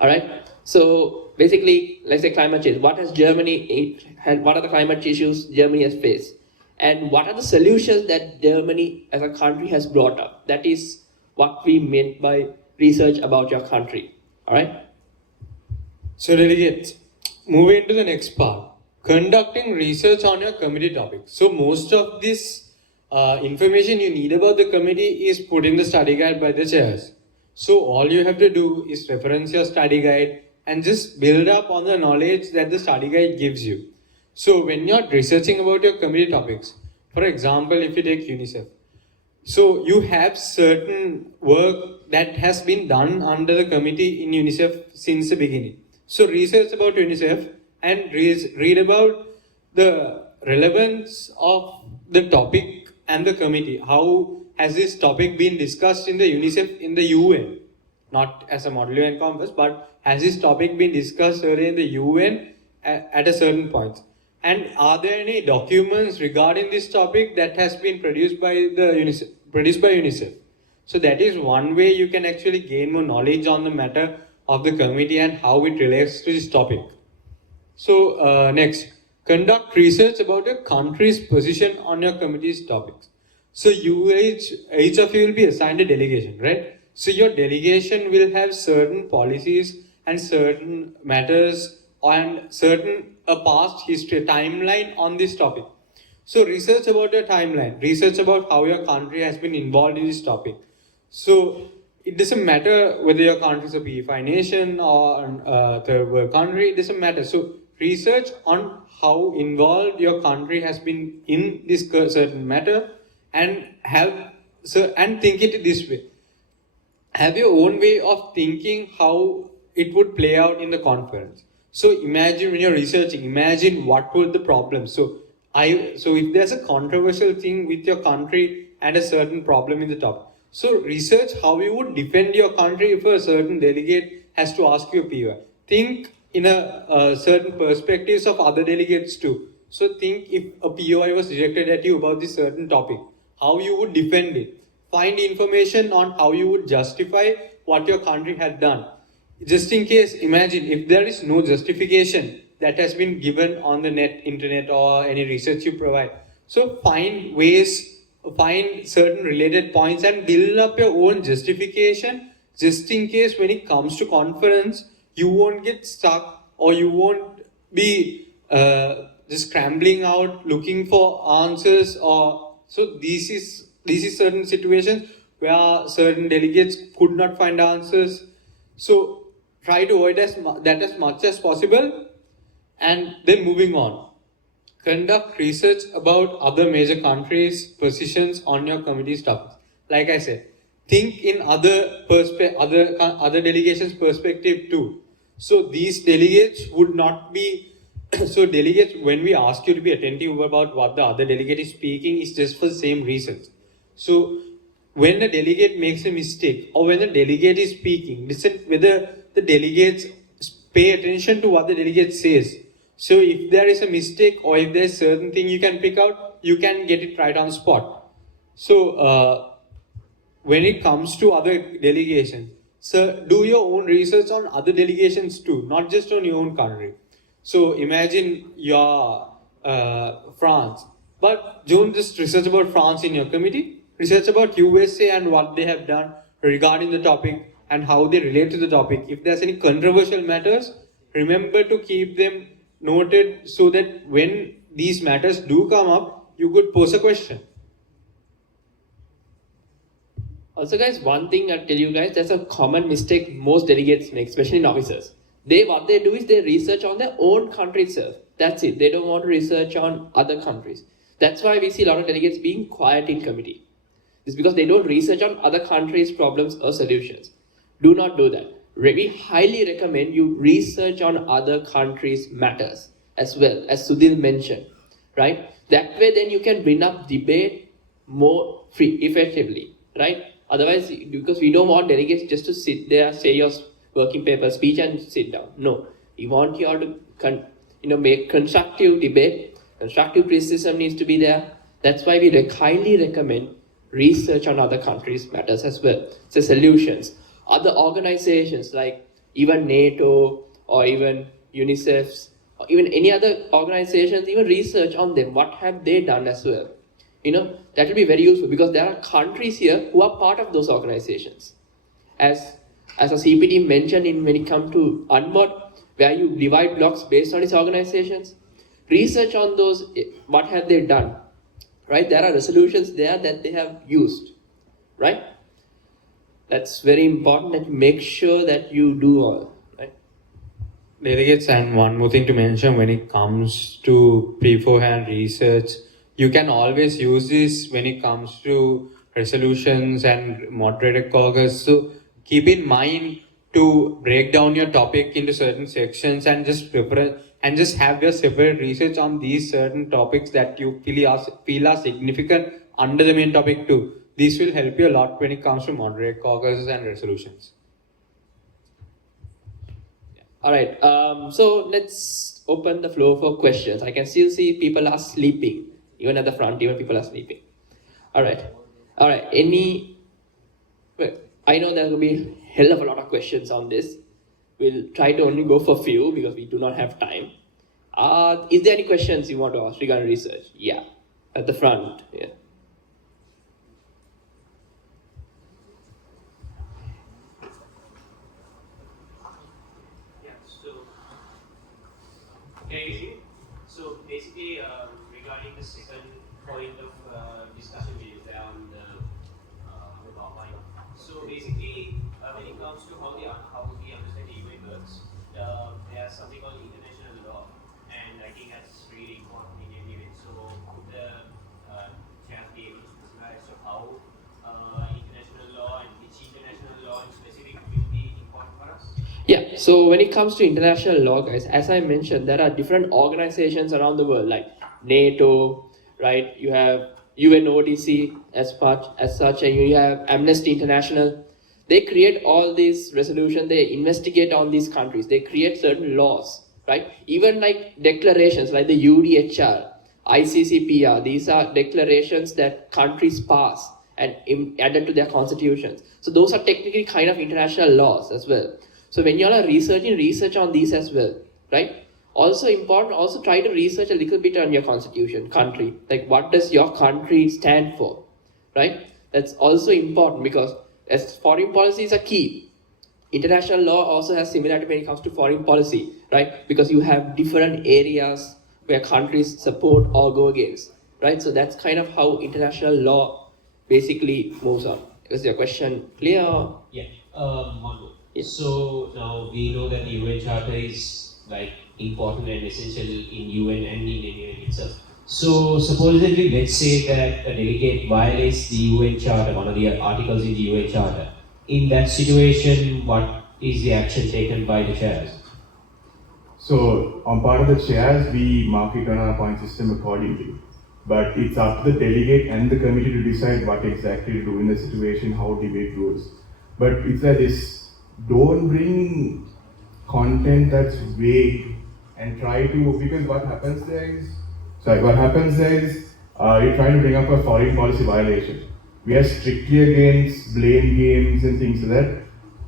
all right. So basically, let's say climate change. What has Germany had? What are the climate issues Germany has faced? And what are the solutions that Germany as a country has brought up? That is what we meant by research about your country. All right. So delegates, moving to the next part, conducting research on your committee topic. So most of this information you need about the committee is put in the study guide by the chairs. So all you have to do is reference your study guide and just build up on the knowledge that the study guide gives you. So when you're researching about your committee topics, for example, if you take UNICEF, so you have certain work that has been done under the committee in UNICEF since the beginning. So research about UNICEF and read about the relevance of the topic and the committee. How has this topic been discussed in the UNICEF in the UN? Not as a model UN conference, but has this topic been discussed earlier in the UN at a certain point? And are there any documents regarding this topic that has been produced by UNICEF? So that is one way you can actually gain more knowledge on the matter of the committee and how it relates to this topic. So next, conduct research about a country's position on your committee's topics. So each of you will be assigned a delegation, right? So your delegation will have certain policies and certain matters and certain past history, timeline on this topic. So research about your timeline, research about how your country has been involved in this topic. So it doesn't matter whether your country is a PFI nation or a third world country, it doesn't matter. So research on how involved your country has been in this certain matter and think it this way. Have your own way of thinking how it would play out in the conference. So imagine when you're researching, imagine what were the problems. So if there's a controversial thing with your country and a certain problem in the top, so research how you would defend your country if a certain delegate has to ask you a POI. Think in a certain perspectives of other delegates too. So think if a POI was directed at you about this certain topic, how you would defend it. Find information on how you would justify what your country had done. Just in case, imagine if there is no justification that has been given on the internet or any research you provide. So find ways, find certain related points and build up your own justification just in case when it comes to conference, you won't get stuck or you won't be just scrambling out looking for answers. Or so this is certain situations where certain delegates could not find answers. So try to avoid that as much as possible. And then moving on, conduct research about other major countries' positions on your committee's topics. Like I said, think in other delegations' perspective too. So these delegates would not be, so delegates, when we ask you to be attentive about what the other delegate is speaking, is just for the same reasons. So when a delegate makes a mistake or when the delegate is speaking, listen whether the delegates pay attention to what the delegate says. So if there is a mistake or if there is certain thing you can pick out, you can get it right on spot. So when it comes to other delegations, so do your own research on other delegations too, not just on your own country. So imagine you're France, but don't just research about France in your committee. Research about USA and what they have done regarding the topic and how they relate to the topic. If there's any controversial matters, remember to keep them noted so that when these matters do come up, you could pose a question. Also guys, one thing I'll tell you guys, that's a common mistake most delegates make, especially in officers. What they do is they research on their own country itself. That's it. They don't want to research on other countries. That's why we see a lot of delegates being quiet in committee. It's because they don't research on other countries' problems or solutions. Do not do that. We highly recommend you research on other countries' matters as well, as Sudhir mentioned, right? That way then you can bring up debate more effectively, right? Otherwise, because we don't want delegates just to sit there, say your working paper speech and sit down. No, we want you all to make constructive debate. Constructive criticism needs to be there. That's why we highly recommend research on other countries' matters as well. So solutions. Other organizations like even NATO or even UNICEF or even any other organizations, even research on them. What have they done as well? That will be very useful because there are countries here who are part of those organizations. As a CPD mentioned when it comes to Unmod, where you divide blocks based on its organizations, research on those, what have they done, right? There are resolutions there that they have used, right? That's very important that you make sure that you do all, right? Delegates, and one more thing to mention when it comes to beforehand research, you can always use this when it comes to resolutions and moderated caucus. So keep in mind to break down your topic into certain sections and just have your separate research on these certain topics that you feel are significant under the main topic too. This will help you a lot when it comes to moderated caucuses and resolutions. All right, so let's open the floor for questions. I can still see people are sleeping. Even at the front, even people are sleeping. All right. I know there's going to be a hell of a lot of questions on this. We'll try to only go for a few because we do not have time. Is there any questions you want to ask regarding research? Yeah, at the front. Yeah. So basically, regarding the second point of discussion we used on the PowerPoint. So basically, when it comes to how we understand the event works, there's something called international law, and I think that's really important in any event. So could the chair be able to specify as to how international law and which international law in specific will be important for us? Yeah, so when it comes to international law, guys, as I mentioned, there are different organizations around the world like NATO, right? You have UNODC as such, and you have Amnesty International. They create all these resolutions, they investigate on these countries, they create certain laws, right? Even like declarations like the UDHR, ICCPR, these are declarations that countries pass and added to their constitutions. So those are technically kind of international laws as well. So when you all are research on these as well, right? Also important, also try to research a little bit on your constitution, country. Like what does your country stand for, right? That's also important because as foreign policies are key. International law also has similarity when it comes to foreign policy, right? Because you have different areas where countries support or go against, right? So that's kind of how international law basically moves on. Is your question clear? Yeah, one more. Yes. So now we know that the UN Charter is like important and essential in UN and in UN itself. So supposedly, let's say that a delegate violates the UN Charter, one of the articles in the UN Charter. In that situation, what is the action taken by the chairs? So on part of the chairs, we mark it on our point system accordingly. But it's up to the delegate and the committee to decide what exactly to do in the situation, how debate goes. But it's like this. Don't bring content that's vague and try to, because what happens there is you're trying to bring up a foreign policy violation. We are strictly against blame games and things like that.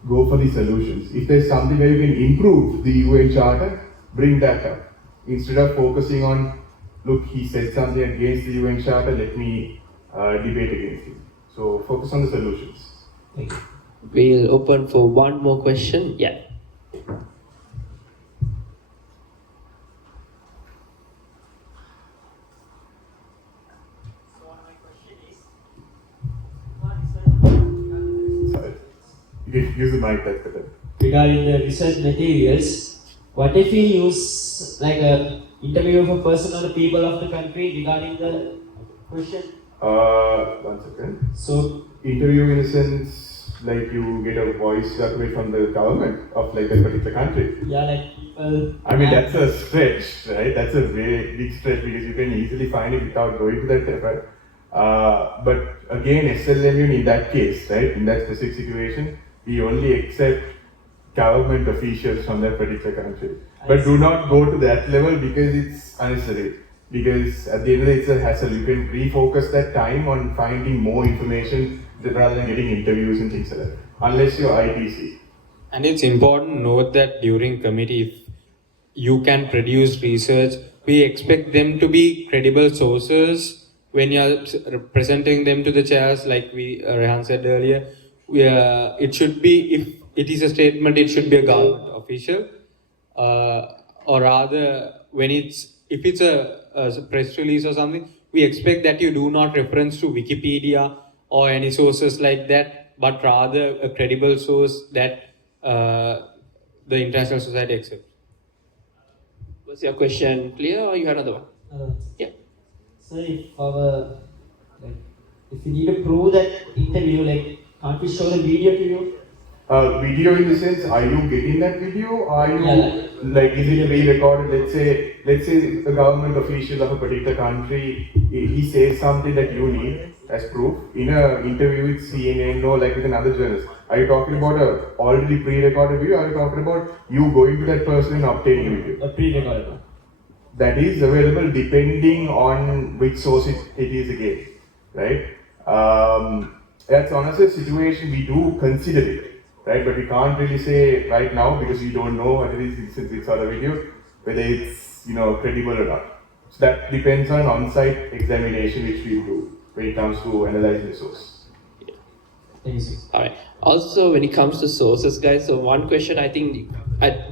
Go for the solutions. If there's something where you can improve the UN Charter, bring that up. Instead of focusing on, look, he said something against the UN Charter, let me debate against him. So focus on the solutions. Thank you. We'll open for one more question. Yeah. Use the mic, that's better. Regarding the research materials, what if we use like a interview of a person or the people of the country regarding the question? 1 second. So, interview in a sense, like you get a voice that way from the government of like a particular country. Yeah, like people. I mean, that's a stretch, right? That's a very big stretch because you can easily find it without going to that effort. But again, SLMUN in that case, right, in that specific situation, we only accept government officials from that particular country. But do not go to that level because it's unnecessary. Because at the end of the day, it's a hassle. You can refocus that time on finding more information rather than getting interviews and things like that. Unless you're ITC. And it's important to note that during committee, if you can produce research, we expect them to be credible sources when you're presenting them to the chairs, like Rehan said earlier. It should be, if it is a statement, it should be a government official. Or rather, if it's a press release or something, we expect that you do not reference to Wikipedia or any sources like that, but rather a credible source that the international society accepts. Was your question clear, or you have another one? Yeah. So if you need to prove that interview, like, can't we show the video to you? Video in the sense, are you getting that video? Are you like, is it pre-recorded? Let's say a government official of a particular country, he says something that you need as proof in an interview with CNN or like with another journalist. Are you talking about a already pre-recorded video? Or are you talking about you going to that person and obtaining a video? A pre-recorded one. That is available depending on which source it is again, right? That's honestly a situation we do consider it. Right, but we can't really say right now because we don't know what it is since it's on a video, whether it's credible or not. So that depends on on-site examination which we do when it comes to analyzing the source. Alright. Also, when it comes to sources, guys, so one question I think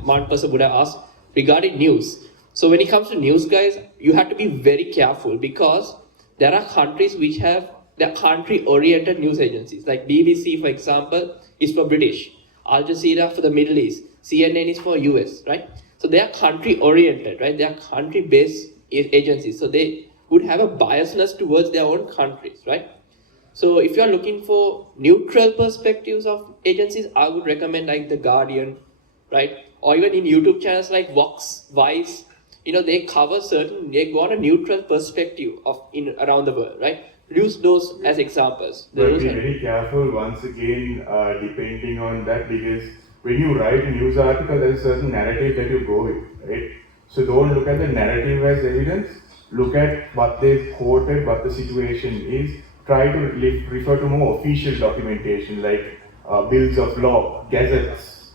one person would have asked regarding news. So when it comes to news, guys, you have to be very careful because there are countries which have their country-oriented news agencies, like BBC, for example, is for British, Al Jazeera for the Middle East, CNN is for US, right? So they are country-oriented, right? They are country-based agencies, so they would have a biasness towards their own countries, right? So if you are looking for neutral perspectives of agencies, I would recommend like The Guardian, right? Or even in YouTube channels like Vox, Vice, they cover they go on a neutral perspective of around the world, right? Use those as examples. But be very careful once again, depending on that, because when you write a news article, there's a certain narrative that you go with, right? So don't look at the narrative as evidence. Look at what they've quoted, what the situation is. Try to refer to more official documentation like bills of law, gazettes,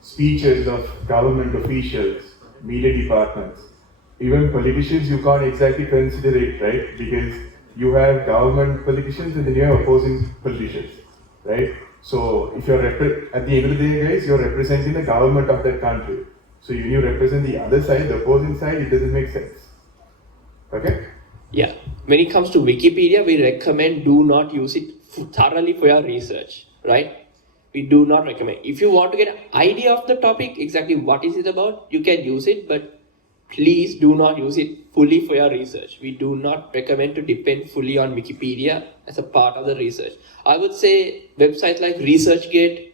speeches of government officials, media departments. Even politicians, you can't exactly consider it, right? Because you have government politicians and then you have opposing politicians, right? So if you're at the end of the day, guys, you're representing the government of that country. So when you represent the other side, the opposing side, it doesn't make sense. Okay? Yeah. When it comes to Wikipedia, we recommend do not use it thoroughly for your research, right? We do not recommend. If you want to get an idea of the topic, exactly what is it about, you can use it, but please do not use it fully for your research. We do not recommend to depend fully on Wikipedia as a part of the research. I would say websites like ResearchGate,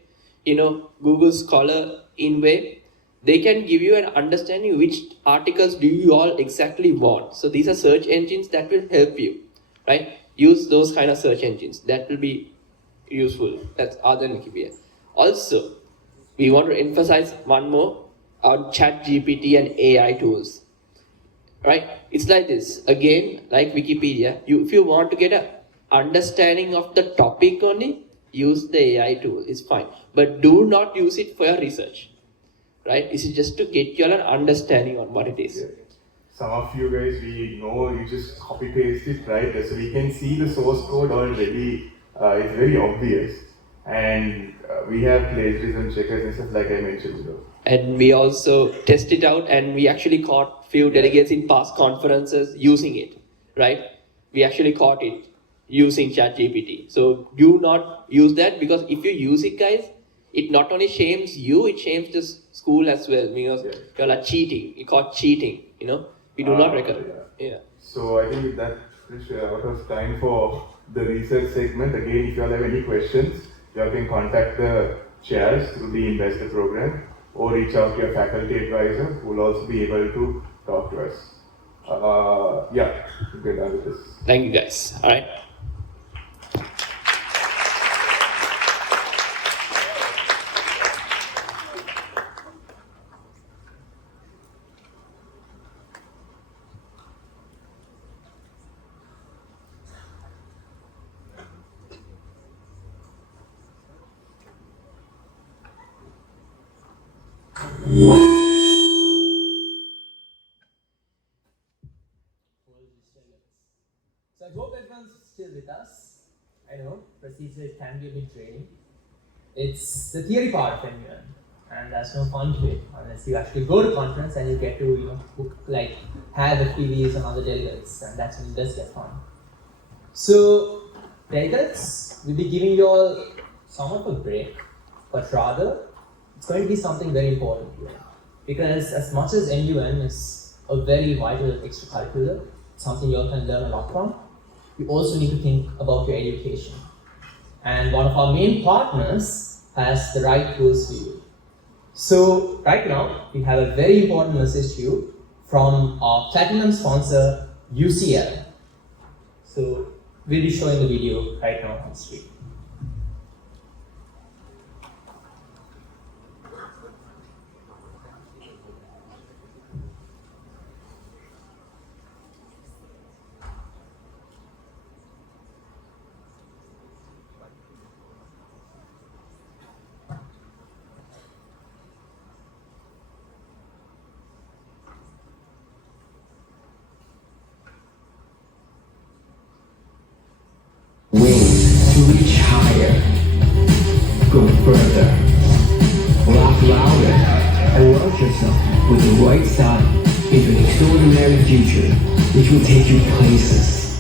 Google Scholar, InWay, they can give you an understanding which articles do you all exactly want. So these are search engines that will help you, right? Use those kind of search engines. That will be useful. That's other than Wikipedia. Also, we want to emphasize one more on ChatGPT and AI tools, right? It's like this. Again, like Wikipedia, if you want to get an understanding of the topic only, use the AI tool. It's fine. But do not use it for your research, right? This is just to get you an understanding on what it is. Yeah. Some of you guys, we know you just copy paste it, right? So we can see the source code already. It's very obvious. and we have plagiarism checkers and stuff like I mentioned before. And we also test it out, and we actually caught few delegates in past conferences using it, right? We actually caught it using ChatGPT. So do not use that, because if you use it, guys, it not only shames you, it shames the school as well, because you all are cheating. You caught cheating, you know. We do not recommend. Yeah. So I think with that, we're out of time for the research segment. Again, if you all have any questions, you all can contact the chairs through the investor program, or reach out to your faculty advisor, who will also be able to talk to us. Yeah, we're done with this. Thank you, guys. All right. So I hope everyone's still with us. I know procedure can be a bit draining. It's the theory part of MUN, and there's no fun to it unless you actually go to conference and you get to have the PVs and other delegates, and that's when it does get fun. So delegates, we'll be giving you all somewhat of a break, but rather it's going to be something very important here, because as much as MUN is a very vital extracurricular, something you all can learn a lot from, you also need to think about your education. And one of our main partners has the right tools for you. So right now, we have a very important message to you from our platinum sponsor, UCL. So we'll be showing the video right now on screen. To reach higher, go further, laugh louder, and launch yourself with the right side into an extraordinary future which will take you places.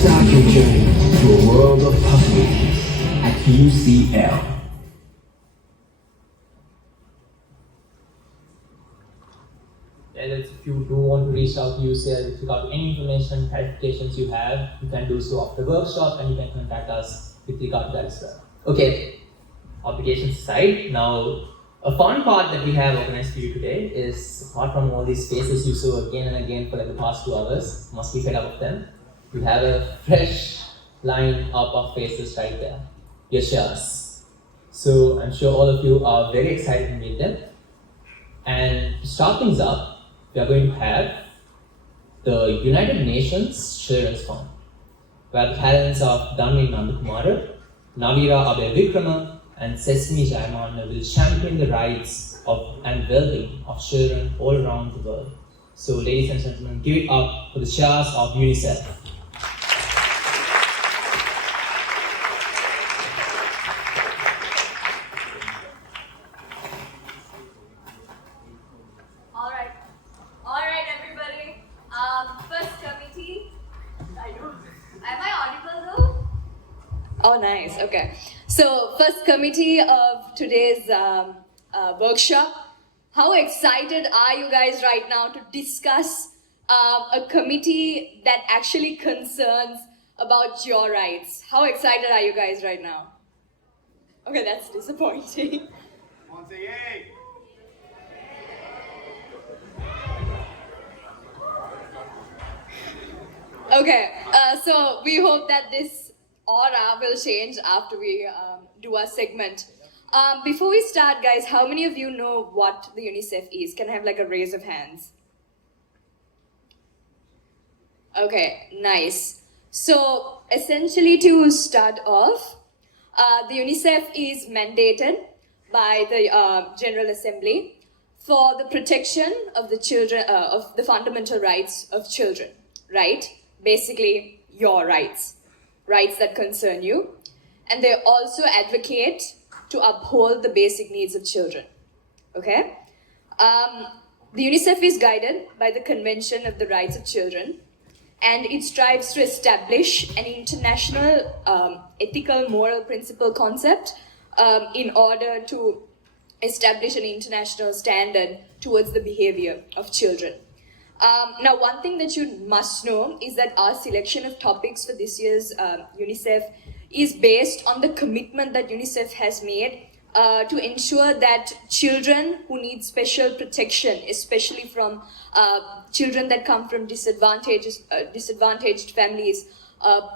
Start your journey to a world of possibilities at UCL. If you do want to reach out to UCL with regard to any information, clarifications you have, you can do so after the workshop, and you can contact us with regard to that as well. Okay, obligations aside, now a fun part that we have organized for you today is, apart from all these faces you saw again and again for like the past 2 hours, must be fed up of them, we have a fresh line up of faces right there, your shares. So I'm sure all of you are very excited to meet them. And to start things up, we are going to have the United Nations Children's Fund, where the talents of Dhanmin Nandakumara, Navira Abhay Vikrama, and Sesame Jayamana will champion the rights and well-being of children all around the world. So, ladies and gentlemen, give it up for the cheers of UNICEF. Oh, nice. Okay. So, first committee of today's workshop. How excited are you guys right now to discuss a committee that actually concerns about your rights? How excited are you guys right now? Okay, that's disappointing. Okay, so we hope that this aura will change after we do our segment. Before we start, guys, how many of you know what the UNICEF is? Can I have like a raise of hands? Okay, nice. So essentially, to start off, the UNICEF is mandated by the General Assembly for the protection of the children, of the fundamental rights of children, right? Basically, your rights that concern you. and they also advocate to uphold the basic needs of children. Okay? The UNICEF is guided by the Convention of the Rights of Children, and it strives to establish an international ethical moral principle concept in order to establish an international standard towards the behavior of children. Now, one thing that you must know is that our selection of topics for this year's UNICEF is based on the commitment that UNICEF has made to ensure that children who need special protection, especially from children that come from disadvantaged families,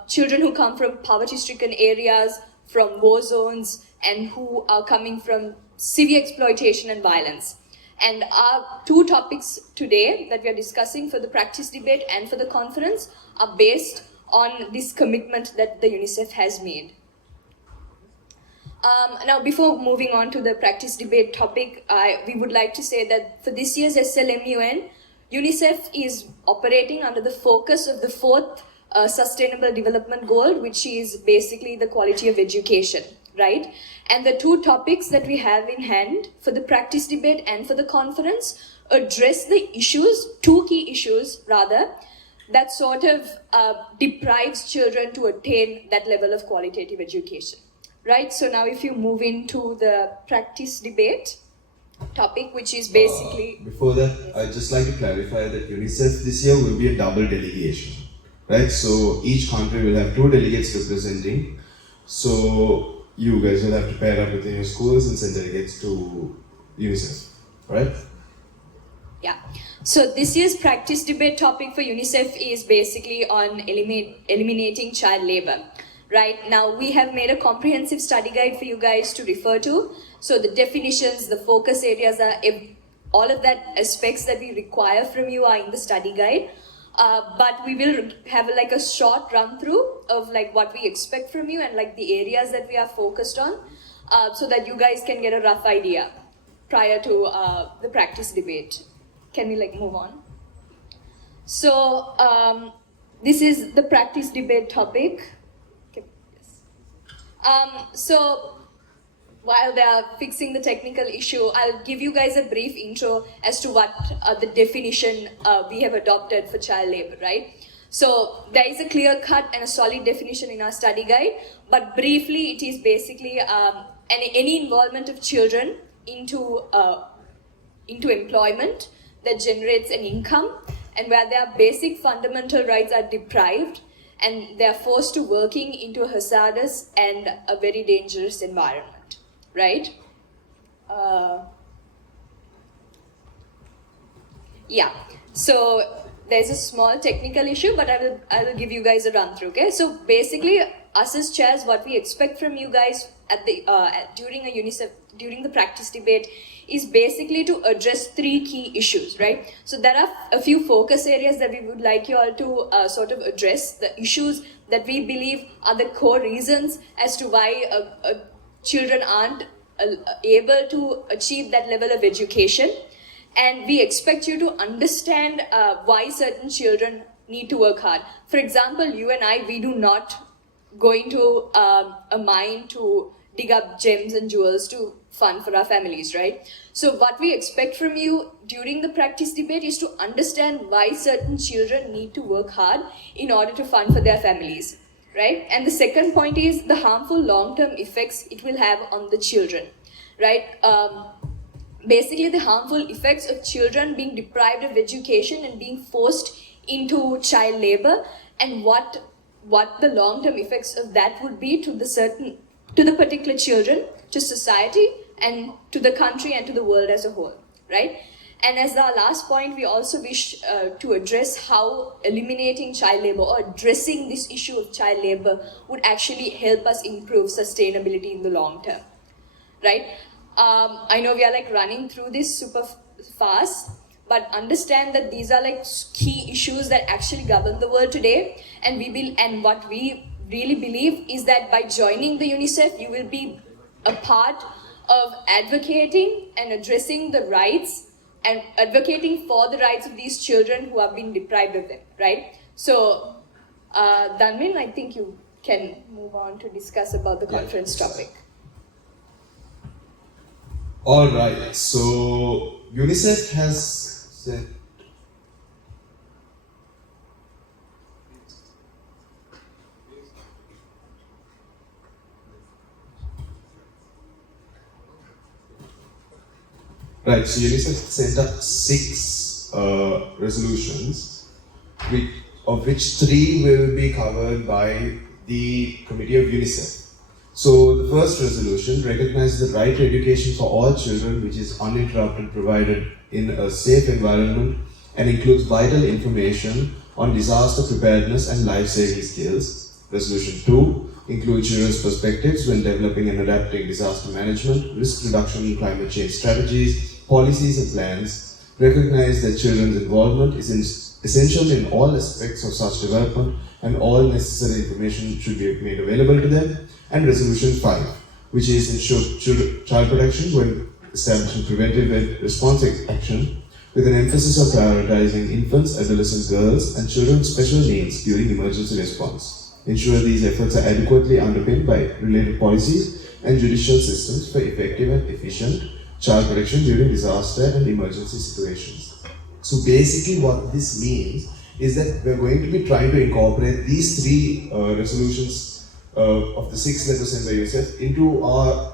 children who come from poverty-stricken areas, from war zones, and who are coming from severe exploitation and violence. And our two topics today that we are discussing for the practice debate and for the conference are based on this commitment that the UNICEF has made. Now, before moving on to the practice debate topic, we would like to say that for this year's SLMUN, UNICEF is operating under the focus of the fourth Sustainable Development Goal, which is basically the quality of education, right? And the two topics that we have in hand for the practice debate and for the conference address the issues, two key issues rather, that sort of deprives children to attain that level of qualitative education. Right, so now if you move into the practice debate topic, which is basically... Before that, I'd just like to clarify that UNICEF this year will be a double delegation, right? So each country will have 2 delegates representing. So you guys will have to pair up within your schools and send delegates to UNICEF, right? Yeah, so this year's practice debate topic for UNICEF is basically on eliminating child labor. Right, now we have made a comprehensive study guide for you guys to refer to. So the definitions, the focus areas, all of that aspects that we require from you are in the study guide. But we will have like a short run through of like what we expect from you and like the areas that we are focused on, so that you guys can get a rough idea prior to the practice debate. Can we like move on? So this is the practice debate topic. So while they are fixing the technical issue, I'll give you guys a brief intro as to what the definition we have adopted for child labor, right? So there is a clear cut and a solid definition in our study guide, but briefly it is basically any involvement of children into employment that generates an income and where their basic fundamental rights are deprived and they are forced to working into a hazardous and a very dangerous environment, right? Yeah, so there's a small technical issue, but I will give you guys a run through, okay? So basically, us as chairs, what we expect from you guys at the during the practice debate is basically to address 3 key issues, right? So there are a few focus areas that we would like you all to sort of address, the issues that we believe are the core reasons as to why children aren't able to achieve that level of education. And we expect you to understand why certain children need to work hard. For example, you and I, we do not go into a mine to dig up gems and jewels to fund for our families, right? So what we expect from you during the practice debate is to understand why certain children need to work hard in order to fund for their families, right? And the second point is the harmful long-term effects it will have on the children, right? Basically the harmful effects of children being deprived of education and being forced into child labor, and what the long-term effects of that would be to the particular children, to society, and to the country and to the world as a whole, right? And as our last point, we also wish to address how eliminating child labor or addressing this issue of child labor would actually help us improve sustainability in the long term, right? I know we are like running through this super fast, but understand that these are like key issues that actually govern the world today, and what we really believe is that by joining the UNICEF, you will be a part of advocating and addressing the rights and advocating for the rights of these children who have been deprived of them, right? So, Dhanmin, I think you can move on to discuss about the conference topic. All right. So UNICEF has said. Right, so UNICEF sent up 6 resolutions, of which 3 will be covered by the committee of UNICEF. So the first resolution recognizes the right to education for all children, which is uninterrupted, provided in a safe environment, and includes vital information on disaster preparedness and life-saving skills. Resolution 2 includes children's perspectives when developing and adapting disaster management, risk reduction and climate change strategies, policies and plans, recognize that children's involvement is essential in all aspects of such development and all necessary information should be made available to them. And Resolution 5, which is ensure child protection when establishing preventive response action with an emphasis on prioritizing infants, adolescent girls and children with special needs during emergency response. Ensure these efforts are adequately underpinned by related policies and judicial systems for effective and efficient child protection during disaster and emergency situations. So basically what this means is that we're going to be trying to incorporate these 3 resolutions of the 6 letters sent by UNICEF into our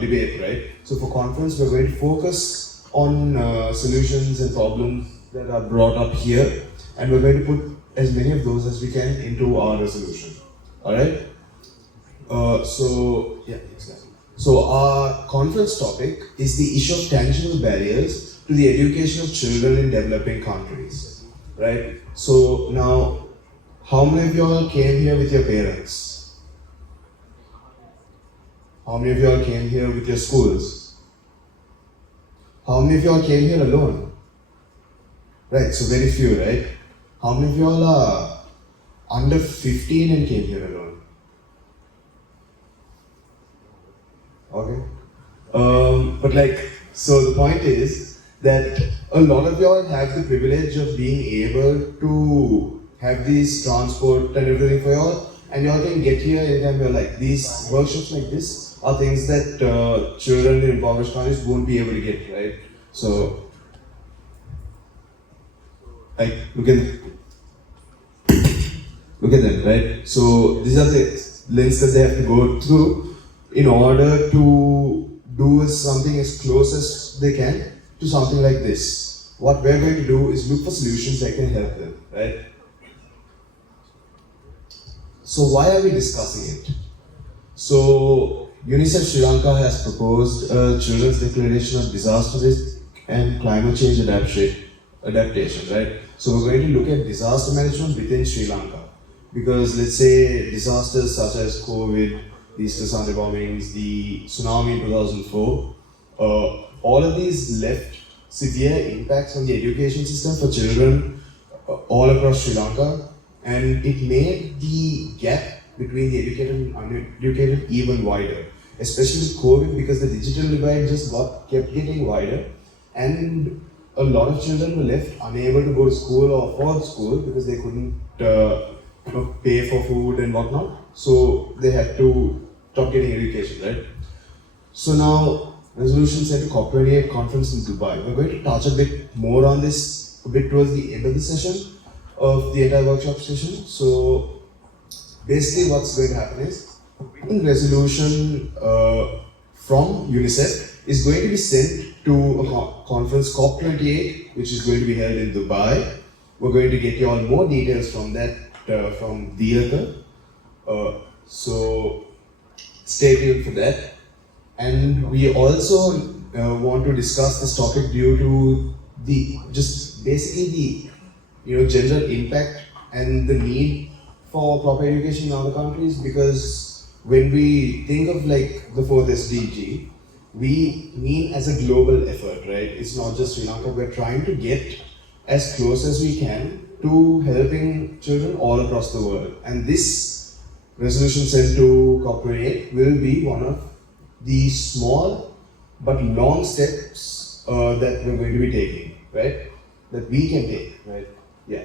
debate, right? So for conference, we're going to focus on solutions and problems that are brought up here, and we're going to put as many of those as we can into our resolution. Alright? So our conference topic is the issue of tangible barriers to the education of children in developing countries. Right? So now, how many of you all came here with your parents? How many of you all came here with your schools? How many of you all came here alone? Right, so very few, right? How many of you all are under 15 and came here alone? Okay. So the point is that a lot of y'all have the privilege of being able to have these transport and everything for y'all, and y'all can get here anytime you're like. These workshops like this are things that children in impoverished countries won't be able to get, right? So, like, look at them, right? So these are the links that they have to go through in order to do something as close as they can to something like this. What we're going to do is look for solutions that can help them, right? So why are we discussing it? So UNICEF Sri Lanka has proposed a Children's Declaration of Disaster Risk and Climate Change Adaptation, right? So we're going to look at disaster management within Sri Lanka. Because let's say disasters such as COVID, the Easter Sunday bombings, the tsunami in 2004, all of these left severe impacts on the education system for children all across Sri Lanka, and it made the gap between the educated and uneducated even wider, especially with COVID, because the digital divide just kept getting wider, and a lot of children were left unable to go to school or afford school because they couldn't pay for food and whatnot, so they had to stop getting education, right? So now, resolution sent to COP28 conference in Dubai. We're going to touch a bit more on this a bit towards the end of the session, of the entire workshop session. So basically what's going to happen is, a resolution from UNICEF is going to be sent to a conference COP28, which is going to be held in Dubai. We're going to get you all more details from that from the other. So stay tuned for that. And we also want to discuss this topic due to the gender impact and the need for proper education in other countries, because when we think of like the 4th SDG, we mean as a global effort, right? It's not just Sri Lanka. We're trying to get as close as we can to helping children all across the world. And this resolution sent to COP28 will be one of the small but long steps that we're going to be taking, right? That we can take, right? Yeah.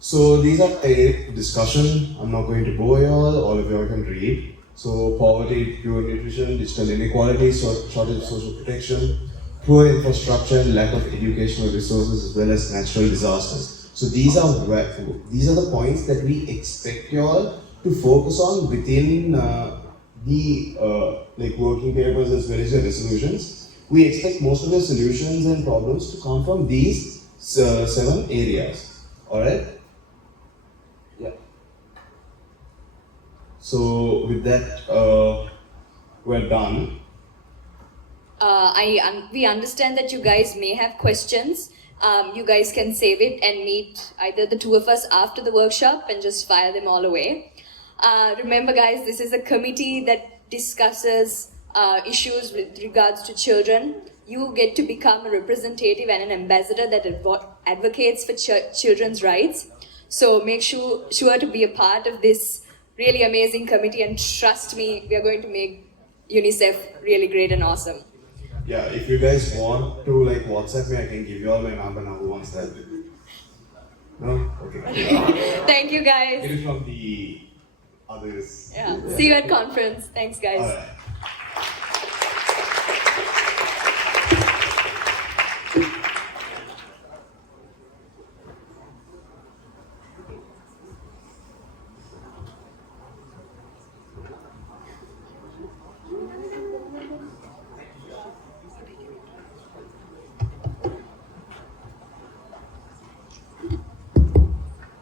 So these are a discussion. I'm not going to bore you all of you can read. So poverty, poor nutrition, digital inequality, shortage of social protection, poor infrastructure, lack of educational resources, as well as natural disasters. So these are the points that we expect you all to focus on within the working papers as well as your resolutions. We expect most of the solutions and problems to come from these 7 areas. Alright? Yeah. So with that, we're done. We understand that you guys may have questions. You guys can save it and meet either the two of us after the workshop and just fire them all away. Remember guys, this is a committee that discusses issues with regards to children. You get to become a representative and an ambassador that advocates for children's rights. So make sure to be a part of this really amazing committee, and trust me, we are going to make UNICEF really great and awesome. Yeah, if you guys want to WhatsApp me, I can give you all my number now. Who wants that? No? Okay. Thank you guys. Get it from the others. Yeah. See you at conference. Thanks guys. All right.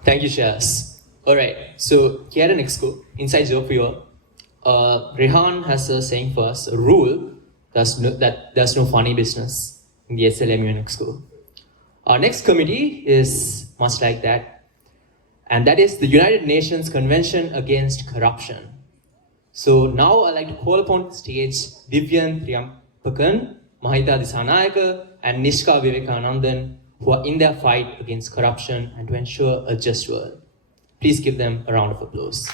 Thank you, Shaz. Alright, so here an exco, inside your viewer. Rehan has a saying first, a rule that there's no funny business in the SLMUN exco. Our next committee is much like that, and that is the United Nations Convention Against Corruption. So now I'd like to call upon the stage Divyan Triampakan, Mahita Disanayaka, and Nishka Vivekanandan, who are in their fight against corruption and to ensure a just world. Please give them a round of applause.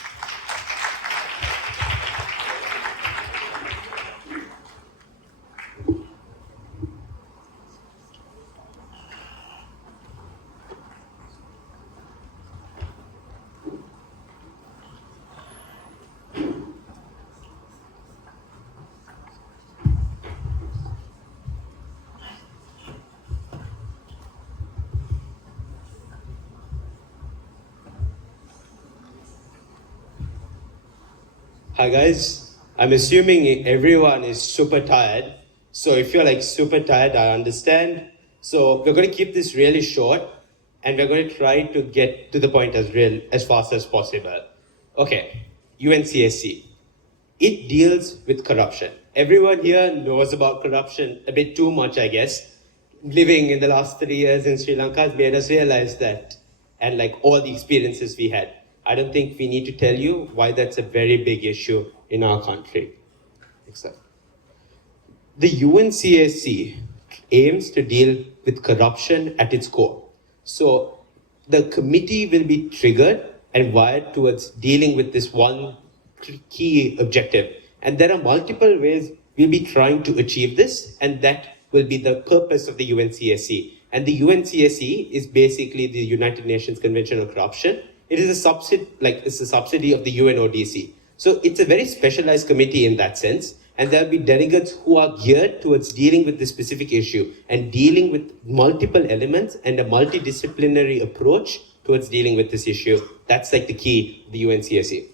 Hi guys, I'm assuming everyone is super tired. So if you're super tired, I understand. So we're going to keep this really short and we're going to try to get to the point as fast as possible. Okay, UNCSC. It deals with corruption. Everyone here knows about corruption a bit too much, I guess. Living in the last 3 years in Sri Lanka has made us realize that, and all the experiences we had. I don't think we need to tell you why that's a very big issue in our country. The UNCSC aims to deal with corruption at its core. So the committee will be triggered and wired towards dealing with this one key objective. And there are multiple ways we'll be trying to achieve this, and that will be the purpose of the UNCSC. And the UNCSC is basically the United Nations Convention on Corruption. It is a subsidy of the UNODC. So it's a very specialized committee in that sense. And there'll be delegates who are geared towards dealing with this specific issue and dealing with multiple elements and a multidisciplinary approach towards dealing with this issue. That's the key of the UNCSC.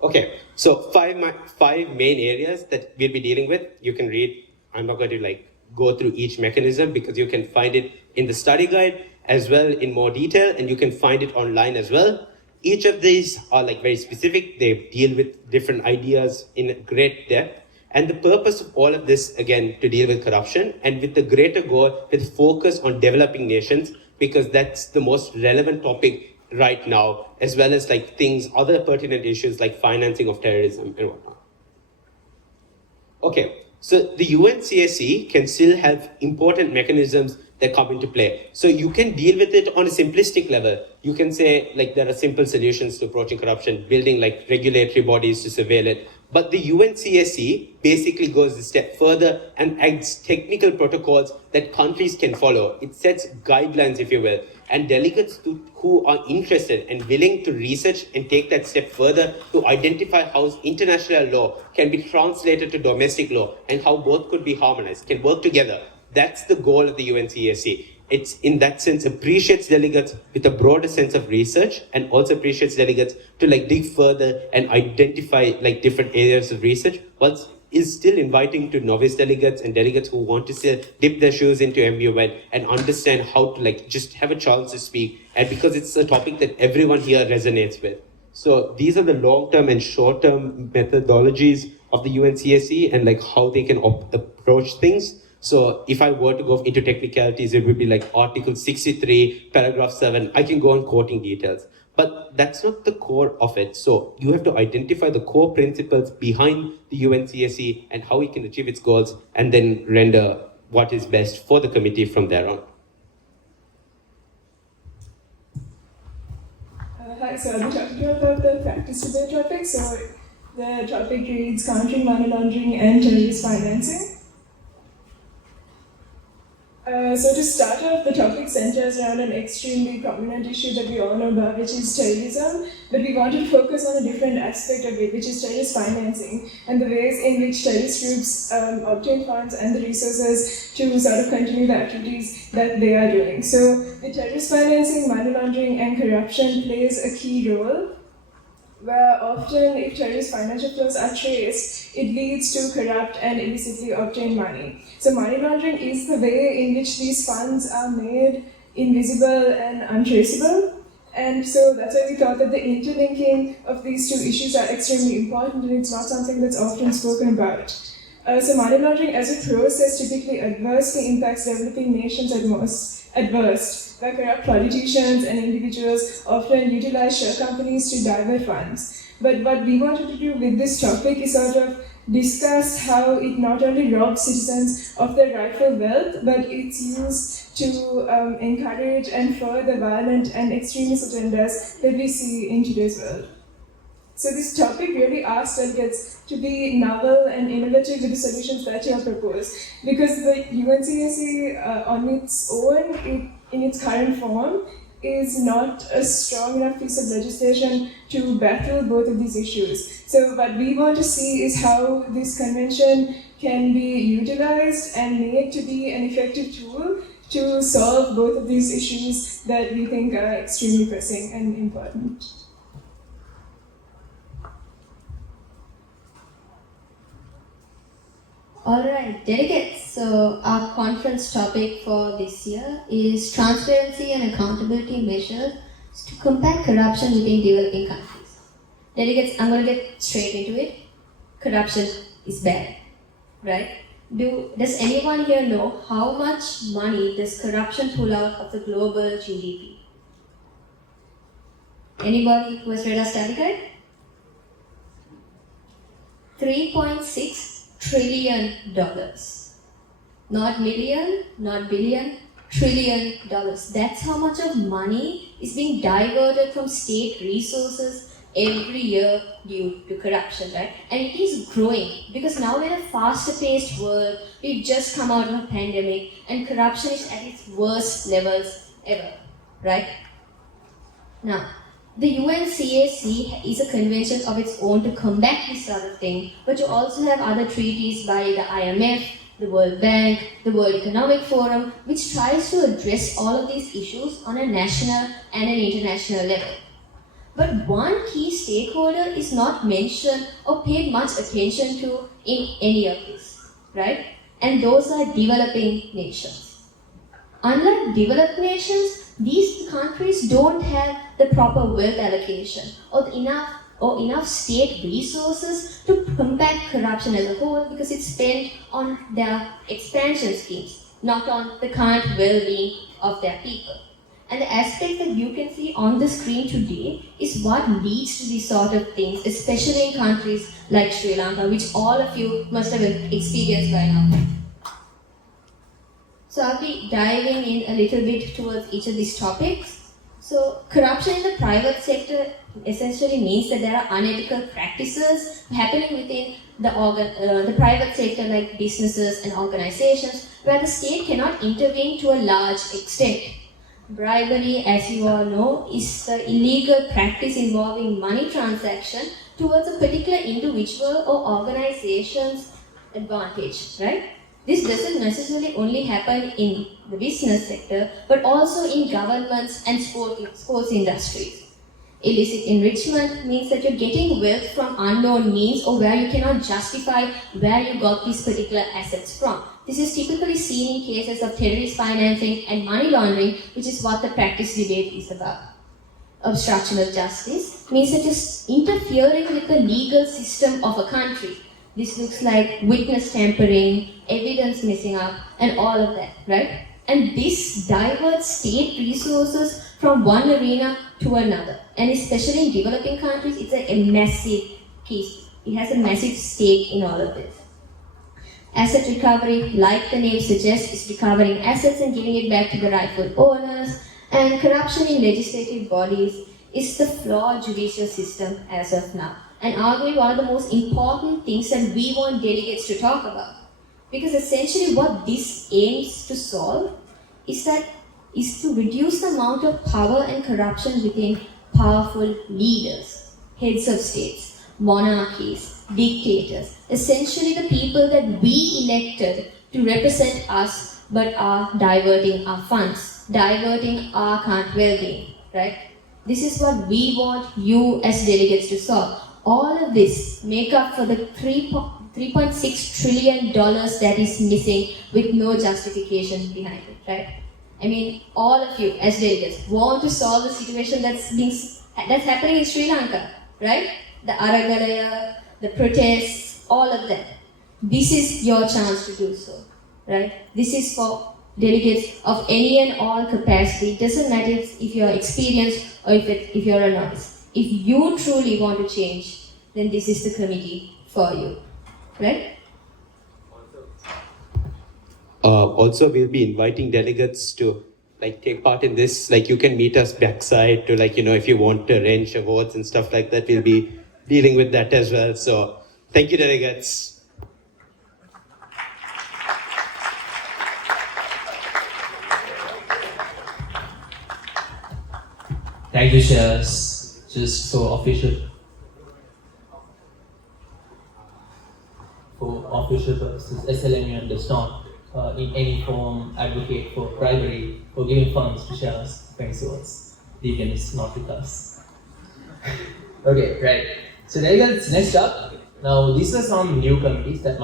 Okay, so five main areas that we'll be dealing with. You can read. I'm not going to go through each mechanism because you can find it in the study guide as well in more detail, and you can find it online as well. Each of these are very specific. They deal with different ideas in great depth. And the purpose of all of this, again, to deal with corruption and with the greater goal, with focus on developing nations, because that's the most relevant topic right now, as well as other pertinent issues like financing of terrorism and whatnot. Okay, so the UNCSC can still have important mechanisms that come into play. So you can deal with it on a simplistic level. You can say there are simple solutions to approaching corruption, building regulatory bodies to surveil it. But the UNCSC basically goes a step further and adds technical protocols that countries can follow. It sets guidelines, if you will, and delegates who are interested and willing to research and take that step further to identify how international law can be translated to domestic law and how both could be harmonized, can work together. That's the goal of the UNCSC. It's in that sense appreciates delegates with a broader sense of research, and also appreciates delegates to dig further and identify different areas of research, whilst is still inviting to novice delegates and delegates who want to still dip their shoes into MUN and understand how to just have a chance to speak, and because it's a topic that everyone here resonates with. So these are the long-term and short-term methodologies of the UNCSC and how they can approach things. So if I were to go into technicalities, it would be Article 63, Paragraph 7. I can go on quoting details, but that's not the core of it. So you have to identify the core principles behind the UNCSC and how it can achieve its goals, and then render what is best for the committee from there on. Hi, so I'll be talking about the practice debate topic. So the topic reads countering money laundering and terrorist financing. So to start off, the topic centers around an extremely prominent issue that we all know about, which is terrorism, but we want to focus on a different aspect of it, which is terrorist financing, and the ways in which terrorist groups obtain funds and the resources to continue the activities that they are doing. So the terrorist financing, money laundering, and corruption plays a key role, where often if terrorist financial flows are traced, it leads to corrupt and illicitly obtained money. So money laundering is the way in which these funds are made invisible and untraceable. And so that's why we thought that the interlinking of these two issues are extremely important, and it's not something that's often spoken about. So money laundering as a process typically adversely impacts developing nations at worst, where corrupt politicians and individuals often utilize share companies to divert funds. But what we wanted to do with this topic is discuss how it not only robs citizens of their rightful wealth, but it's used to encourage and further violent and extremist agendas that we see in today's world. So this topic really asks delegates to be novel and innovative with the solutions that you have proposed, because the UNCSC on its own, in its current form, is not a strong enough piece of legislation to battle both of these issues. So what we want to see is how this convention can be utilized and made to be an effective tool to solve both of these issues that we think are extremely pressing and important. Alright, delegates, so our conference topic for this year is transparency and accountability measures to combat corruption within developing countries. Delegates, I'm going to get straight into it. Corruption is bad, right? Does anyone here know how much money does corruption pull out of the global GDP? Anybody who has read our study guide? $3.6 trillion. Not million, not billion, $1 trillion. That's how much of money is being diverted from state resources every year due to corruption, right? And it is growing because now we're in a faster paced world. We've just come out of a pandemic and corruption is at its worst levels ever, right? Now, the UNCSC is a convention of its own to combat this sort of thing, but you also have other treaties by the IMF, the World Bank, the World Economic Forum, which tries to address all of these issues on a national and an international level. But one key stakeholder is not mentioned or paid much attention to in any of this, right? And those are developing nations. Unlike developed nations, these countries don't have the proper wealth allocation or enough state resources to combat corruption as a whole, because it's spent on their expansion schemes, not on the current well-being of their people. And the aspect that you can see on the screen today is what leads to these sort of things, especially in countries like Sri Lanka, which all of you must have experienced by now. So I'll be diving in a little bit towards each of these topics. So corruption in the private sector essentially means that there are unethical practices happening within the private sector, like businesses and organizations, where the state cannot intervene to a large extent. Bribery, as you all know, is the illegal practice involving money transaction towards a particular individual or organization's advantage, right? This doesn't necessarily only happen in the business sector, but also in governments and sports industries. Illicit enrichment means that you're getting wealth from unknown means or where you cannot justify where you got these particular assets from. This is typically seen in cases of terrorist financing and money laundering, which is what the practice debate is about. Obstruction of justice means that you're interfering with the legal system of a country. This looks like witness tampering, evidence messing up, and all of that, right? And this diverts state resources from one arena to another. And especially in developing countries, it's a massive case. It has a massive stake in all of this. Asset recovery, like the name suggests, is recovering assets and giving it back to the rightful owners. And corruption in legislative bodies is the flawed judicial system as of now. And arguably one of the most important things that we want delegates to talk about. Because essentially what this aims to solve is to reduce the amount of power and corruption within powerful leaders, heads of states, monarchies, dictators, essentially the people that we elected to represent us but are diverting our funds, diverting our current well-being, right? This is what we want you as delegates to solve. All of this make up for the $3.6 trillion that is missing with no justification behind it, right? I mean, all of you as delegates want to solve the situation that's happening in Sri Lanka, right? The Aragalaya, the protests, all of that. This is your chance to do so, right? This is for delegates of any and all capacity. It doesn't matter if you're experienced or if you're a novice. If you truly want to change, then this is the committee for you, right? Also, we'll be inviting delegates to take part in this. You can meet us backside to if you want to arrange awards and stuff like that. We'll be dealing with that as well. So thank you, delegates. Thank you, Shares. Just for official purposes, SLMUN does not in any form advocate for bribery or giving funds to shares friends words. Deacon is not with us. Okay, right. So there you go. Next up. Now these are some new committees that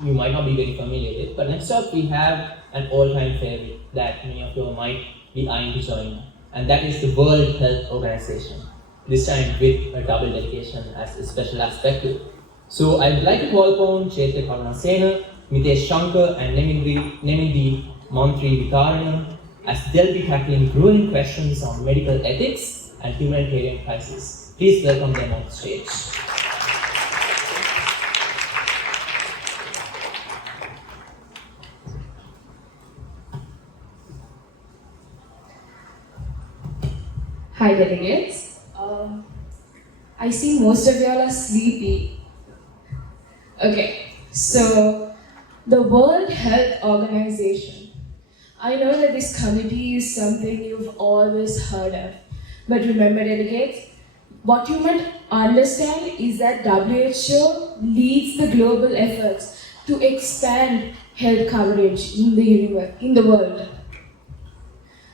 you might not be very familiar with. But next up we have an all-time favorite that many of you might be eyeing to join, and that is the World Health Organization. This time with a double delegation as a special aspect to it. So I would like to call upon Chaitya Karunasena, Mitesh Shankar and Nemindi Mantri Vikarana as they'll be tackling growing questions on medical ethics and humanitarian crisis. Please welcome them on the stage. Hi delegates. I see most of y'all are sleepy. Okay, so the World Health Organization. I know that this committee is something you've always heard of, but remember delegates, what you might understand is that WHO leads the global efforts to expand health coverage in the world.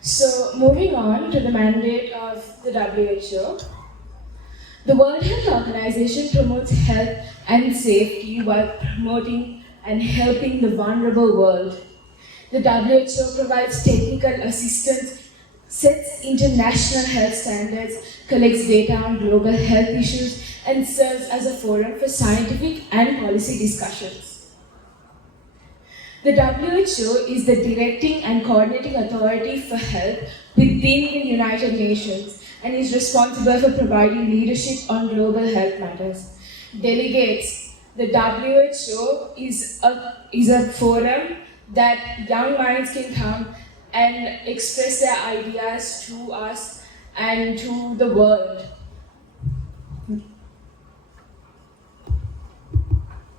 So moving on to the mandate of the WHO, the World Health Organization promotes health and safety while promoting and helping the vulnerable world. The WHO provides technical assistance, sets international health standards, collects data on global health issues, and serves as a forum for scientific and policy discussions. The WHO is the directing and coordinating authority for health within the United Nations and is responsible for providing leadership on global health matters. Delegates, the WHO is a forum that young minds can come and express their ideas to us and to the world.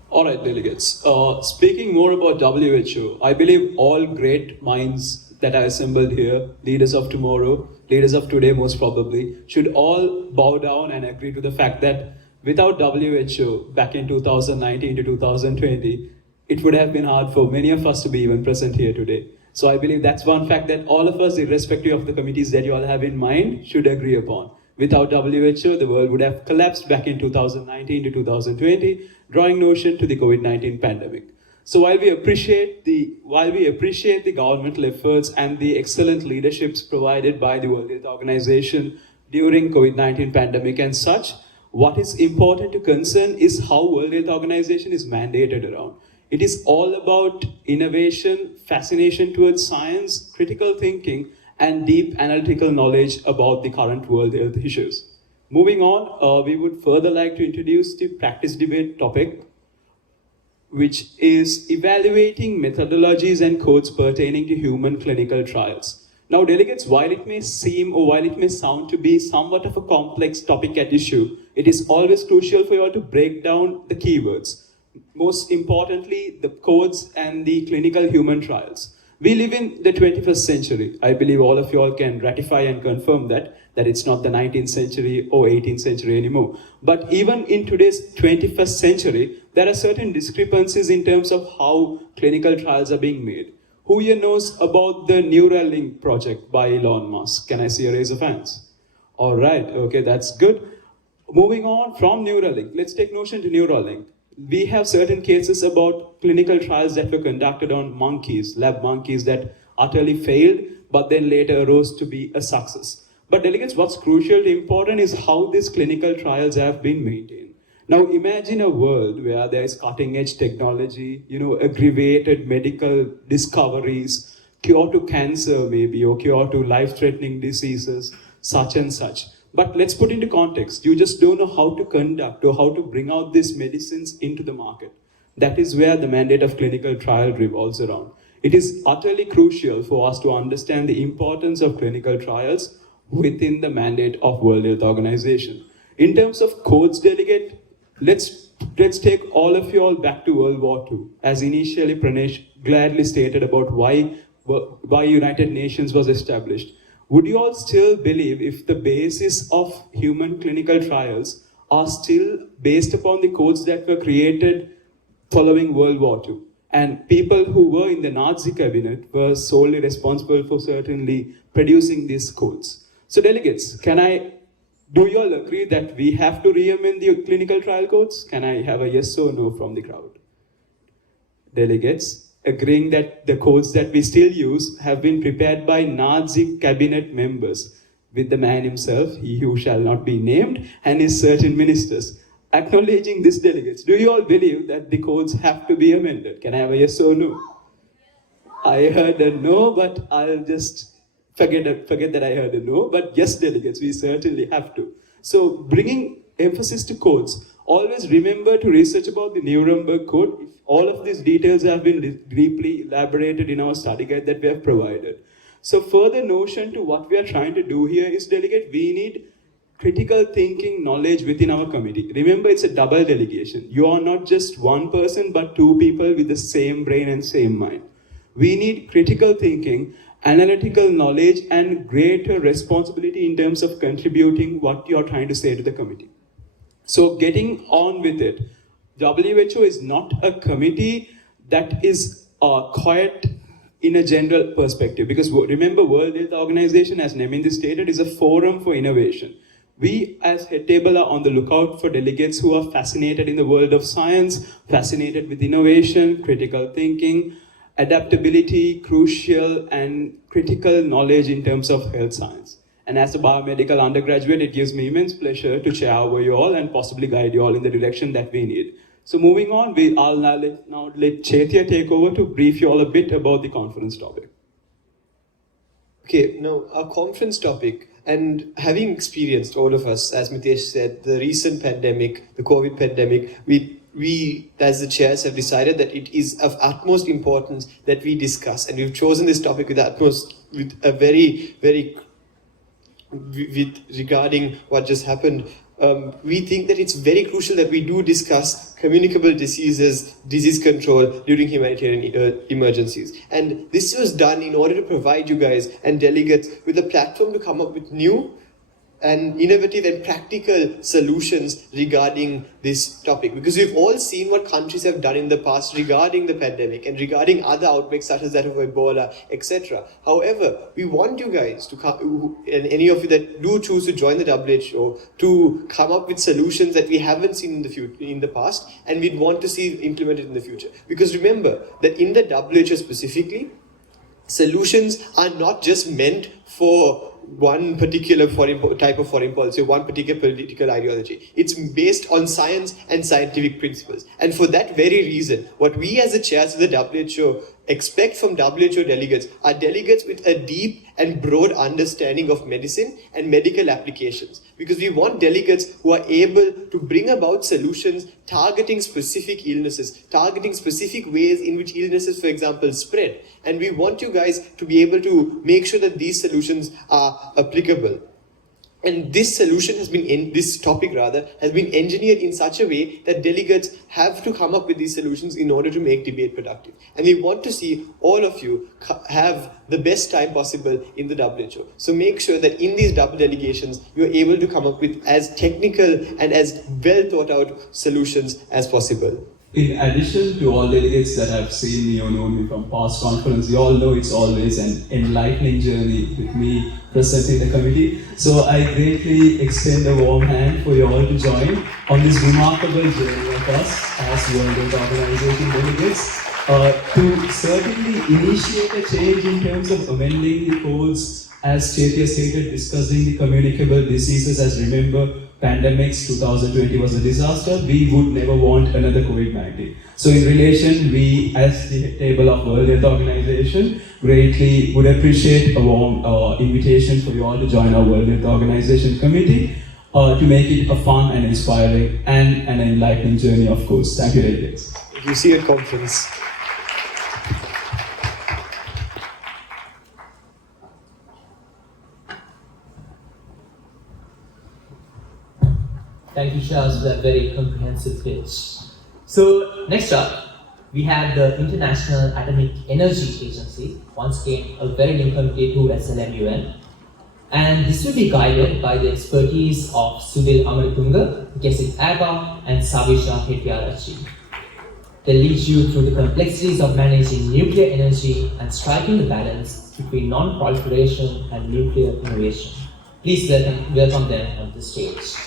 All right, delegates. Speaking more about WHO, I believe all great minds that are assembled here, leaders of tomorrow, leaders of today most probably, should all bow down and agree to the fact that without WHO back in 2019 to 2020, it would have been hard for many of us to be even present here today. So I believe that's one fact that all of us, irrespective of the committees that you all have in mind, should agree upon. Without WHO, the world would have collapsed back in 2019 to 2020, drawing notion to the COVID-19 pandemic. So while we appreciate the governmental efforts and the excellent leaderships provided by the World Health Organization during COVID-19 pandemic and such, what is important to concern is how World Health Organization is mandated around. It is all about innovation, fascination towards science, critical thinking, and deep analytical knowledge about the current world health issues. Moving on, we would further like to introduce the practice debate topic, which is evaluating methodologies and codes pertaining to human clinical trials. Now, delegates, while it may seem or while it may sound to be somewhat of a complex topic at issue, it is always crucial for you all to break down the keywords. Most importantly, the codes and the clinical human trials. We live in the 21st century. I believe all of you all can ratify and confirm that it's not the 19th century or 18th century anymore. But even in today's 21st century, there are certain discrepancies in terms of how clinical trials are being made. Who here knows about the Neuralink project by Elon Musk? Can I see a raise of hands? All right, okay, that's good. Moving on from Neuralink, let's take notion to Neuralink. We have certain cases about clinical trials that were conducted on monkeys, lab monkeys that utterly failed, but then later arose to be a success. But delegates, what's crucially important is how these clinical trials have been maintained. Now imagine a world where there is cutting edge technology, aggravated medical discoveries, cure to cancer maybe, or cure to life-threatening diseases, such and such. But let's put into context, you just don't know how to conduct or how to bring out these medicines into the market. That is where the mandate of clinical trial revolves around. It is utterly crucial for us to understand the importance of clinical trials within the mandate of World Health Organization. In terms of codes, delegate, let's take all of you all back to World War II, as initially Pranesh gladly stated about why United Nations was established. Would you all still believe if the basis of human clinical trials are still based upon the codes that were created following World War II? And people who were in the Nazi cabinet were solely responsible for certainly producing these codes. So delegates, do you all agree that we have to re-amend the clinical trial codes? Can I have a yes or no from the crowd? Delegates, agreeing that the codes that we still use have been prepared by Nazi cabinet members, with the man himself, he who shall not be named, and his certain ministers. Acknowledging this, delegates, do you all believe that the codes have to be amended? Can I have a yes or no? I heard a no, but I'll just forget that I heard a no. But yes, delegates, we certainly have to. So bringing emphasis to codes, always remember to research about the Nuremberg Code. All of these details have been deeply elaborated in our study guide that we have provided. So further notion to what we are trying to do here is, delegate, we need critical thinking knowledge within our committee. Remember, it's a double delegation. You are not just one person, but two people with the same brain and same mind. We need critical thinking, analytical knowledge, and greater responsibility in terms of contributing what you are trying to say to the committee. So getting on with it, WHO is not a committee that is quiet in a general perspective, because remember, World Health Organization, as Nemindi stated, is a forum for innovation. We as Head Table are on the lookout for delegates who are fascinated in the world of science, fascinated with innovation, critical thinking, adaptability, crucial and critical knowledge in terms of health science. And as a biomedical undergraduate, it gives me immense pleasure to chair over you all and possibly guide you all in the direction that we need. So moving on, I'll now let Chaitya take over to brief you all a bit about the conference topic. Okay, now our conference topic, and having experienced, all of us, as Mitesh said, the recent pandemic, the COVID pandemic, we as the chairs have decided that it is of utmost importance that we discuss, and we've chosen this topic with a very, very regarding what just happened, we think that it's very crucial that we do discuss communicable diseases, disease control during humanitarian emergencies. And this was done in order to provide you guys and delegates with a platform to come up with new and innovative and practical solutions regarding this topic, because we've all seen what countries have done in the past regarding the pandemic and regarding other outbreaks such as that of Ebola, etc. However, we want you guys to come, and any of you that do choose to join the WHO, to come up with solutions that we haven't seen in the past, and we'd want to see implemented in the future. Because remember that in the WHO specifically, solutions are not just meant for one particular type of foreign policy, one particular political ideology. It's based on science and scientific principles. And for that very reason, what we as the chairs of the WHO expect from WHO delegates are delegates with a deep and broad understanding of medicine and medical applications. Because we want delegates who are able to bring about solutions targeting specific illnesses, targeting specific ways in which illnesses, for example, spread. And we want you guys to be able to make sure that these solutions are applicable. And this solution has been, this topic rather, has been engineered in such a way that delegates have to come up with these solutions in order to make debate productive. And we want to see all of you have the best time possible in the WHO. So make sure that in these double delegations, you're able to come up with as technical and as well thought out solutions as possible. In addition to all delegates that have seen me or known me from past conferences, you all know it's always an enlightening journey with me presenting the committee. So I greatly extend a warm hand for you all to join on this remarkable journey of us as World Health Organization delegates to certainly initiate a change in terms of amending the codes, as Chaitya stated, discussing the communicable diseases. As remember, pandemics 2020 was a disaster. We would never want another COVID-19. So in relation, we as the table of World Health Organization greatly would appreciate a warm invitation for you all to join our World Health Organization committee to make it a fun and inspiring and an enlightening journey, of course. Thank you, delegates. You see you at conference. Thank you, Charles, for that very comprehensive pitch. So, next up, we have the International Atomic Energy Agency, once again a very new committee to SLMUN. And this will be guided by the expertise of Sudhir Amaritunga, Gesit Abba, and Savisha Hettiarachchi. They lead you through the complexities of managing nuclear energy and striking the balance between non-proliferation and nuclear innovation. Please welcome them on the stage.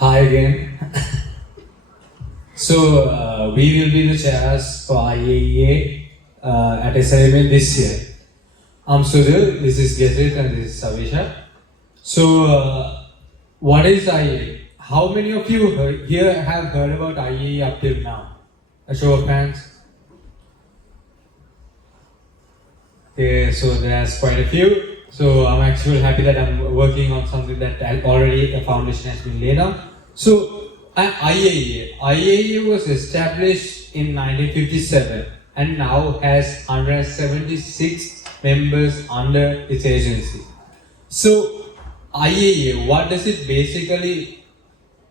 Hi again. So we will be the chairs for IAEA at SLMUN this year. I'm Sudhir, this is Gesit, and this is Savisha. So what is IAEA? How many of you here have heard about IAEA up till now? A show of hands. Okay, so there's quite a few. So I'm actually happy that I'm working on something that already a foundation has been laid down. So IAEA was established in 1957 and now has 176 members under its agency. So IAEA, what does it basically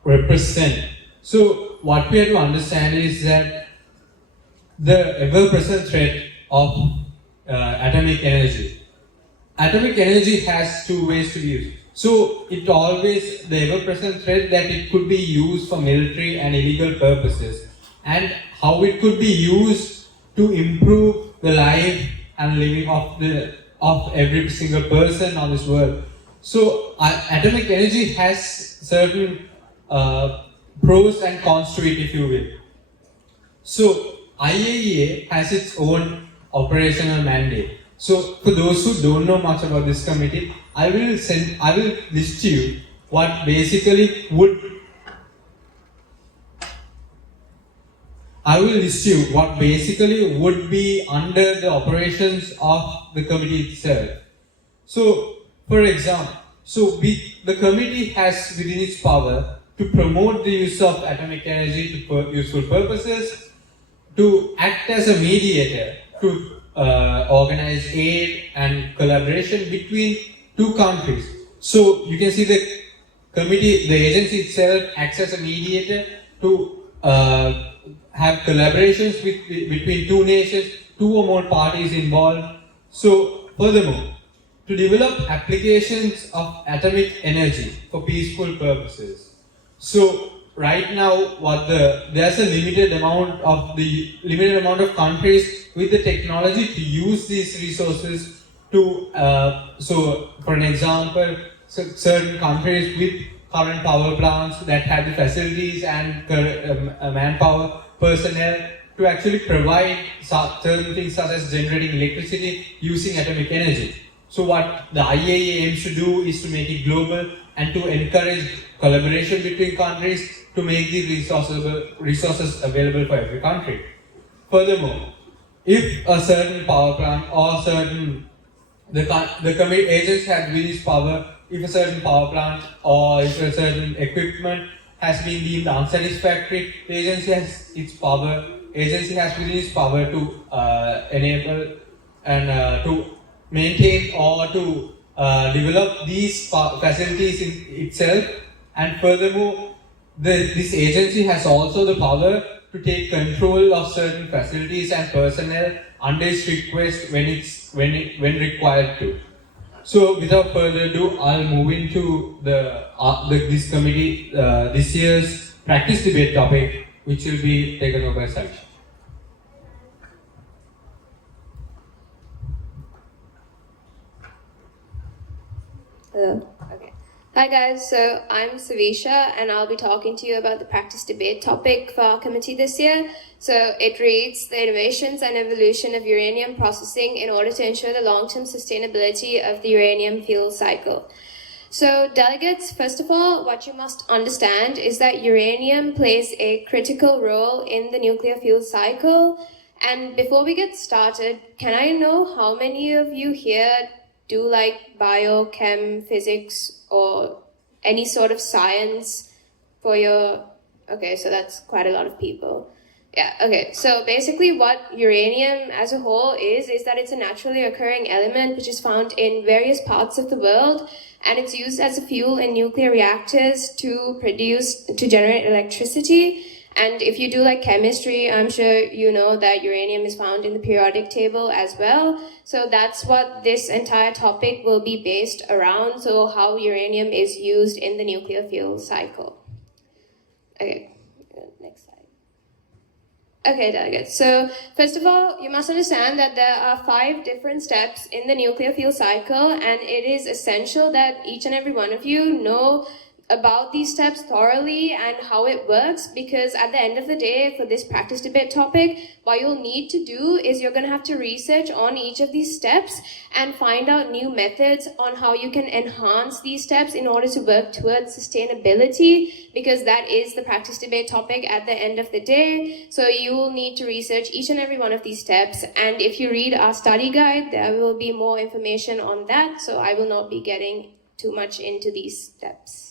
represent? So what we have to understand is that the ever-present threat of atomic energy. Atomic energy has two ways to use. So it always, the ever-present threat that it could be used for military and illegal purposes, and how it could be used to improve the life and living of every single person on this world. So atomic energy has certain pros and cons to it, if you will. So IAEA has its own operational mandate. So for those who don't know much about this committee, I will list you what basically would I will list you what basically would be under the operations of the committee itself. So, for example, the committee has within its power to promote the use of atomic energy to useful purposes, to act as a mediator, to organize aid and collaboration between two countries. So you can see the committee, the agency itself acts as a mediator to have collaborations between two nations, two or more parties involved. So furthermore, to develop applications of atomic energy for peaceful purposes. So right now, there's a limited amount of countries with the technology to use these resources to. So, for an example, certain countries with current power plants that have the facilities and manpower, personnel to actually provide certain things such as generating electricity using atomic energy. So what the IAEA aims to do is to make it global and to encourage collaboration between countries to make these resources available for every country. Furthermore, if a certain power plant or the committee agents have released power, if a certain power plant or if a certain equipment has been deemed unsatisfactory, the agency has within its power to enable and to maintain or to develop these facilities in itself. And furthermore, this agency has also the power to take control of certain facilities and personnel under its request when required to. So without further ado, I'll move into this committee this year's practice debate topic, which will be taken over by Salisha. Hello. Okay. Hi guys, so I'm Savisha and I'll be talking to you about the practice debate topic for our committee this year. So it reads the innovations and evolution of uranium processing in order to ensure the long-term sustainability of the uranium fuel cycle. So delegates, first of all, what you must understand is that uranium plays a critical role in the nuclear fuel cycle. And before we get started, can I know how many of you here do like biochem, physics, or any sort of science for your... Okay, so that's quite a lot of people. Yeah, okay, so basically what uranium as a whole is that it's a naturally occurring element which is found in various parts of the world, and it's used as a fuel in nuclear reactors to generate electricity. And if you do like chemistry, I'm sure you know that uranium is found in the periodic table as well. So that's what this entire topic will be based around, so how uranium is used in the nuclear fuel cycle. Okay, next slide. Okay, delegates. So first of all, you must understand that there are 5 different steps in the nuclear fuel cycle, and it is essential that each and every one of you know about these steps thoroughly and how it works, because at the end of the day, for this practice debate topic, what you'll need to do is you're going to have to research on each of these steps and find out new methods on how you can enhance these steps in order to work towards sustainability, because that is the practice debate topic at the end of the day. So you will need to research each and every one of these steps, and if you read our study guide, there will be more information on that, so I will not be getting too much into these steps.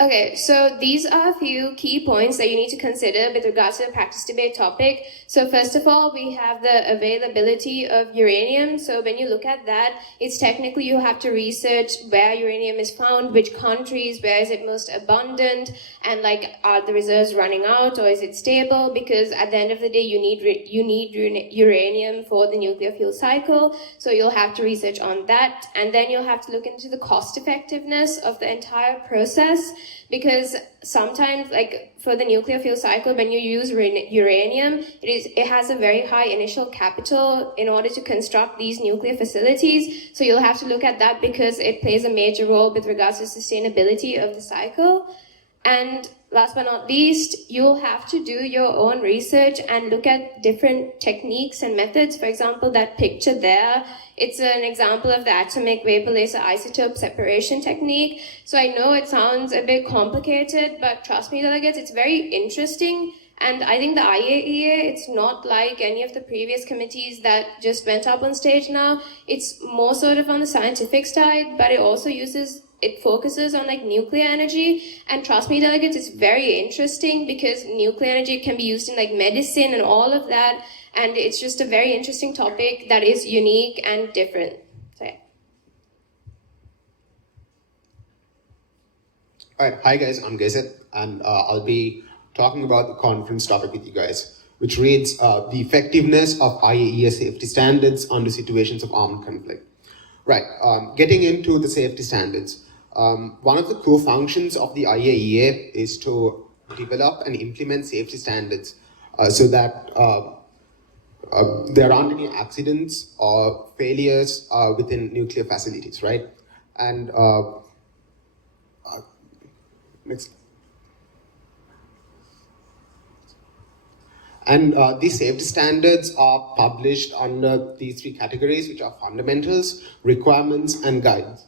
Okay, so these are a few key points that you need to consider with regards to the practice debate topic. So first of all, we have the availability of uranium. So when you look at that, it's technically you have to research where uranium is found, which countries, where is it most abundant, and like are the reserves running out or is it stable? Because at the end of the day, you need uranium for the nuclear fuel cycle. So you'll have to research on that, and then you'll have to look into the cost effectiveness of the entire process. Because sometimes, like for the nuclear fuel cycle, when you use uranium, it has a very high initial capital in order to construct these nuclear facilities. So you'll have to look at that because it plays a major role with regards to sustainability of the cycle. And last but not least, you'll have to do your own research and look at different techniques and methods. For example, that picture there, it's an example of the atomic vapor laser isotope separation technique. So I know it sounds a bit complicated, but trust me, delegates, it's very interesting. And I think the IAEA, it's not like any of the previous committees that just went up on stage now. It's more sort of on the scientific side, but it focuses on like nuclear energy. And trust me, delegates, it's very interesting because nuclear energy can be used in like medicine and all of that. And it's just a very interesting topic that is unique and different. So, yeah. All right, hi guys, I'm Gezet, and I'll be talking about the conference topic with you guys, which reads the effectiveness of IAEA safety standards under situations of armed conflict. Right, getting into the safety standards. One of the core functions of the IAEA is to develop and implement safety standards so that there aren't any accidents or failures within nuclear facilities, right? And next. And these safety standards are published under these three categories, which are fundamentals, requirements, and guidance.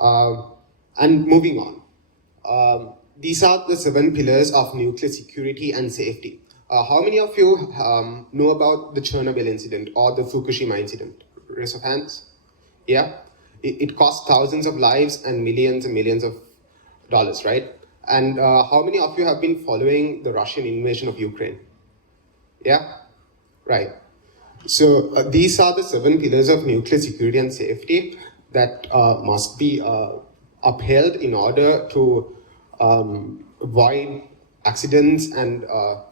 And moving on. These are the 7 pillars of nuclear security and safety. How many of you know about the Chernobyl incident or the Fukushima incident? Raise of hands. Yeah? It cost thousands of lives and millions of dollars, right? And how many of you have been following the Russian invasion of Ukraine? Yeah? Right. So these are the 7 pillars of nuclear security and safety that must be upheld in order to avoid accidents and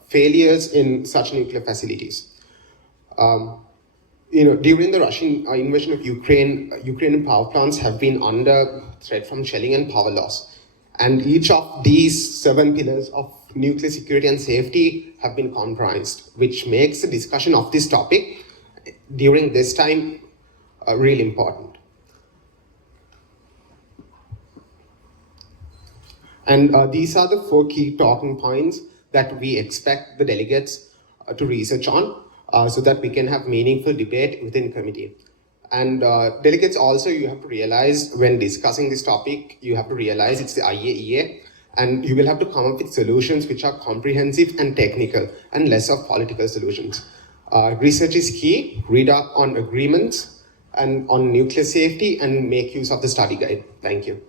failures in such nuclear facilities. During the Russian invasion of Ukraine, Ukrainian power plants have been under threat from shelling and power loss. And each of these 7 pillars of nuclear security and safety have been compromised, which makes the discussion of this topic during this time really important. And these are the 4 key talking points that we expect the delegates to research on so that we can have meaningful debate within committee. And delegates also, you have to realize when discussing this topic, you have to realize it's the IAEA, and you will have to come up with solutions which are comprehensive and technical and less of political solutions. Research is key. Read up on agreements and on nuclear safety and make use of the study guide. Thank you.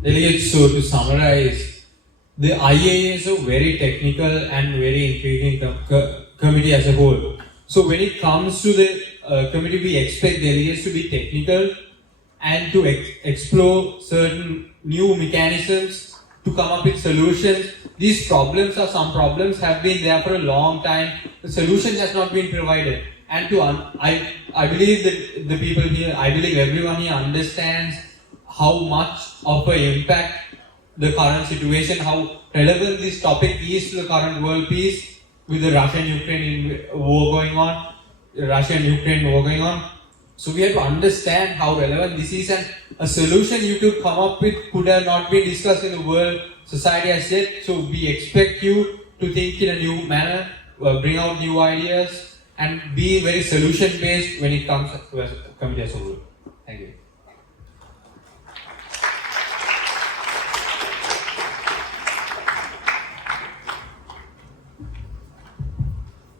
Delegates, so to summarize, the IAEA is a very technical and very intriguing committee as a whole. So when it comes to the committee, we expect delegates to be technical and to explore certain new mechanisms to come up with solutions. These problems or some problems have been there for a long time. The solution has not been provided. And I believe that the people here, I believe everyone here understands how much of an impact the current situation, how relevant this topic is to the current world peace with the Russian-Ukraine war going on, So we have to understand how relevant this is, and a solution you could come up with could have not been discussed in the world society as yet. So we expect you to think in a new manner, bring out new ideas, and be very solution-based when it comes to a committee as a whole. Thank you.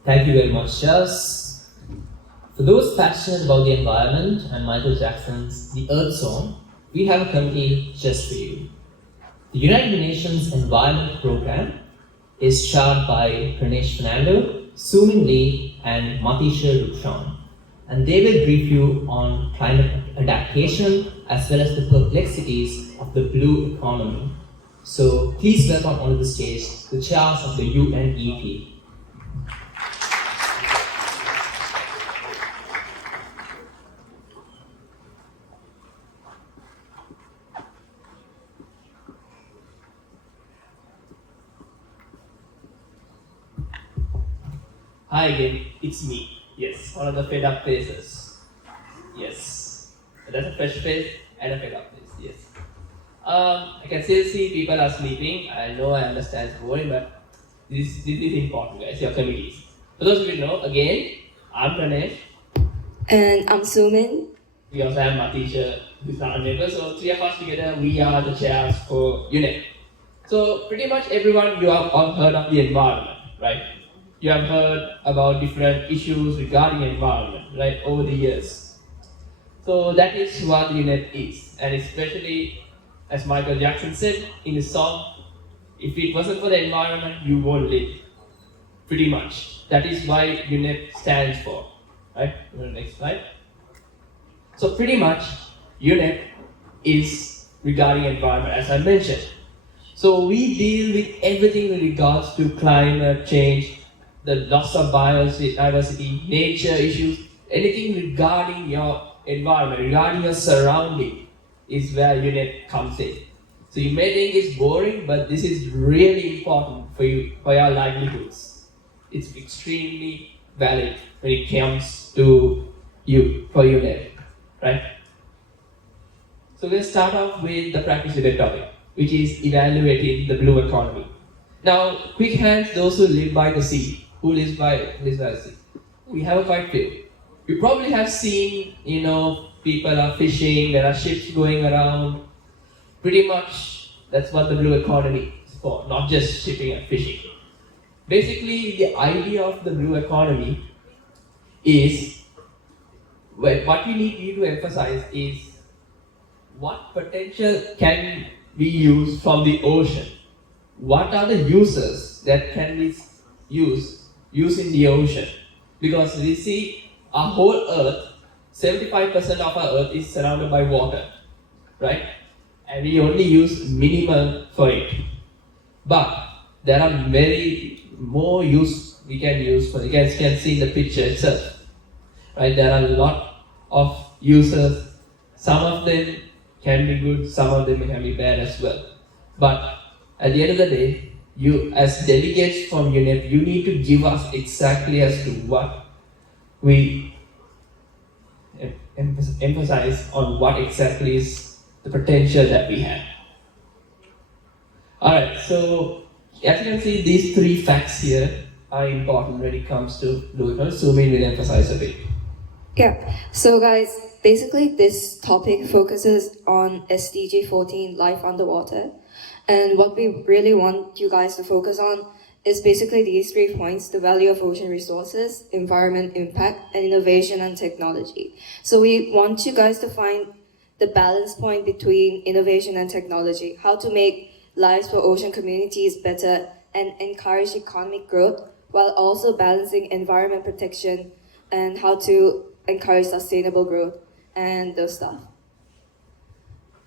Thank you very much, Charles. For those passionate about the environment and Michael Jackson's The Earth Song, we have a committee just for you. The United Nations Environment Program is chaired by Pranesh Fernando, Sumin Lee, and Matisha Rukshan, and they will brief you on climate adaptation as well as the perplexities of the blue economy. So please welcome onto the stage the chairs of the UNEP. Hi again, it's me. Yes, one of the fed up faces. Yes. That's a fresh face and a fed up face. Yes. I can still see people are sleeping. I know, I understand it's boring, but this is important, guys, your committees. For those of you who know, again, I'm Pranesh. And I'm Sumin. We also have my teacher who's not a member, so three of us together, we are the chairs for UNEP. So pretty much everyone, you have all heard of the environment, right? You have heard about different issues regarding environment, right, over the years. So that is what UNEP is, and especially, as Michael Jackson said in his song, if it wasn't for the environment, you won't live. Pretty much. That is why UNEP stands for, right? Next slide. So pretty much, UNEP is regarding environment, as I mentioned. So we deal with everything in regards to climate change, the loss of biodiversity, nature issues, anything regarding your environment, regarding your surrounding, is where UNEP comes in. So you may think it's boring, but this is really important for you, for your livelihoods. It's extremely valid when it comes to you, for UNEP, right? So let's start off with the practice debate topic, which is evaluating the blue economy. Now, quick hands, those who live by the sea. Who lives by the sea? We have a quite few. You probably have seen, people are fishing, there are ships going around. Pretty much, that's what the blue economy is for, not just shipping and fishing. Basically, the idea of the blue economy is, what we need you to emphasize is what potential can be used from the ocean. What are the uses that can be used in the ocean? Because we see our whole Earth, 75% of our Earth is surrounded by water, right? And we only use minimal for it. But there are many more use we can use for it. You guys can see in the picture itself, right? There are a lot of uses. Some of them can be good, some of them can be bad as well. But at the end of the day, you as delegates from UNEP, you need to give us exactly as to what we emphasize on what exactly is the potential that we have. Alright, so as you can see, these three facts here are important when it comes to blue economy. Sumin will emphasize a bit. Yeah, so guys, basically this topic focuses on SDG 14, life underwater. And what we really want you guys to focus on is basically these 3 points: the value of ocean resources, environment impact, and innovation and technology. So we want you guys to find the balance point between innovation and technology, how to make lives for ocean communities better and encourage economic growth while also balancing environment protection and how to encourage sustainable growth and those stuff.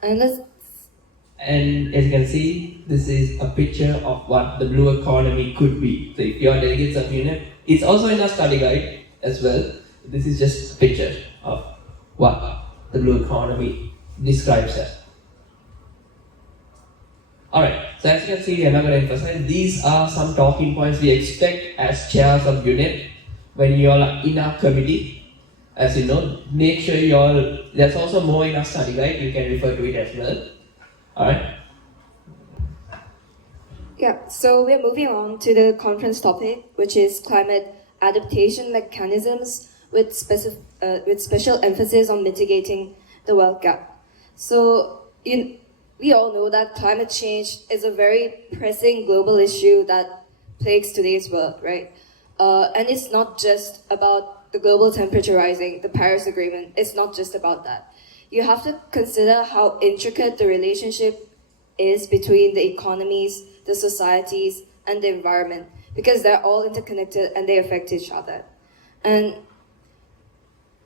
And as you can see, this is a picture of what the blue economy could be. So if you are delegates of UNEP, it's also in our study guide as well. This is just a picture of what the blue economy describes as. Alright, so as you can see, I'm not going to emphasize, these are some talking points we expect as chairs of UNEP when you all are in our committee. As you know, make sure you all, there's also more in our study guide, you can refer to it as well. Alright. Yeah, so we're moving on to the conference topic, which is climate adaptation mechanisms with special emphasis on mitigating the wealth gap. So we all know that climate change is a very pressing global issue that plagues today's world, right? And it's not just about the global temperature rising, the Paris Agreement. It's not just about that. You have to consider how intricate the relationship is between the economies, the societies, and the environment, because they're all interconnected and they affect each other. And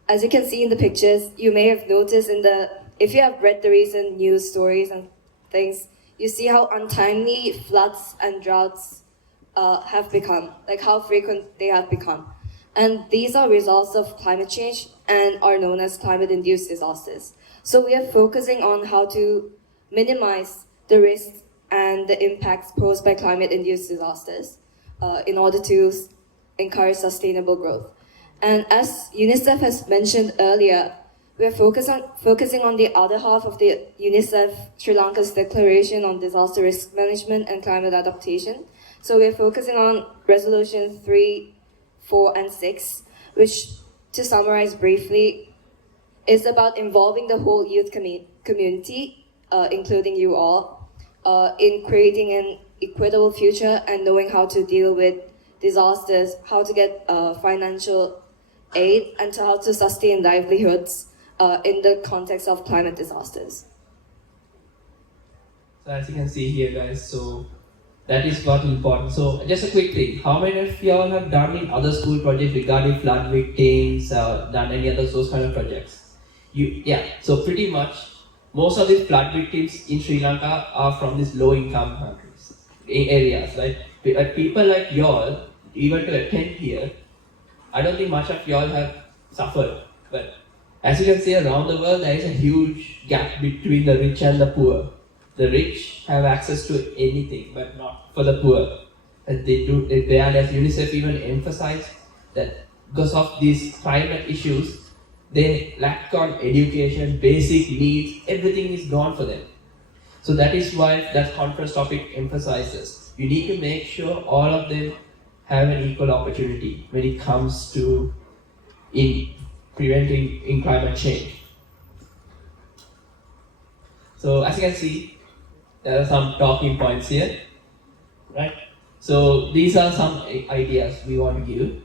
as you can see in the pictures, you may have noticed if you have read the recent news stories and things, you see how untimely floods and droughts have become, like how frequent they have become. And these are results of climate change and are known as climate-induced disasters. So we are focusing on how to minimize the risks and the impacts posed by climate-induced disasters in order to encourage sustainable growth. And as UNICEF has mentioned earlier, we're focusing on the other half of the UNICEF Sri Lanka's Declaration on Disaster Risk Management and Climate Adaptation. So we're focusing on Resolution 3, 4, and 6, which, to summarize briefly, is about involving the whole youth community, including you all, in creating an equitable future and knowing how to deal with disasters, how to get financial aid, and how to sustain livelihoods in the context of climate disasters. So as you can see here, guys, so that is what important. So just a quick thing, how many of y'all have done in other school projects regarding flood victims, done any other those kind of projects? So pretty much most of these flood victims in Sri Lanka are from these low income countries, areas, right? People like y'all, even to attend here, I don't think much of y'all have suffered. But as you can see around the world, there is a huge gap between the rich and the poor. The rich have access to anything, but not for the poor. And they do, as UNICEF even emphasized that because of these climate issues, they lack on education, basic needs, everything is gone for them. So that is why that conference topic emphasizes. You need to make sure all of them have an equal opportunity when it comes to preventing climate change. So as you can see, there are some talking points here, right? So these are some ideas we want to give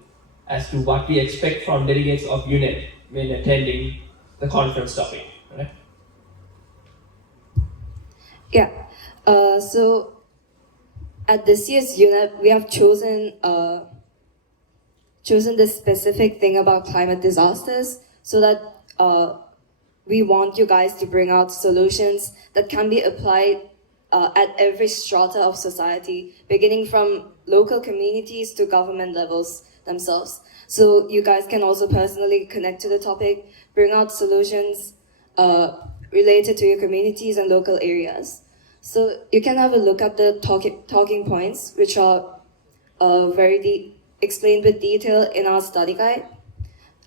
as to what we expect from delegates of UNEP when attending the conference topic, right? Yeah. So at this year's UNEP, we have chosen this specific thing about climate disasters so that we want you guys to bring out solutions that can be applied at every strata of society, beginning from local communities to government levels themselves. So you guys can also personally connect to the topic, bring out solutions related to your communities and local areas. So you can have a look at the talking points, which are explained with detail in our study guide.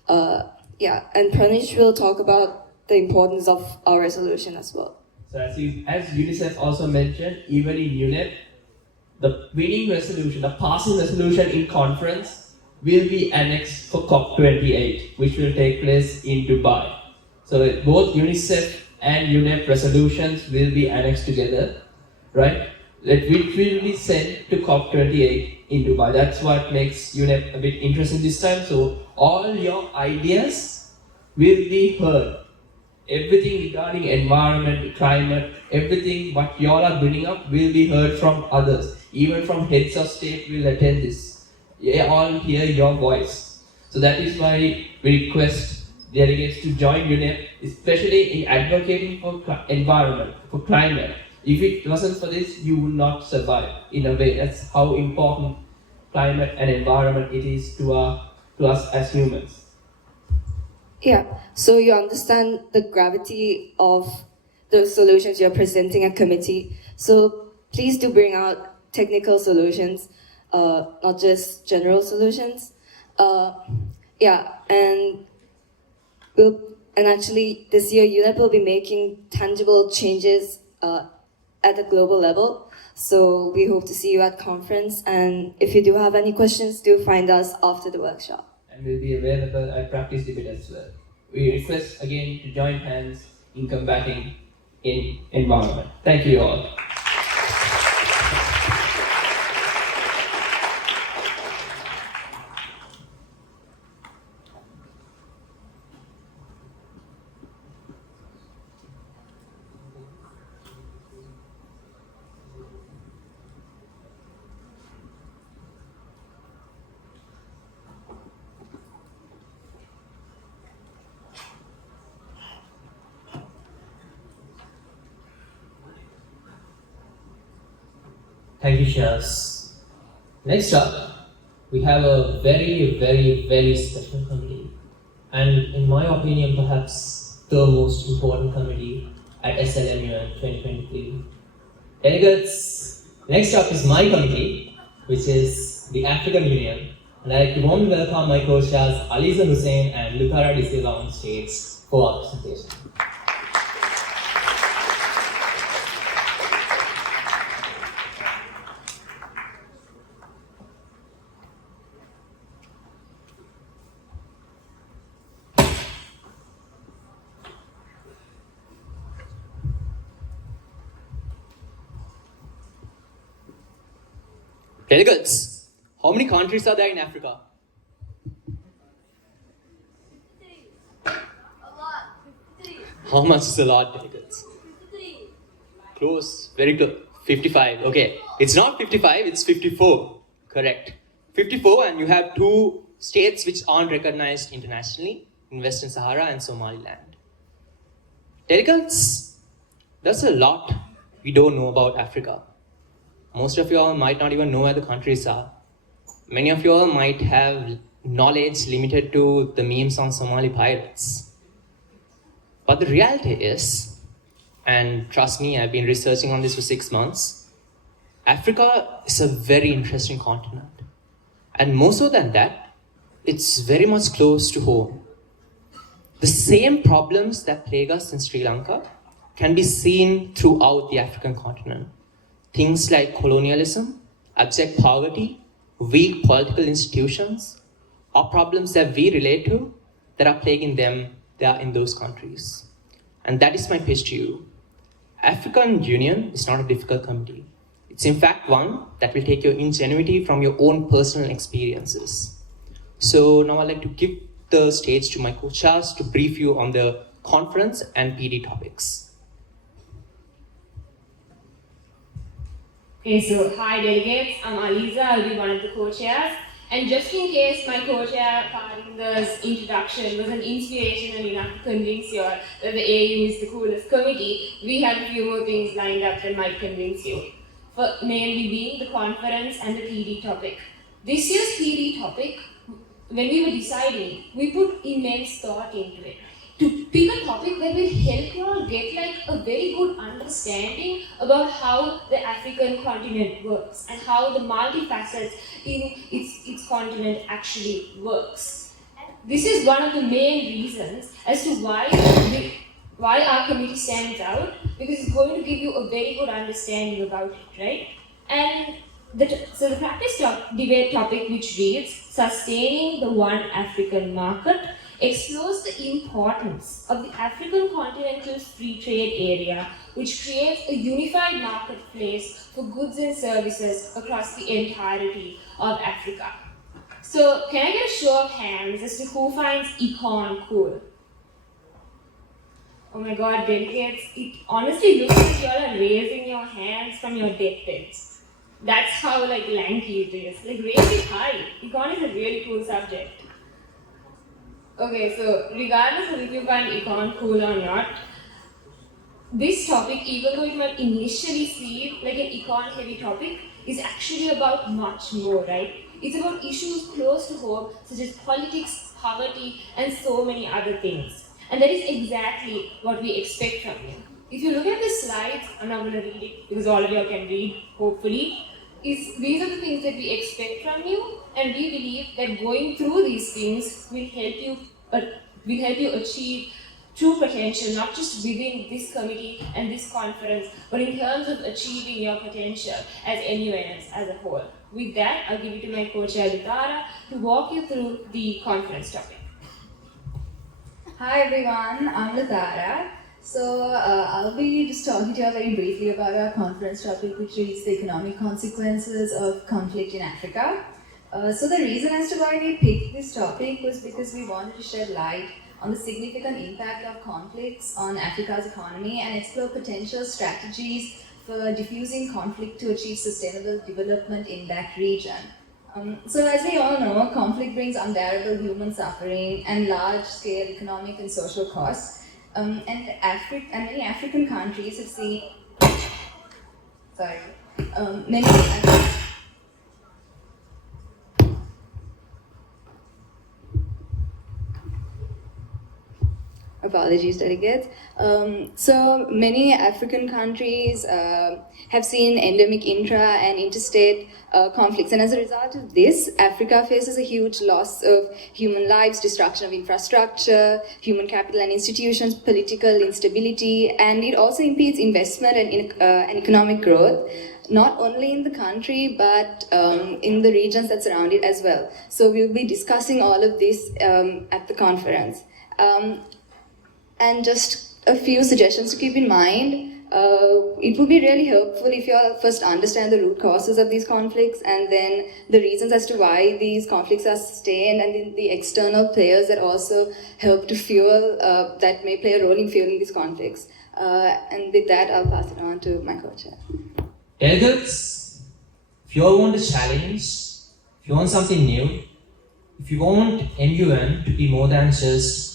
And Pranish will talk about the importance of our resolution as well. So as UNICEF also mentioned, even in UNEP, the winning resolution, the passing resolution in conference will be annexed for COP28, which will take place in Dubai. So both UNICEF and UNEP resolutions will be annexed together, right? Which will be sent to COP28 in Dubai. That's what makes UNEP a bit interesting this time. So all your ideas will be heard. Everything regarding environment, climate, everything what y'all are bringing up will be heard from others. Even from heads of state will attend this. They all hear your voice. So that is why we request delegates to join UNEP, especially in advocating for environment, for climate. If it wasn't for this, you would not survive. In a way, that's how important climate and environment it is to us as humans. Yeah, so you understand the gravity of the solutions you're presenting at committee. So please do bring out technical solutions, not just general solutions. And actually this year UNEP will be making tangible changes at a global level. So we hope to see you at conference. And if you do have any questions, do find us after the workshop. And will be available at practice debate as well. We request again to join hands in combating in environment. Thank you all. Thank you, Shaz. Next up, we have a very, very, very special committee. And in my opinion, perhaps the most important committee at SLMUN 2023. Delegates, next up is my committee, which is the African Union. And I'd like to warmly welcome my co-chairs Aliza Hussain and Lukara De Silva on stage. for our presentation. Delegates, how many countries are there in Africa? How much is a lot, delegates? Close, very close. 55, okay. It's not 55, it's 54. Correct. 54, and you have two states which aren't recognized internationally in Western Sahara and Somaliland. Delegates, there's a lot we don't know about Africa. Most of you all might not even know where the countries are. Many of you all might have knowledge limited to the memes on Somali pirates. But the reality is, and trust me, I've been researching on this for 6 months, Africa is a very interesting continent. And more so than that, it's very much close to home. The same problems that plague us in Sri Lanka can be seen throughout the African continent. Things like colonialism, abject poverty, weak political institutions are problems that we relate to that are plaguing them there in those countries. And that is my pitch to you. African Union is not a difficult committee. It's in fact one that will take your ingenuity from your own personal experiences. So now I'd like to give the stage to my co-chairs to brief you on the conference and PD topics. Okay, so hi delegates, I'm Aliza, I'll be one of the co-chairs. And just in case my co-chair Parinder's introduction was an inspirational enough to convince you all that the AU is the coolest committee, we have a few more things lined up that might convince you. For mainly being the conference and the PD topic. This year's PD topic, when we were deciding, we put immense thought into it. To pick a topic that will help you all get like a very good understanding about how the African continent works and how the multifacets in its continent actually works. This is one of the main reasons as to why our committee stands out, because it's going to give you a very good understanding about it, right? And so the practice debate topic, which reads, Sustaining the One African Market, explores the importance of the African continental free trade area, which creates a unified marketplace for goods and services across the entirety of Africa. So, can I get a show of hands as to who finds econ cool? Oh my god, delegates, it honestly looks like you all are raising your hands from your deathbeds. That's how like lanky it is. Like raise it high. Econ is a really cool subject. Okay, so regardless of if you find econ cool or not, this topic, even though it might initially seem like an econ heavy topic, is actually about much more, right? It's about issues close to home, such as politics, poverty, and so many other things. And that is exactly what we expect from you. If you look at the slides, I'm not going to read it because all of you can read, hopefully. These are the things that we expect from you, and we believe that going through these things will help you achieve true potential, not just within this committee and this conference, but in terms of achieving your potential as MUNs as a whole. With that, I'll give it to my co-chair Lutara to walk you through the conference topic. Hi everyone, I'm Lutara. So I'll be just talking to you very briefly about our conference topic, which is the economic consequences of conflict in Africa. So the reason as to why we picked this topic was because we wanted to shed light on the significant impact of conflicts on Africa's economy and explore potential strategies for diffusing conflict to achieve sustainable development in that region. So as we all know, conflict brings unbearable human suffering and large-scale economic and social costs. And many African countries have seen, Apologies, delegates. So many African countries have seen endemic intra and interstate conflicts, and as a result of this, Africa faces a huge loss of human lives, destruction of infrastructure, human capital and institutions, political instability, and it also impedes investment and economic growth, not only in the country but in the regions that surround it as well. So we'll be discussing all of this at the conference. And just a few suggestions to keep in mind. It would be really helpful if you all first understand the root causes of these conflicts and then the reasons as to why these conflicts are sustained and then the external players that also help to fuel, that may play a role in fueling these conflicts. And with that, I'll pass it on to my co-chair. Delegates, if you all want a challenge, if you want something new, if you want MUN to be more than just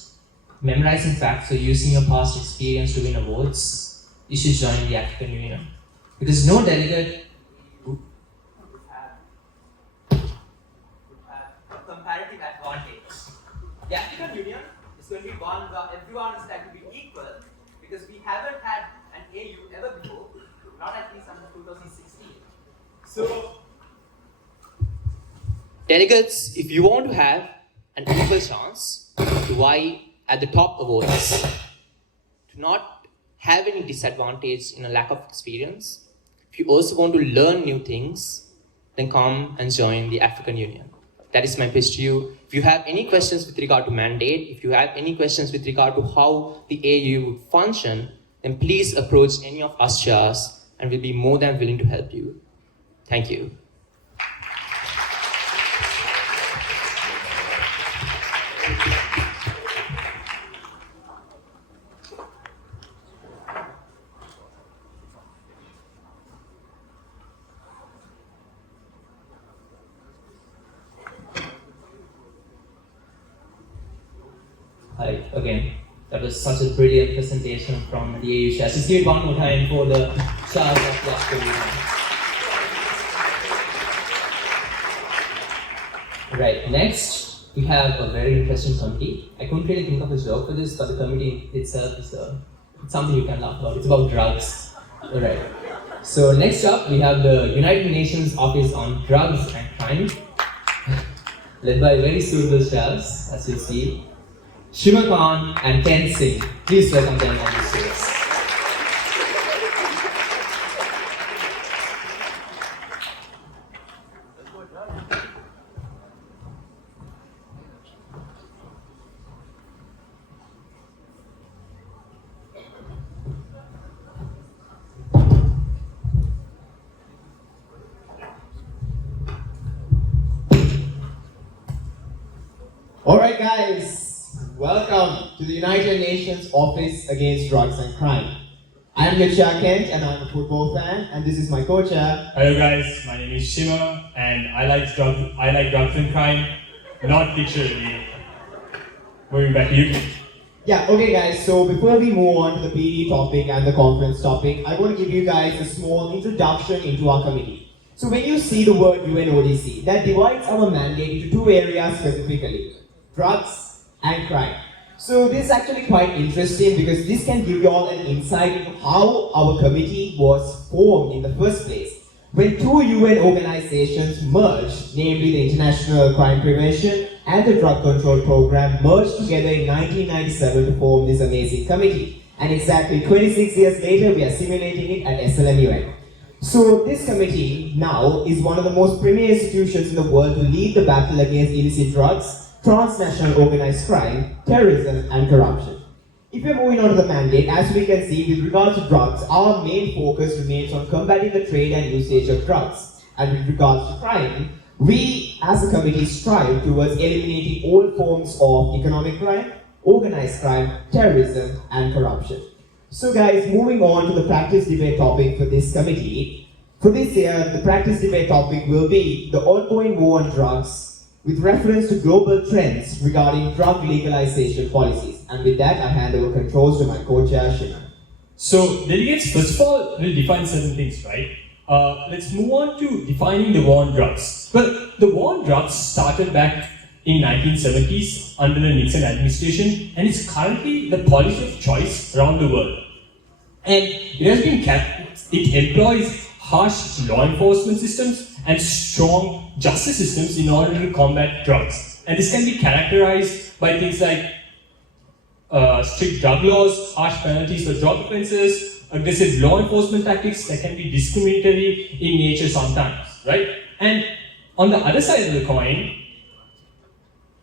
memorizing facts or using your past experience to win awards, you should join the African Union. Because no delegate would have a comparative advantage. The African Union is going to be one where everyone is going to be equal, because we haven't had an AU ever before, not at least until 2016. So, Delegates, if you want to have an equal chance to vie at the top awards, to not have any disadvantage in a lack of experience, if you also want to learn new things, then come and join the African Union. That is my pitch to you. If you have any questions with regard to mandate, if you have any questions with regard to how the AU would function, then please approach any of us chairs and we'll be more than willing to help you. Thank you. Hi, again. That was such a brilliant presentation from the AU chairs. Just give it one more time for the chairs of the African Union. Right, next we have a very interesting committee. I couldn't really think of a joke for this, but the committee itself is it's something you can laugh about. It's about drugs. Alright. So next up we have the United Nations Office on Drugs and Crime, led by very suitable chairs, as you see. Shima Khan and Ken Singh. Please welcome them on the stage. Alright guys, welcome to the United Nations Office Against Drugs and Crime. I am your chair Kent and I'm a football fan, and this is my co-chair. Hello guys, my name is Shima and I like drugs and crime, not literally. Moving back to you. Yeah, okay guys, so before we move on to the PD topic and the conference topic, I want to give you guys a small introduction into our committee. So when you see the word UNODC, that divides our mandate into two areas specifically: drugs and crime. So this is actually quite interesting because this can give you all an insight into how our committee was formed in the first place. When two UN organizations merged, namely the International Crime Prevention and the Drug Control Program, merged together in 1997 to form this amazing committee. And exactly 26 years later, we are simulating it at SLMUN. So this committee now is one of the most premier institutions in the world to lead the battle against illicit drugs, transnational organized crime, terrorism, and corruption. If we're moving on to the mandate, as we can see, with regard to drugs, our main focus remains on combating the trade and usage of drugs. And with regards to crime, we as a committee strive towards eliminating all forms of economic crime, organized crime, terrorism, and corruption. So guys, moving on to the practice debate topic for this committee. For this year, the practice debate topic will be the ongoing war on drugs, with reference to global trends regarding drug legalization policies. And with that, I hand over controls to my co-chair, Shima. So, delegates, first of all, we'll define certain things, right? Let's move on to defining the war on drugs. Well, the war on drugs started back in 1970s under the Nixon administration, and is currently the policy of choice around the world. And it has been it employs harsh law enforcement systems and strong justice systems in order to combat drugs. And this can be characterized by things like strict drug laws, harsh penalties for drug offenses, aggressive law enforcement tactics that can be discriminatory in nature sometimes, right? And on the other side of the coin,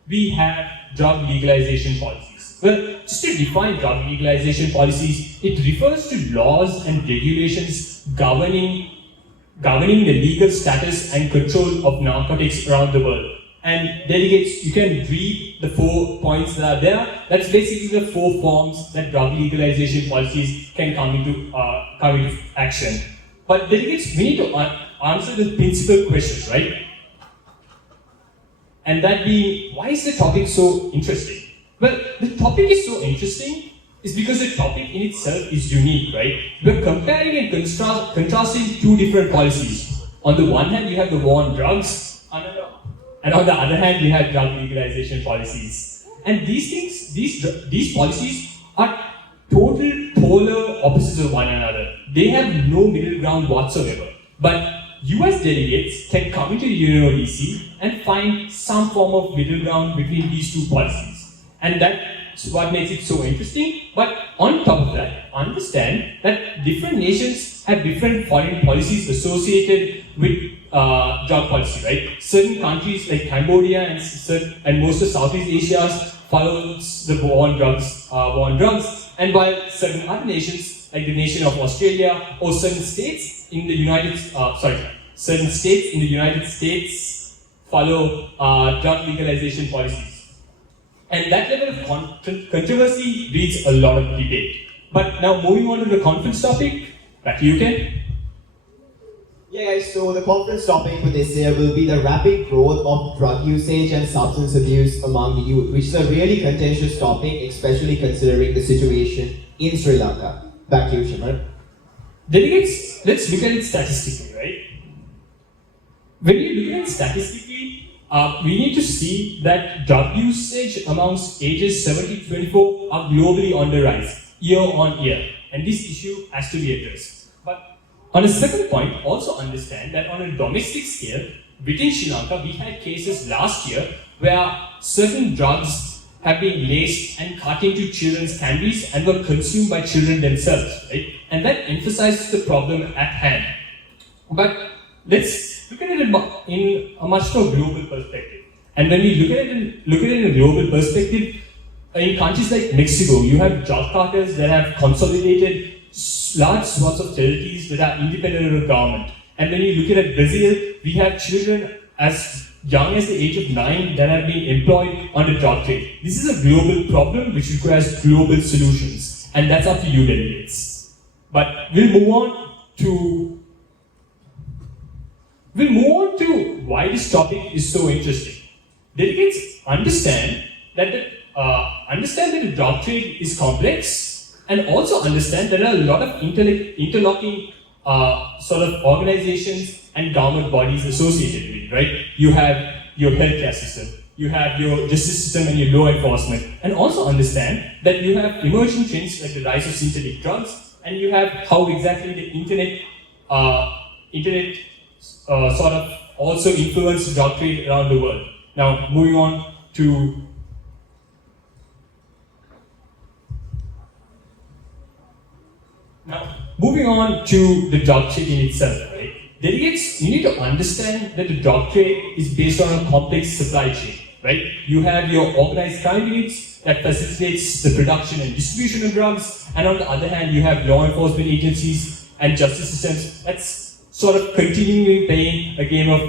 we have drug legalization policies. Well, just to define drug legalization policies, it refers to laws and regulations governing the legal status and control of narcotics around the world. And delegates, you can read the 4 points that are there. That's basically the 4 forms that drug legalization policies can come into action. But delegates, we need to answer the principal question, right? And that being, why is the topic so interesting? Well, the topic is so interesting is because the topic in itself is unique, right? We're comparing and contrasting 2 different policies. On the one hand, you have the war on drugs, and on the other hand, you have drug legalization policies. And these things, these policies are total polar opposites of one another. They have no middle ground whatsoever. But US delegates can come into the UNODC and find some form of middle ground between these 2 policies. And that's what makes it so interesting. But on top of that, understand that different nations have different foreign policies associated with drug policy, right? Certain countries like Cambodia and most of Southeast Asia follows the war on drugs. And while certain other nations, like the nation of Australia or certain states in the United States follow drug legalization policies. And that level of controversy breeds a lot of debate. But now moving on to the conference topic, back to you, Ken. Yeah guys, so the conference topic for this year will be the rapid growth of drug usage and substance abuse among the youth, which is a really contentious topic, especially considering the situation in Sri Lanka. Back to you, Shimar. Delegates, let's look at it statistically, right? When you look at it statistically, we need to see that drug usage amongst ages 70 to 24 are globally on the rise, year on year. And this issue has to be addressed. On a second point, also understand that on a domestic scale, within Sri Lanka, we had cases last year where certain drugs have been laced and cut into children's candies and were consumed by children themselves, right? And that emphasizes the problem at hand. But let's look at it in a much more global perspective. And when we look at it in a global perspective, in countries like Mexico, you have drug cartels that have consolidated large swaths of territories that are independent of the government. And when you look at Brazil, we have children as young as the age of 9 that have been employed on the drug trade. This is a global problem which requires global solutions. And that's up to you delegates. But we'll move on to why this topic is so interesting. Delegates understand that the drug trade is complex, and also understand there are a lot of interlocking sort of organizations and government bodies associated with it, right? You have your healthcare system, you have your justice system and your law enforcement, and also understand that you have emerging trends like the rise of synthetic drugs, and you have how exactly the internet sort of also influenced drug trade around the world. Now, moving on to the drug trade in itself, right? Delegates, you need to understand that the drug trade is based on a complex supply chain, right? You have your organized crime units that facilitates the production and distribution of drugs, and on the other hand, you have law enforcement agencies and justice systems that's sort of continually playing a game of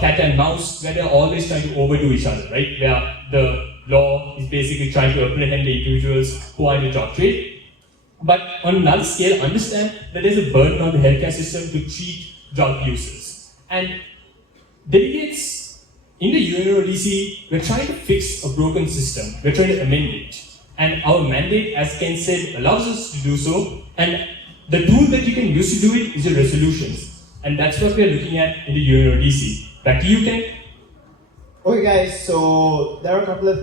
cat and mouse, where they're always trying to overdo each other, right? Where the law is basically trying to apprehend the individuals who are in the drug trade. But on another scale, understand that there's a burden on the healthcare system to treat drug users. And delegates in the UNODC, we're trying to fix a broken system. We're trying to amend it. And our mandate, as Ken said, allows us to do so. And the tool that you can use to do it is your resolutions. And that's what we're looking at in the UNODC. Back to you, Ken. Okay, guys. So there are a couple of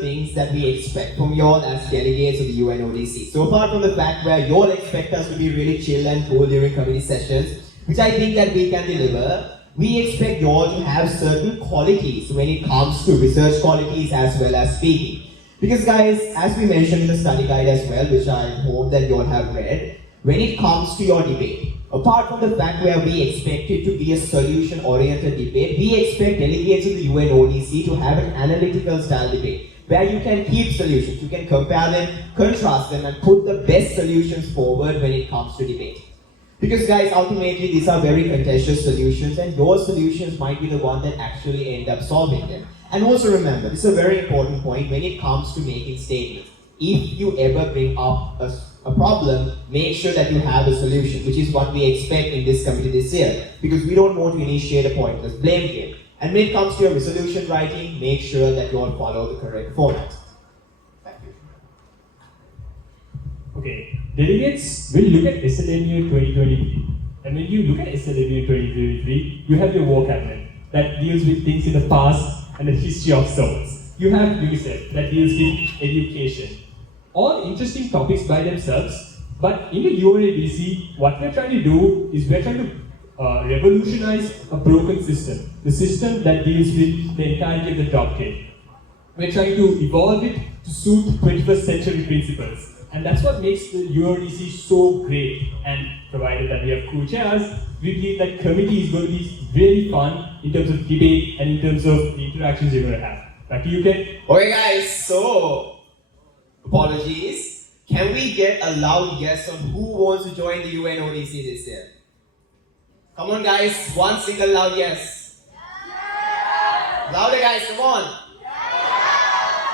things that we expect from you all as delegates of the UNODC. So apart from the fact where you all expect us to be really chill and cool during committee sessions, which I think that we can deliver, we expect you all to have certain qualities when it comes to research qualities as well as speaking. Because guys, as we mentioned in the study guide as well, which I hope that you all have read, when it comes to your debate, apart from the fact where we expect it to be a solution-oriented debate, we expect delegates of the UNODC to have an analytical style debate, where you can keep solutions, you can compare them, contrast them, and put the best solutions forward when it comes to debate. Because guys, ultimately these are very contentious solutions, and your solutions might be the one that actually end up solving them. And also remember, this is a very important point when it comes to making statements. If you ever bring up a problem, make sure that you have a solution, which is what we expect in this committee this year, because we don't want to initiate a pointless blame game. And when it comes to your resolution writing, make sure that you all follow the correct format. Thank you. Okay, delegates will look at SLMU 2023. And when you look at SLMU 2023, you have your war cabinet that deals with things in the past and the history of sorts. You have UNICEF that deals with education. All interesting topics by themselves, but in the UNODC, what we're trying to do is we're trying to revolutionize a broken system, the system that deals with the entirety of the doctrine. We're trying to evolve it to suit 21st century principles. And that's what makes the UNODC so great. And provided that we have co-chairs, we believe that committee is going to be really fun in terms of debate and in terms of the interactions you're going to have. Back to you, Ken. Okay guys, so, apologies. Can we get a loud yes on who wants to join the UNODC this year? Come on guys, one single loud yes. Louder guys, come on.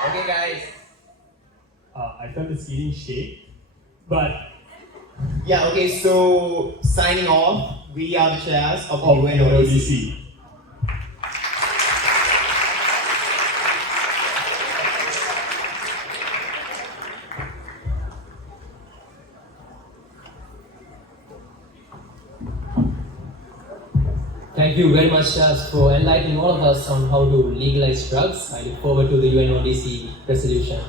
Okay guys. I felt the ceiling shake, but... Yeah, okay, so signing off, we are the chairs of UNODC. Thank you very much, Shaz, for enlightening all of us on how to legalize drugs. I look forward to the UNODC resolution.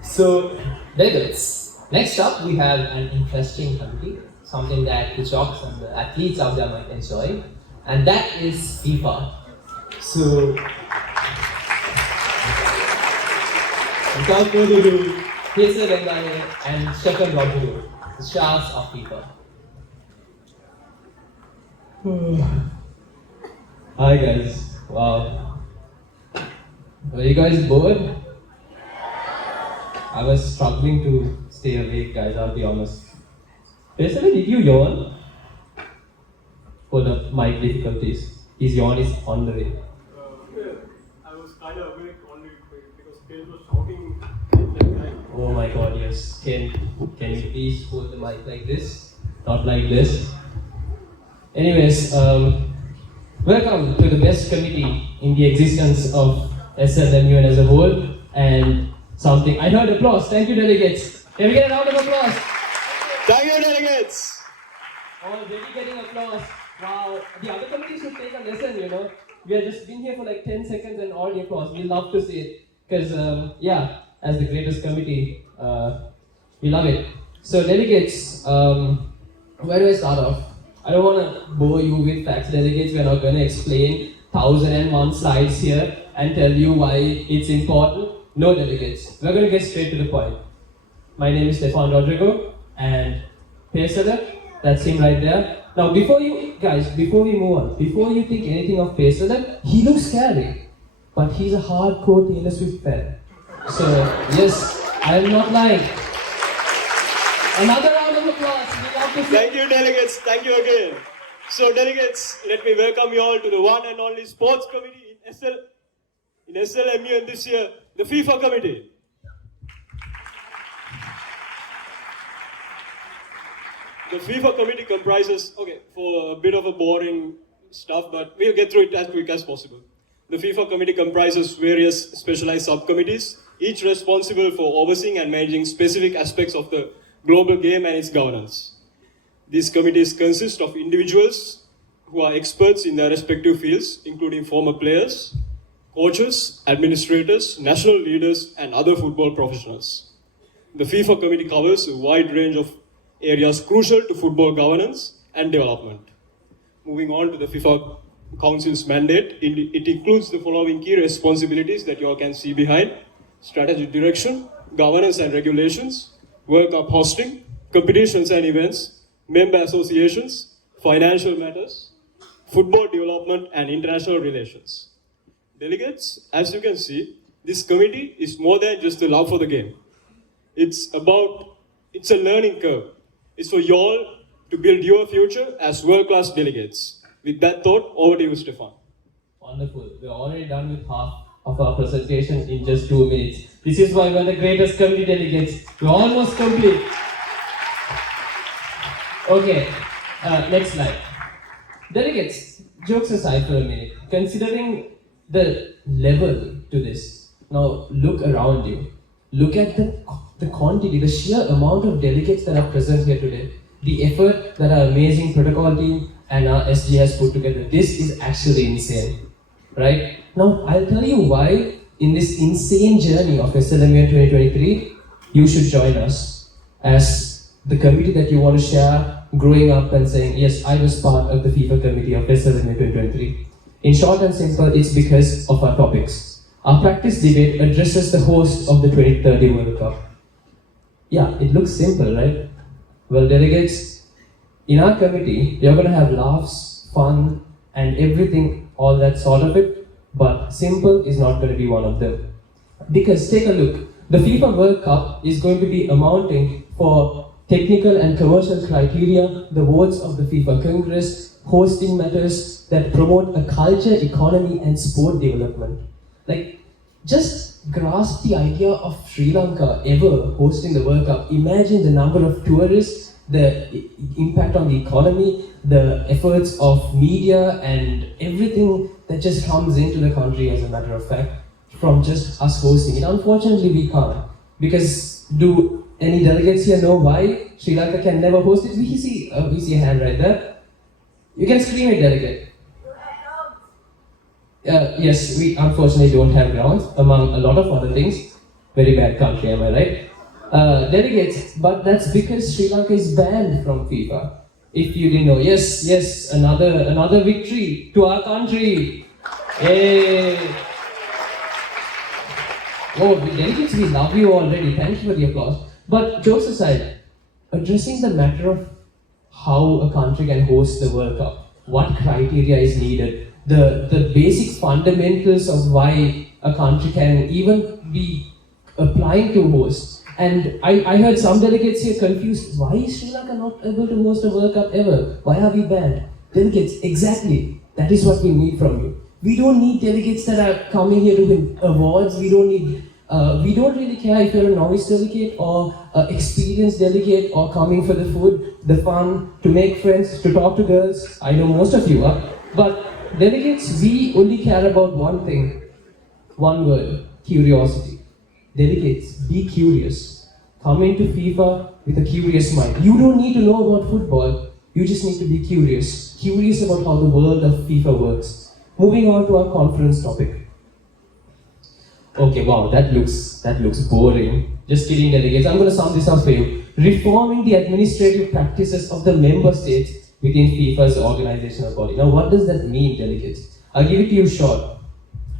So, delegates, next up we have an interesting committee, something that the jocks and the athletes out there might enjoy, and that is FIFA. So, without further ado, Pesa Bengale and Stefan Rodrigo, the stars of FIFA. Hi guys. Wow. Were you guys bored? I was struggling to stay awake, guys, I'll be honest. Basically, did you yawn? For the mic difficulties. His yawn is on the way. I was kind of awake only because Ken was shouting. Oh my god, yes. Can you please hold the mic like this? Not like this. Anyways, welcome to the best committee in the existence of SLMUN as a whole, and something. I heard applause. Thank you, delegates. Can we get a round of applause? Thank you, delegates. Already getting applause. Wow. The other committees should take a lesson, you know. We have just been here for like 10 seconds and already applause. We love to see it. Because, yeah, as the greatest committee, we love it. So, delegates, where do I start off? I don't want to bore you with facts, delegates. We're not going to explain 1001 slides here and tell you why it's important. No, delegates. We're going to get straight to the point. My name is Stefan Rodrigo, and Pesala, that's him right there. Now, before we move on, before you think anything of Pesala, he looks scary, but he's a hardcore Taylor Swift fan. So, yes, I am not lying. Another round of applause. Thank you, delegates. Thank you again. So, delegates, let me welcome you all to the one and only sports committee in SLMUN this year, the FIFA committee. The FIFA committee comprises, for a bit of a boring stuff, but we'll get through it as quick as possible. The FIFA committee comprises various specialized subcommittees, each responsible for overseeing and managing specific aspects of the global game and its governance. These committees consist of individuals who are experts in their respective fields, including former players, coaches, administrators, national leaders, and other football professionals. The FIFA committee covers a wide range of areas crucial to football governance and development. Moving on to the FIFA Council's mandate, it includes the following key responsibilities that you all can see behind: strategic direction, governance and regulations, World Cup hosting, competitions and events, member associations, financial matters, football development and international relations. Delegates, as you can see, this committee is more than just a love for the game. It's a learning curve. It's for you all to build your future as world-class delegates. With that thought, over to you, Stefan. Wonderful. We're already done with half of our presentation in just 2 minutes. This is why we're the greatest committee delegates. We're almost complete. Okay, next slide. Delegates, jokes aside for a minute, considering the level to this, now look around you. Look at the quantity, the sheer amount of delegates that are present here today. The effort that our amazing protocol team and our SG has put together. This is actually insane, right? Now, I'll tell you why in this insane journey of SLMUN 2023, you should join us as the committee that you want to share growing up and saying, yes, I was part of the FIFA committee of SLMUN 2023. In short and simple, it's because of our topics. Our practice debate addresses the host of the 2030 World Cup. Yeah, it looks simple, right? Well, delegates, in our committee, you're going to have laughs, fun, and everything, all that sort of it, but simple is not going to be one of them. Because take a look, the FIFA World Cup is going to be amounting for technical and commercial criteria, the votes of the FIFA Congress, hosting matters that promote a culture, economy, and sport development. Like, just grasp the idea of Sri Lanka ever hosting the World Cup. Imagine the number of tourists, the impact on the economy, the efforts of media, and everything that just comes into the country, as a matter of fact, from just us hosting it. Unfortunately, we can't. Because do any delegates here know why Sri Lanka can never host it? We see a hand right there. You can scream it, delegate. Yes, we unfortunately don't have grounds, among a lot of other things. Very bad country, am I right? Delegates, but that's because Sri Lanka is banned from FIFA. If you didn't know, yes, another victory to our country. Yay! Oh, delegates, we love you already. Thank you for the applause. But jokes aside, addressing the matter of how a country can host the World Cup, what criteria is needed, the basic fundamentals of why a country can even be applying to host. And I heard some delegates here confused. Why is Sri Lanka not able to host a World Cup ever? Why are we banned? Delegates, exactly. That is what we need from you. We don't need delegates that are coming here to win awards. We don't really care if you're a novice delegate or an experienced delegate or coming for the food, the fun, to make friends, to talk to girls. I know most of you are. But delegates, we only care about one thing. One word, curiosity. Delegates, be curious. Come into FIFA with a curious mind. You don't need to know about football. You just need to be curious. Curious about how the world of FIFA works. Moving on to our conference topic. Okay, wow, that looks boring. Just kidding, delegates. I'm going to sum this up for you. Reforming the administrative practices of the member states within FIFA's organizational body. Now, what does that mean, delegates? I'll give it to you short.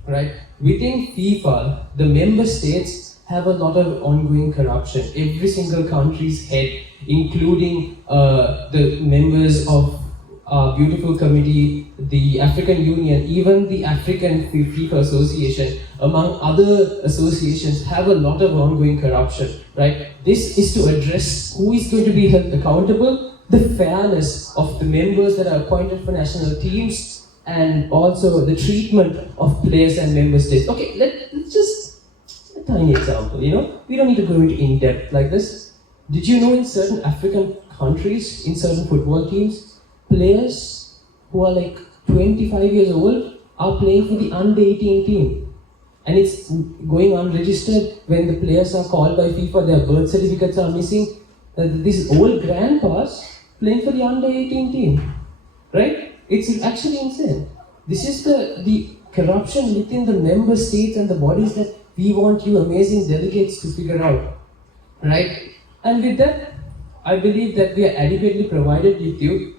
Right? Within FIFA, the member states have a lot of ongoing corruption. Every single country's head, including the members of our beautiful committee, the African Union, even the African FIFA Association, among other associations, have a lot of ongoing corruption, right? This is to address who is going to be held accountable, the fairness of the members that are appointed for national teams, and also the treatment of players and member states. Okay, let's just a tiny example, we don't need to go into in-depth like this. Did you know in certain African countries, in certain football teams, players who are like 25 years old are playing for the under 18 team, and it's going unregistered? When the players are called by FIFA, their birth certificates are missing. These old grandpas playing for the under 18 team, right? It's actually insane. This is the corruption within the member states and the bodies that we want you amazing delegates to figure out, right? And with that, I believe that we are adequately provided with you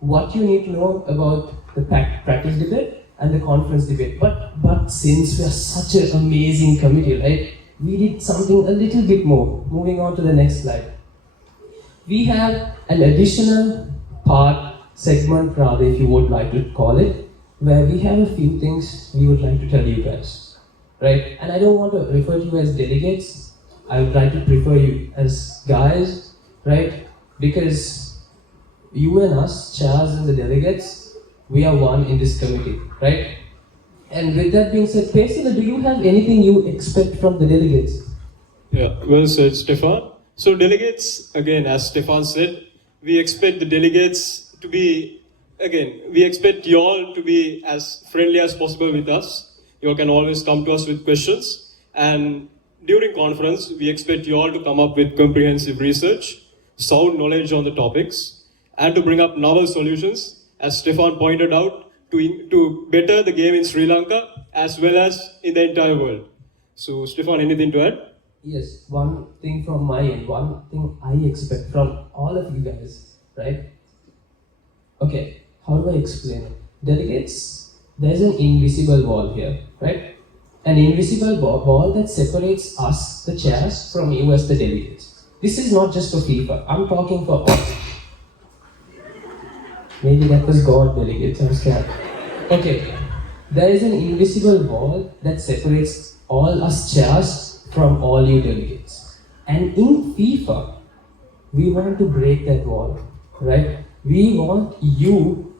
what you need to know about the practice debate and the conference debate. But since we are such an amazing committee, right, we did something a little bit more. Moving on to the next slide. We have an additional segment rather, if you would like to call it, where we have a few things we would like to tell you guys, right? And I don't want to refer to you as delegates. I would like to prefer you as guys, right? Because you and us, chairs and the delegates, we are one in this committee, right? And with that being said, Pesila, do you have anything you expect from the delegates? Yeah, well said, Stefan. So delegates, again, as Stefan said, we expect the delegates to be, again, we expect you all to be as friendly as possible with us. You all can always come to us with questions. And during conference, we expect you all to come up with comprehensive research, sound knowledge on the topics, and to bring up novel solutions, as Stefan pointed out, to better the game in Sri Lanka as well as in the entire world. So, Stefan, anything to add? Yes, one thing from my end, one thing I expect from all of you guys, right? Okay, how do I explain it? Delegates, there's an invisible wall here, right? An invisible wall that separates us, the chairs, from you as the delegates. This is not just for FIFA, I'm talking for all. Maybe that was God delegates, I'm scared. Okay, there is an invisible wall that separates all us chairs from all you delegates. And in FIFA, we want to break that wall, right? We want you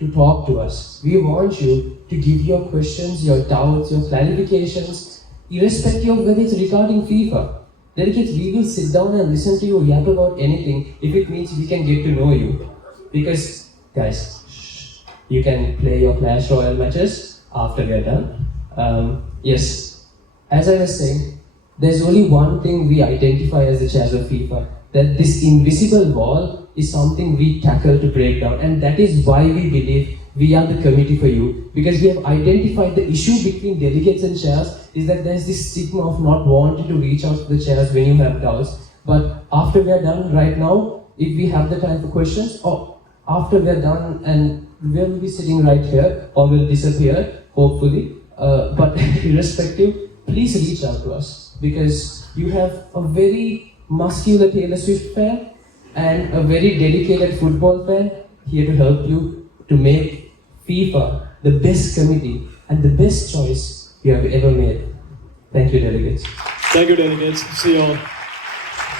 to talk to us. We want you to give your questions, your doubts, your clarifications, irrespective of whether it's regarding FIFA. Delegates, we will sit down and listen to you yap about anything if it means we can get to know you. Because, guys, you can play your Clash Royale matches after we're done. Yes, as I was saying, there's only one thing we identify as the chairs of FIFA, that this invisible wall is something we tackle to break down, and that is why we believe we are the committee for you, because we have identified the issue between delegates and chairs is that there's this stigma of not wanting to reach out to the chairs when you have doubts. But after we are done right now, if we have the time for questions, or after we are done and we'll be sitting right here or we'll disappear, hopefully, but irrespective, please reach out to us, because you have a very muscular Taylor Swift fan and a very dedicated football fan here to help you to make FIFA the best committee and the best choice you have ever made. Thank you, delegates. Thank you, delegates. See you all.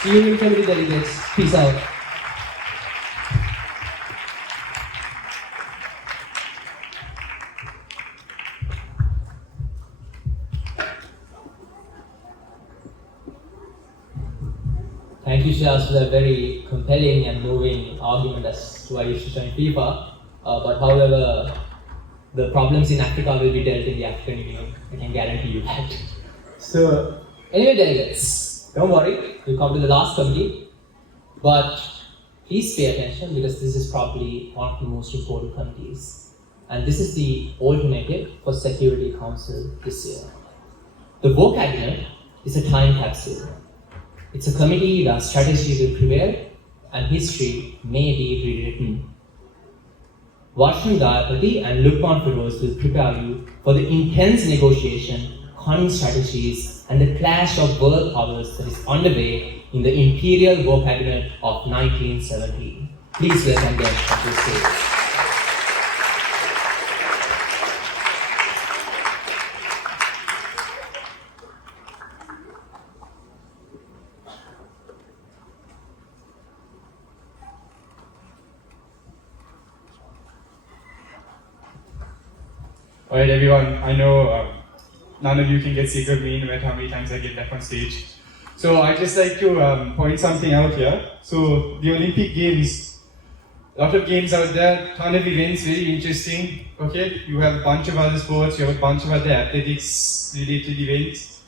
See you in committee, delegates. Peace out. Thank you, Shaz, for that very compelling and moving argument as to why you should join FIFA. But however, the problems in Africa will be dealt in the African Union. I can guarantee you that. So, anyway, delegates, don't worry, we'll come to the last committee. But please pay attention, because this is probably one of the most important committees. And this is the alternative for Security Council this year. The War Cabinet is a time capsule. It's a committee where strategy will prevail and history may be rewritten. Varshan Gayapati and Lukman Feroz will prepare you for the intense negotiation, cunning strategies, and the clash of world powers that is underway in the Imperial War Cabinet of 1970. Please welcome them to the stage. Alright everyone, I know none of you can get sick of me no matter how many times I get back on stage. So I'd just like to point something out here. So the Olympic Games, a lot of games out there, ton of events, very interesting. Okay, you have a bunch of other sports, you have a bunch of other athletics related events.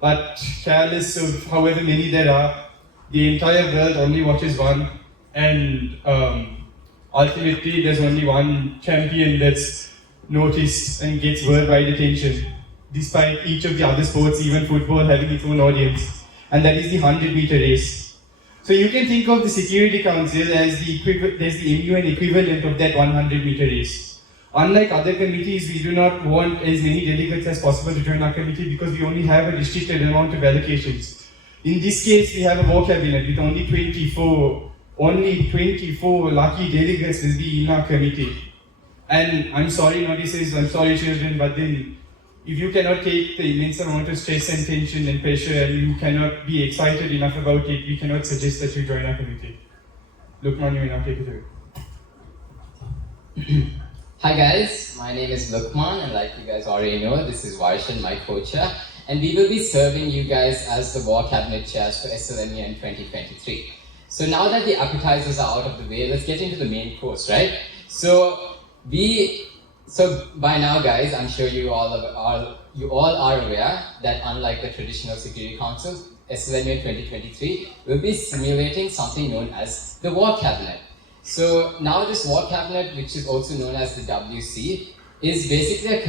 But careless of however many there are, the entire world only watches one. And ultimately there's only one champion that's noticed and gets worldwide attention, despite each of the other sports, even football, having its own audience, and that is the 100-meter race. So you can think of the Security Council as the MUN equivalent of that 100-meter race. Unlike other committees, we do not want as many delegates as possible to join our committee because we only have a restricted amount of allocations. In this case, we have a war cabinet with only 24 lucky delegates will be in our committee. And I'm sorry notices, I'm sorry children, but then if you cannot take the immense amount of stress and tension and pressure and you cannot be excited enough about it, we cannot suggest that you join our committee. Lukman, you may now take it away. Hi guys, my name is Lukman, and like you guys already know, this is Varshan, my co-chair, and we will be serving you guys as the War Cabinet Chairs for SLMUN 2023. So now that the appetizers are out of the way, let's get into the main course, right? So by now guys, I'm sure you all are aware that unlike the traditional Security Council, SLMUN 2023 will be simulating something known as the War Cabinet. So now this War Cabinet, which is also known as the WC, is basically a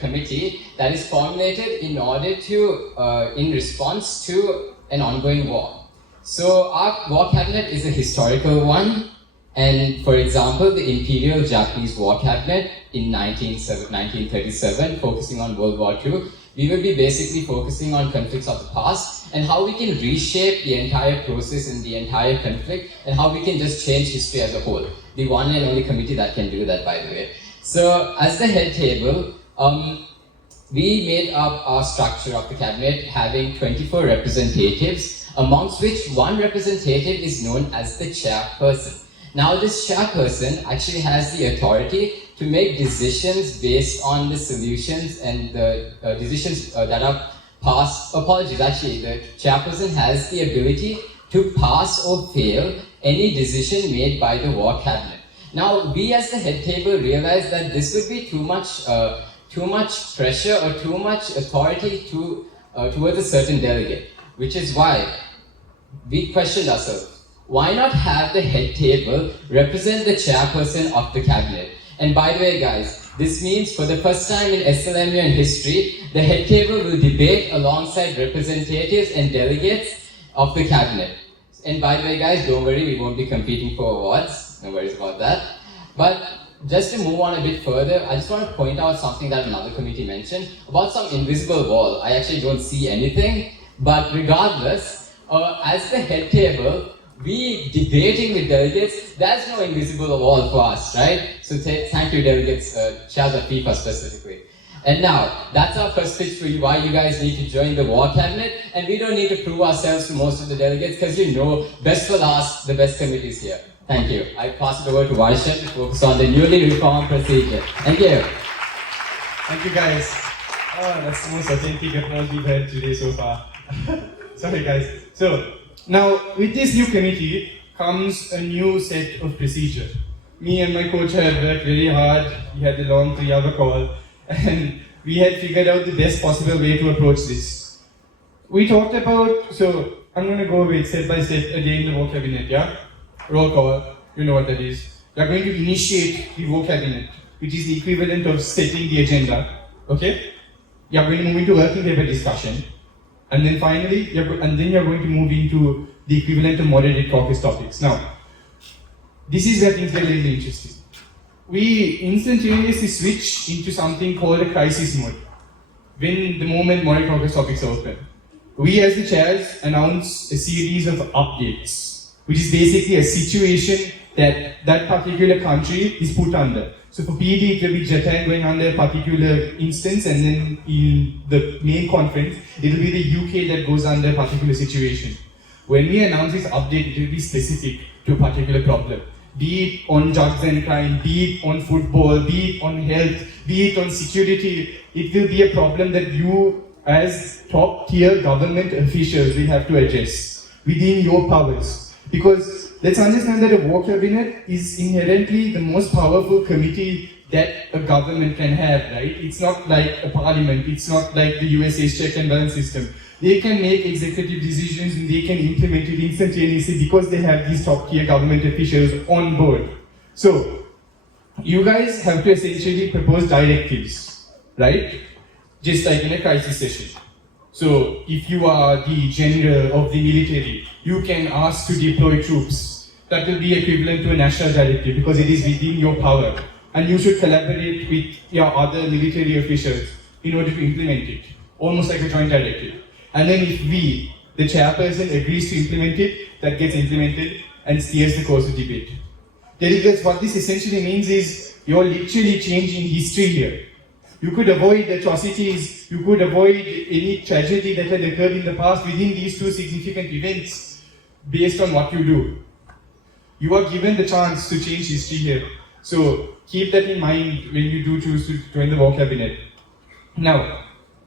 committee that is formulated in order to, in response to an ongoing war. So our War Cabinet is a historical one, and for example, the Imperial Japanese War Cabinet in 1937, focusing on World War II, we will be basically focusing on conflicts of the past and how we can reshape the entire process in the entire conflict and how we can just change history as a whole. The one and only committee that can do that, by the way. So as the head table, we made up our structure of the cabinet having 24 representatives, amongst which one representative is known as the chairperson. Now this chairperson actually has the authority to make decisions based on the solutions and the decisions that are passed. Apologies, actually, the chairperson has the ability to pass or fail any decision made by the War Cabinet. Now, we as the head table realized that this would be too much pressure or too much authority towards a certain delegate, which is why we questioned ourselves. Why not have the head table represent the chairperson of the cabinet? And by the way, guys, this means for the first time in SLMUN history, the head table will debate alongside representatives and delegates of the cabinet. And by the way, guys, don't worry, we won't be competing for awards. No worries about that. But just to move on a bit further, I just want to point out something that another committee mentioned about some invisible wall. I actually don't see anything, but regardless, as the head table, we debating with delegates, there's no invisible wall for us, right? So thank you, delegates, chairs of FIFA specifically. And now, that's our first pitch for you, why you guys need to join the War Cabinet, and we don't need to prove ourselves to most of the delegates, because you know, best for last, the best committees here. Thank you. I pass it over to Varshan to focus on the newly reformed procedure. Thank you. Thank you, guys. Oh, that's the most authentic applause we've had today so far. Sorry, guys. So, now, with this new committee comes a new set of procedure. Me and my coach had worked very hard. We had a long 3-hour call, and we had figured out the best possible way to approach this. We talked about, so I'm going to go with step by step a day in the War Cabinet, yeah? Roll call, you know what that is. We are going to initiate the War Cabinet, which is the equivalent of setting the agenda, okay? You are going to move into working paper discussion. And then finally, you're going to move into the equivalent of moderated caucus topics. Now, this is where things get a little interesting. We instantaneously switch into something called a crisis mode when the moment moderated caucus topics are open. We as the chairs announce a series of updates, which is basically a situation that that particular country is put under. So for PD, it will be Japan going under a particular instance, and then in the main conference, it will be the UK that goes under a particular situation. When we announce this update, it will be specific to a particular problem. Be it on drugs and crime, be it on football, be it on health, be it on security, it will be a problem that you as top tier government officials will have to address within your powers. Because let's understand that a War Cabinet is inherently the most powerful committee that a government can have, right? It's not like a parliament, it's not like the USA's check and balance system. They can make executive decisions and they can implement it instantaneously because they have these top tier government officials on board. So, you guys have to essentially propose directives, right? Just like in a crisis session. So, if you are the general of the military, you can ask to deploy troops. That will be equivalent to a national directive because it is within your power. And you should collaborate with your other military officials in order to implement it, almost like a joint directive. And then if we, the chairperson, agrees to implement it, that gets implemented and steers the course of debate. Delegates, what this essentially means is you're literally changing history here. You could avoid atrocities, you could avoid any tragedy that had occurred in the past within these two significant events based on what you do. You are given the chance to change history here. So keep that in mind when you do choose to join the war cabinet. Now,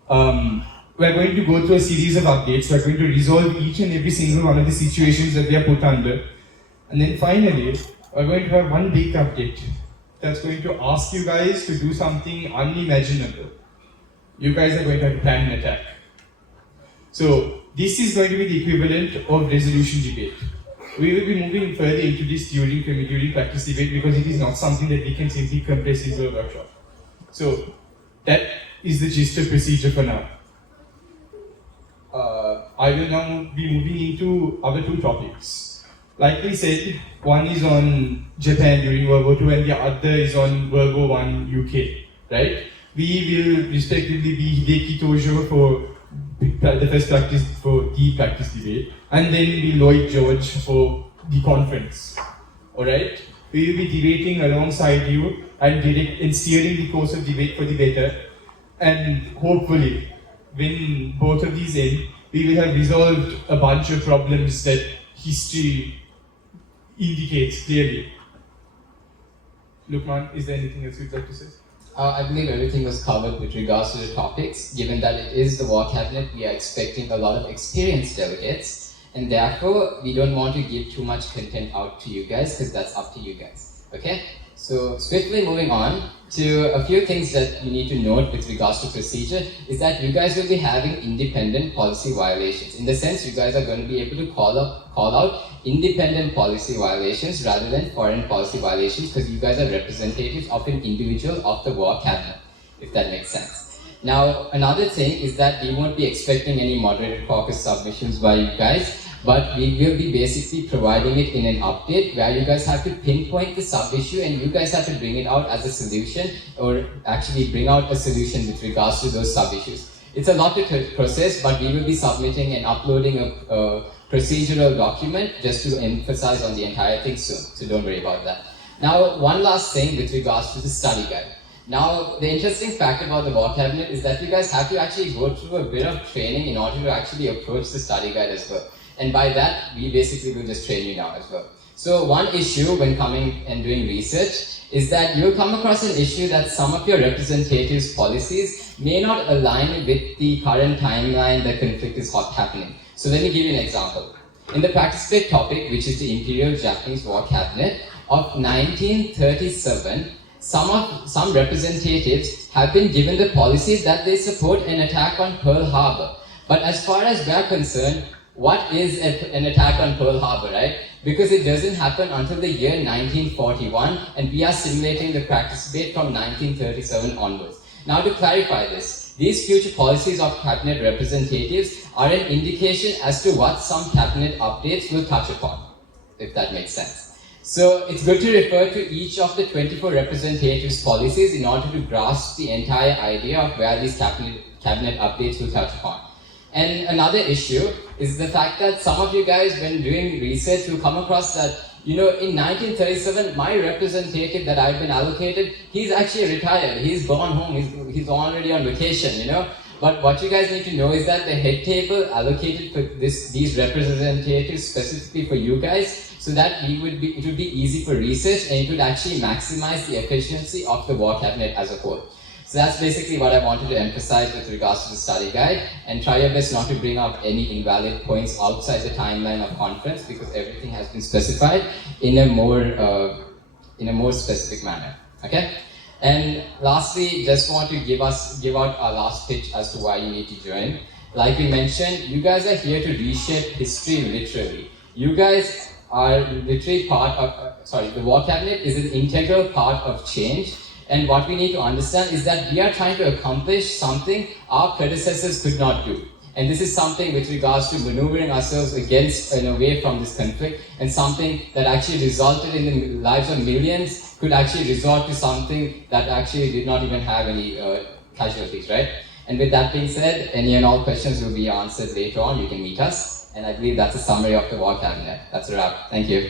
we're going to go through a series of updates. We're going to resolve each and every single one of the situations that we are put under. And then finally, we're going to have one big update that's going to ask you guys to do something unimaginable. You guys are going to have to plan an attack. So this is going to be the equivalent of resolution debate. We will be moving further into this during practice debate because it is not something that we can simply compress into a workshop. So that is the gist of procedure for now. I will now be moving into other two topics. Like we said, one is on Japan during World War II and the other is on World War I UK, right? We will respectively be Hideki Tojo for the first practice for the practice debate, and then be Lloyd George for the conference. Alright? We will be debating alongside you and steering the course of debate for the better. And hopefully, when both of these end, we will have resolved a bunch of problems that history indicates clearly. Lukman, is there anything else you'd like to say? I believe everything was covered with regards to the topics. Given that it is the war cabinet, we are expecting a lot of experienced delegates, and therefore we don't want to give too much content out to you guys because that's up to you guys. Okay? So swiftly moving on to a few things that you need to note with regards to procedure is that you guys will be having independent policy violations. In the sense, you guys are going to be able to call out independent policy violations rather than foreign policy violations because you guys are representatives of an individual of the war cabinet, if that makes sense. Now, another thing is that we won't be expecting any moderated caucus submissions by you guys, but we will be basically providing it in an update where you guys have to pinpoint the sub-issue and you guys have to bring it out as a solution or actually bring out a solution with regards to those sub-issues. It's a lot to process, but we will be submitting and uploading a procedural document just to emphasize on the entire thing soon, so don't worry about that. Now, one last thing with regards to the study guide. Now, the interesting fact about the war cabinet is that you guys have to actually go through a bit of training in order to actually approach the study guide as well. And by that, we basically will just train you now as well. So one issue when coming and doing research is that you'll come across an issue that some of your representatives' policies may not align with the current timeline the conflict is happening. So let me give you an example. In the practice debate topic, which is the Imperial Japanese War Cabinet of 1937, some representatives have been given the policies that they support an attack on Pearl Harbor. But as far as we're concerned, what is an attack on Pearl Harbor, right? Because it doesn't happen until the year 1941, and we are simulating the practice debate from 1937 onwards. Now, to clarify this, these future policies of cabinet representatives are an indication as to what some cabinet updates will touch upon, if that makes sense. So it's good to refer to each of the 24 representatives' policies in order to grasp the entire idea of where these cabinet updates will touch upon. And another issue is the fact that some of you guys, when doing research, will come across that, in 1937, my representative that I've been allocated, he's actually retired. He's gone home. He's already on vacation, But what you guys need to know is that the head table allocated for these representatives specifically for you guys, so that it would be easy for research and it would actually maximize the efficiency of the war cabinet as a whole. So that's basically what I wanted to emphasize with regards to the study guide, and try your best not to bring up any invalid points outside the timeline of conference because everything has been specified in a more specific manner. Okay? And lastly, just want to give out our last pitch as to why you need to join. Like we mentioned, you guys are here to reshape history literally. You guys are literally part of, the war cabinet is an integral part of change. And what we need to understand is that we are trying to accomplish something our predecessors could not do. And this is something with regards to maneuvering ourselves against and away from this conflict, and something that actually resulted in the lives of millions could actually resort to something that actually did not even have any casualties, right? And with that being said, any and all questions will be answered later on. You can meet us. And I believe that's a summary of the war cabinet. That's a wrap. Thank you.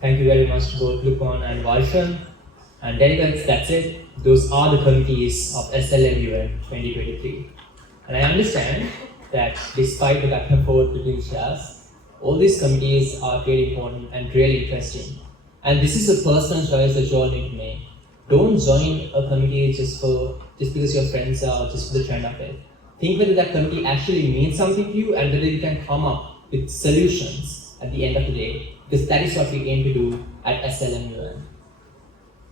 Thank you very much to both Lukman and Varshan. And delegates, that's it. Those are the committees of SLMUN 2023. And I understand that despite the back and forth between chairs, all these committees are really important and really interesting. And this is a personal choice that you all need to make. Don't join a committee just because your friends are, just for the trend of it. Think whether that committee actually means something to you and whether you can come up with solutions at the end of the day. Because that is what we aim to do at SLMUN.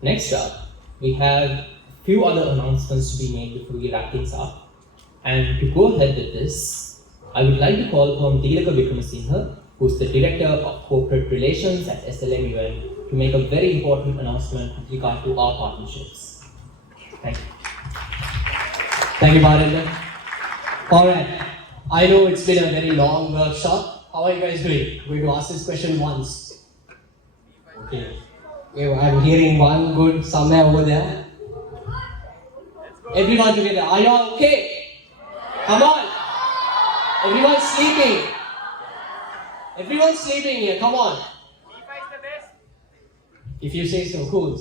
Next up, we have a few other announcements to be made before we wrap things up. And to go ahead with this, I would like to call upon Dilaka Vikramasinghe, who's the Director of Corporate Relations at SLMUN, to make a very important announcement with regard to our partnerships. Thank you. Thank you, Bharendra. Alright, I know it's been a very long workshop. How are you guys doing? We're going to ask this question once. Okay. I'm hearing one good somewhere over there. Everyone together. Are you all okay? Come on. Everyone's sleeping. Everyone's sleeping here. Come on. If you say so, cool.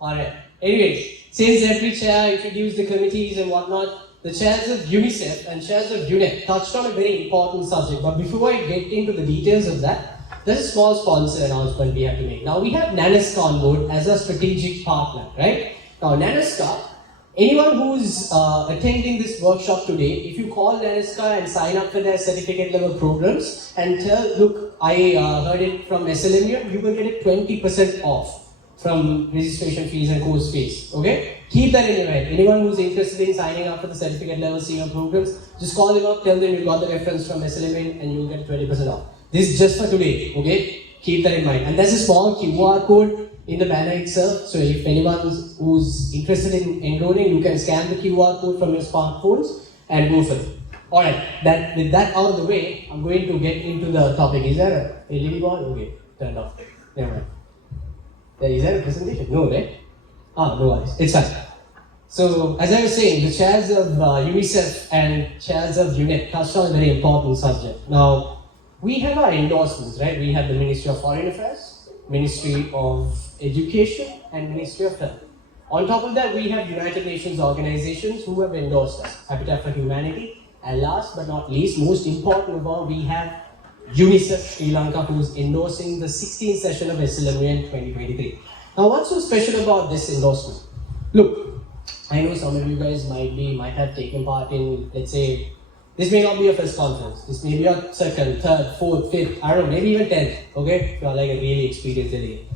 Alright. Anyways, since every chair introduced the committees and whatnot, the chairs of UNICEF and chairs of UNEP touched on a very important subject. But before I get into the details of that, there's a small sponsor announcement we have to make. Now, we have NANESCA on board as a strategic partner, right? Now, NANESCA, anyone who's attending this workshop today, if you call NANESCA and sign up for their certificate level programs and tell, look, I heard it from SLMU, you will get it 20% off from registration fees and course fees, okay? Keep that in your head. Anyone who's interested in signing up for the certificate level senior programs, just call them up, tell them you got the reference from SLMU and you'll get 20% off. This is just for today, okay? Keep that in mind. And there's a small QR code in the banner itself, so if anyone who's interested in enrolling, you can scan the QR code from your smartphones and go for it. Alright, with that out of the way, I'm going to get into the topic. Is there a LED ball? Okay, turned off. Never mind. Is there a presentation? No, right? No worries. It's fine. So, as I was saying, the chairs of UNICEF and chairs of UNEP touched on a very important subject. Now, we have our endorsements, right? We have the Ministry of Foreign Affairs, Ministry of Education, and Ministry of Health. On top of that, we have United Nations organizations who have endorsed us, Habitat for Humanity, and last but not least, most important of all, we have UNICEF Sri Lanka, who's endorsing the 16th session of SLMUN 2023. Now, what's so special about this endorsement? Look, I know some of you guys might have taken part in, let's say, this may not be your first conference. This may be your second, third, fourth, fifth, I don't know, maybe even 10th, okay? If you're like a really experienced delegate.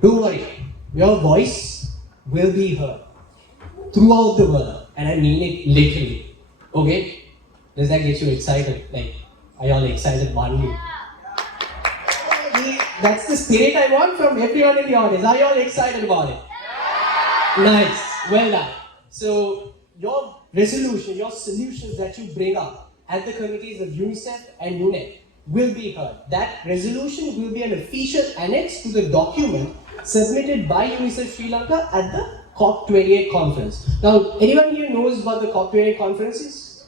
Don't worry, your voice will be heard throughout the world, and I mean it literally, okay? Does that get you excited? Like, are y'all excited, Banu? That's the spirit I want from everyone in the audience. Are y'all excited about it? Nice, well done. So, your resolution, your solutions that you bring up at the committees of UNICEF and UNEP will be heard. That resolution will be an official annex to the document submitted by UNICEF Sri Lanka at the COP28 conference. Now, anyone here knows what the COP28 conference is?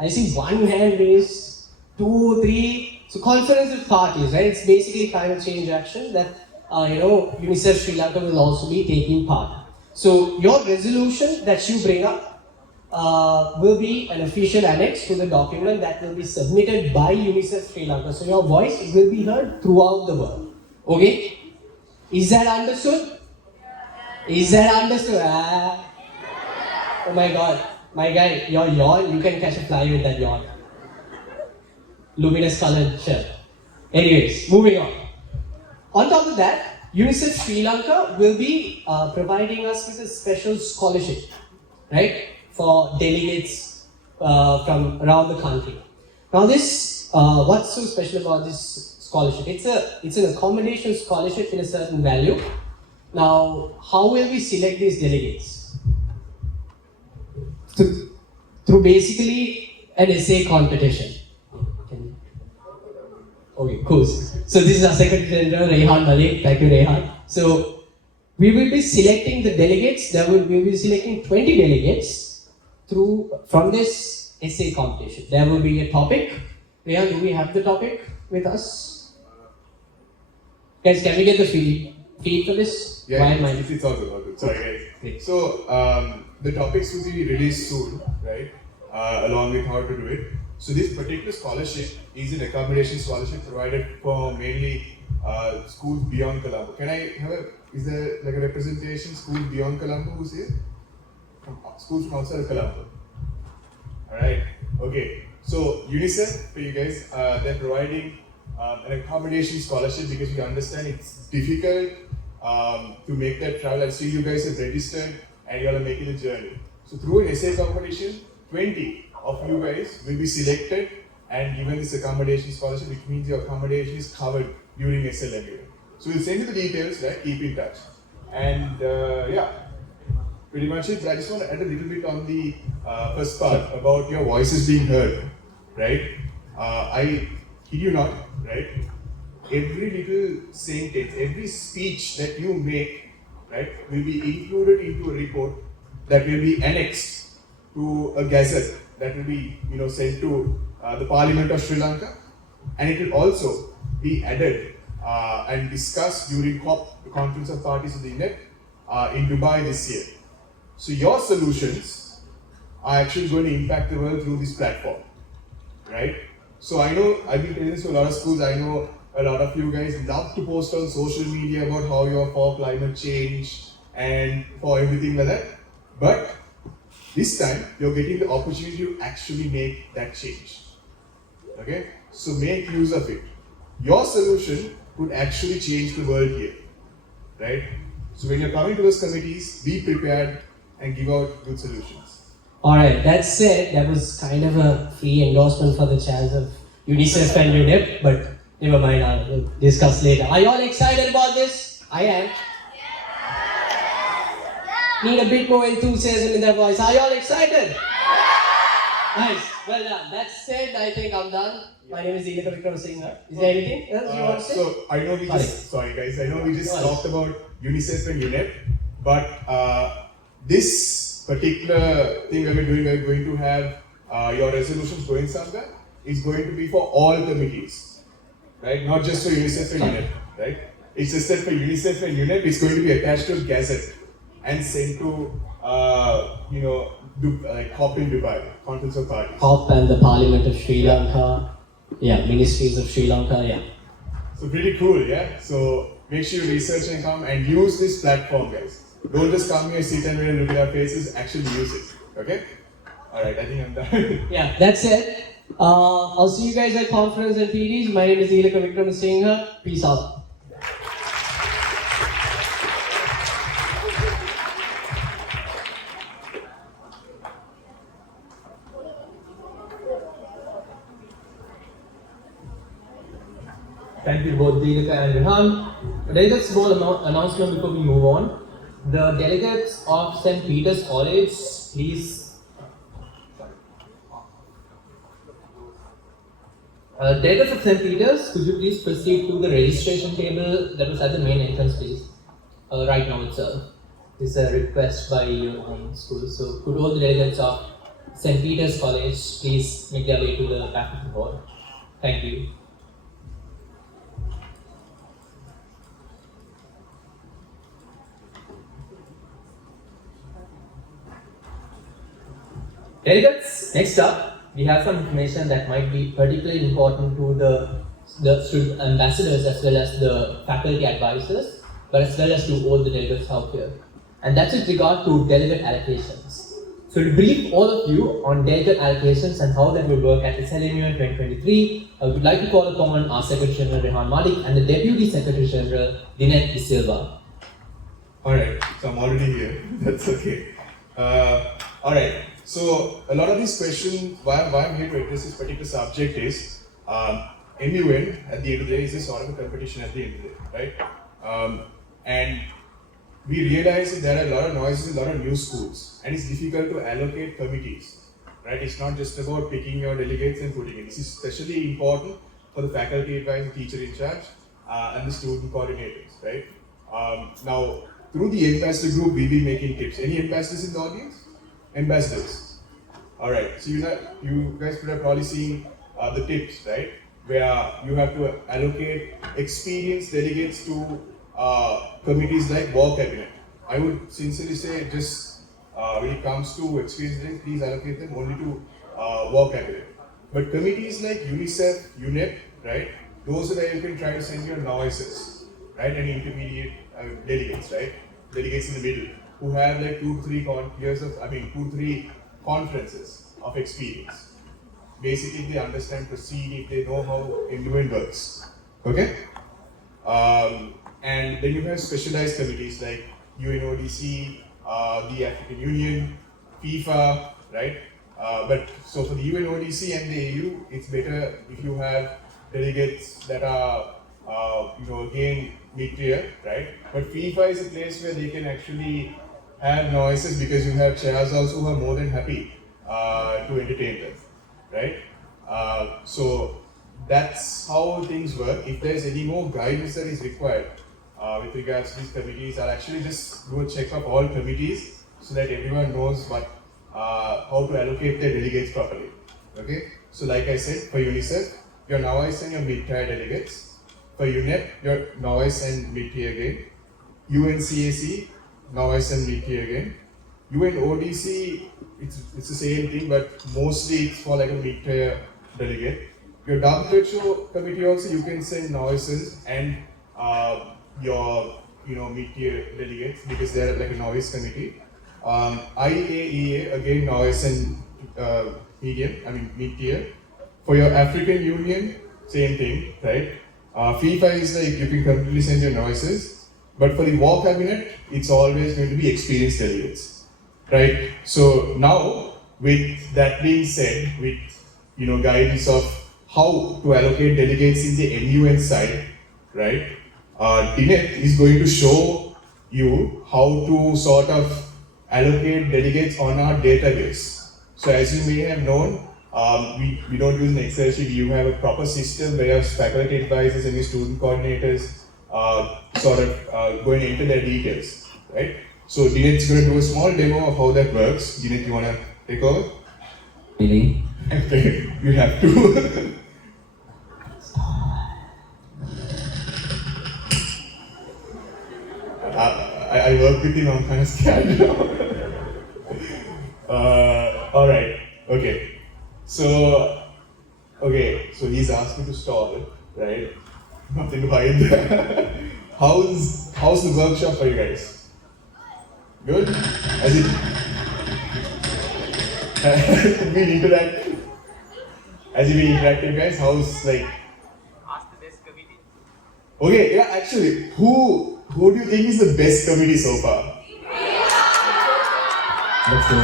I see one hand raised, 2, 3. So conference of parties, right? It's basically climate change action that UNICEF Sri Lanka will also be taking part. So your resolution that you bring up will be an official annex to the document that will be submitted by UNICEF Sri Lanka. So your voice will be heard throughout the world. Okay? Is that understood? Is that understood? Oh my God. My guy, your yawn, you can catch a fly with that yawn. Luminous colored shell. Anyways, moving on. On top of that, UNICEF Sri Lanka will be providing us with a special scholarship, right, for delegates from around the country. Now this, what's so special about this scholarship? It's an accommodation scholarship in a certain value. Now, how will we select these delegates? Through basically an essay competition. Okay, cool. So this is our Secretary General, Rehan Malik. Thank you, Rehan. So we will be selecting the delegates. We will be selecting 20 delegates from this essay competition. There will be a topic. Rehan, do we have the topic with us? Guys, can we get the feed for this? Yeah, it's all good. Sorry, guys. So the topics will be released soon, right? Along with how to do it. So this particular scholarship is an accommodation scholarship provided for mainly schools beyond Colombo. Can I have is there like a representation, schools beyond Colombo who's here? Schools from outside of Colombo. Alright, okay. So UNICEF, for you guys, they're providing an accommodation scholarship because we understand it's difficult to make that travel. I see you guys have registered and you all are making the journey. So through an essay competition, 20 of you guys will be selected and given this accommodation scholarship, which means your accommodation is covered during SLMUN. So we'll send you the details, right? Keep in touch. And yeah, pretty much it. I just want to add a little bit on the first part about your voices being heard, right? I kid you not, right? Every little sentence, every speech that you make, right, will be included into a report that will be annexed to a gazette that will be, sent to the Parliament of Sri Lanka, and it will also be added and discussed during COP, the Conference of Parties of the UNEP, in Dubai this year. So your solutions are actually going to impact the world through this platform, right? So I know I've been telling this to a lot of schools. I know a lot of you guys love to post on social media about how you're for climate change and for everything like that, but this time, you're getting the opportunity to actually make that change. Okay? So make use of it. Your solution could actually change the world here. Right? So when you're coming to those committees, be prepared and give out good solutions. Alright, that said, that was kind of a free endorsement for the chairs of UNICEF and UNEP, but never mind, I'll discuss later. Are you all excited about this? I am. Need a bit more enthusiasm in their voice. Are you all excited? Nice. Well done. That said, I think I'm done. My name is Unmoderated. Is there anything else you want to say? So I know we just talked about UNICEF and UNEP, but this particular thing that we're doing, we're going to have your resolutions going somewhere. It's going to be for all committees, right? Not just for UNICEF and UNEP, right? It's just that for UNICEF and UNEP, it's going to be attached to a gazette and sent to, COP in Dubai, Conference of Parties. COP and the Parliament of Sri Lanka. Yeah, Ministries of Sri Lanka, yeah. So pretty cool, yeah? So make sure you research and come and use this platform, guys. Don't just come here, sit and look at our faces, actually use it, okay? Alright, I think I'm done. Yeah, that's it. I'll see you guys at conference and PDs. My name is Unmoderated. Peace out. Thank you both Dilika and Rehan. Delegates, small announcement before we move on. The delegates of St. Peter's College, please. Delegates of St. Peter's, could you please proceed to the registration table that was at the main entrance, please? Right now itself. This is a request by your own school. So could all the delegates of St. Peter's College please make their way to the back of the hall? Thank you. Delegates, next up, we have some information that might be particularly important to the student ambassadors as well as the faculty advisors, but as well as to all the delegates out here. And that's with regard to delegate allocations. So So to brief all of you on delegate allocations and how that will work at SLMUN 2023, I would like to call upon our Secretary General Rehan Malik and the Deputy Secretary General Dinet De Silva. Alright, so I'm already here. That's okay. Alright, so a lot of these questions, why I'm here to address this particular subject is MUN at the end of the day is a sort of a competition at the end of the day, right? And we realize that there are a lot of noises, a lot of new schools, and it's difficult to allocate committees, right? It's not just about picking your delegates and putting it. This is especially important for the faculty advisor, teacher in charge, and the student coordinators, right? Now, through the ambassador group, we'll be making tips. Any ambassadors in the audience? Ambassadors. All right. So you guys could have probably seen the tips, right? Where you have to allocate experienced delegates to committees like war cabinet. I would sincerely say, just when it comes to experienced delegates, please allocate them only to war cabinet. But committees like UNICEF, UNEP, right? Those are where you can try to send your novices, right? And intermediate delegates, right? Delegates in the middle, who have like 2-3 conferences of experience. Basically, they understand proceeding, they know how MUN works. Okay? And then you have specialized committees like UNODC, the African Union, FIFA, right? But so for the UNODC and the AU, it's better if you have delegates that are, again, mid-tier, right? But FIFA is a place where they can actually have noises because you have chairs also who are more than happy to entertain them, right? So that's how things work. If there's any more guidance that is required with regards to these committees, I'll actually just do a check of all committees so that everyone knows how to allocate their delegates properly. Okay? So like I said, for UNICEF, your novice and your mid-tier delegates. For UNEP, your novice and mid-tier again. UNCAC, novice and mid-tier again. UNODC, it's the same thing, but mostly it's for like a mid-tier delegate. Your WHO committee also, you can send novices and your mid-tier delegates because they're like a novice committee. IAEA, again novice and mid-tier. For your African Union, same thing, right? FIFA is like you can completely send your novices, but for the war cabinet, it's always going to be experienced delegates, right? So now, with that being said, with guidance of how to allocate delegates in the MUN side, right? Dinet is going to show you how to sort of allocate delegates on our database. So as you may have known, we don't use an Excel sheet. You have a proper system where your faculty advisors and your student coordinators going into their details, right? So Dinet's going to do a small demo of how that works. Dinet, you want to take over? Really? You have to. I work with him, I'm kind of scared now. Alright, okay. So he's asked me to stall, right? Nothing to hide there. How's the workshop for you guys? Good? Has it been interactive? Has it been interactive, guys? How's like? Ask the best committee. Okay, yeah, actually, who do you think is the best committee so far? Let's go.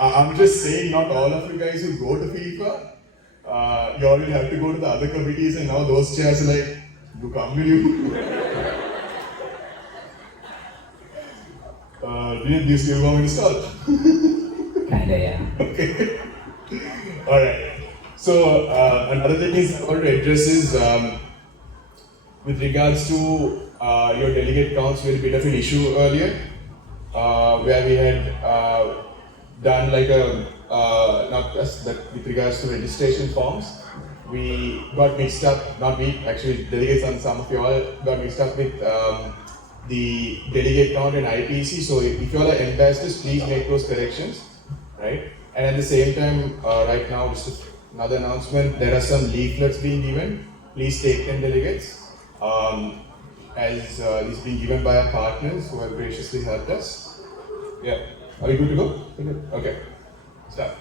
I'm just saying, not all of you guys who go to FIFA, you all will have to go to the other committees, and now those chairs are like, do come with you. Do you still want me to start? Kinda, yeah. Okay. Alright. So, another thing I want to address is with regards to your delegate counts, we had a bit of an issue earlier where we had done like not just that with regards to registration forms, we got mixed up, not we, actually delegates and some of you all got mixed up with the delegate count and IPC. So if you all are ambassadors, please make those corrections, right? And at the same time, right now, just another announcement, there are some leaflets being given. Please take them, delegates. as this is being given by our partners who have graciously helped us. Yeah, are we good to go? Okay, start.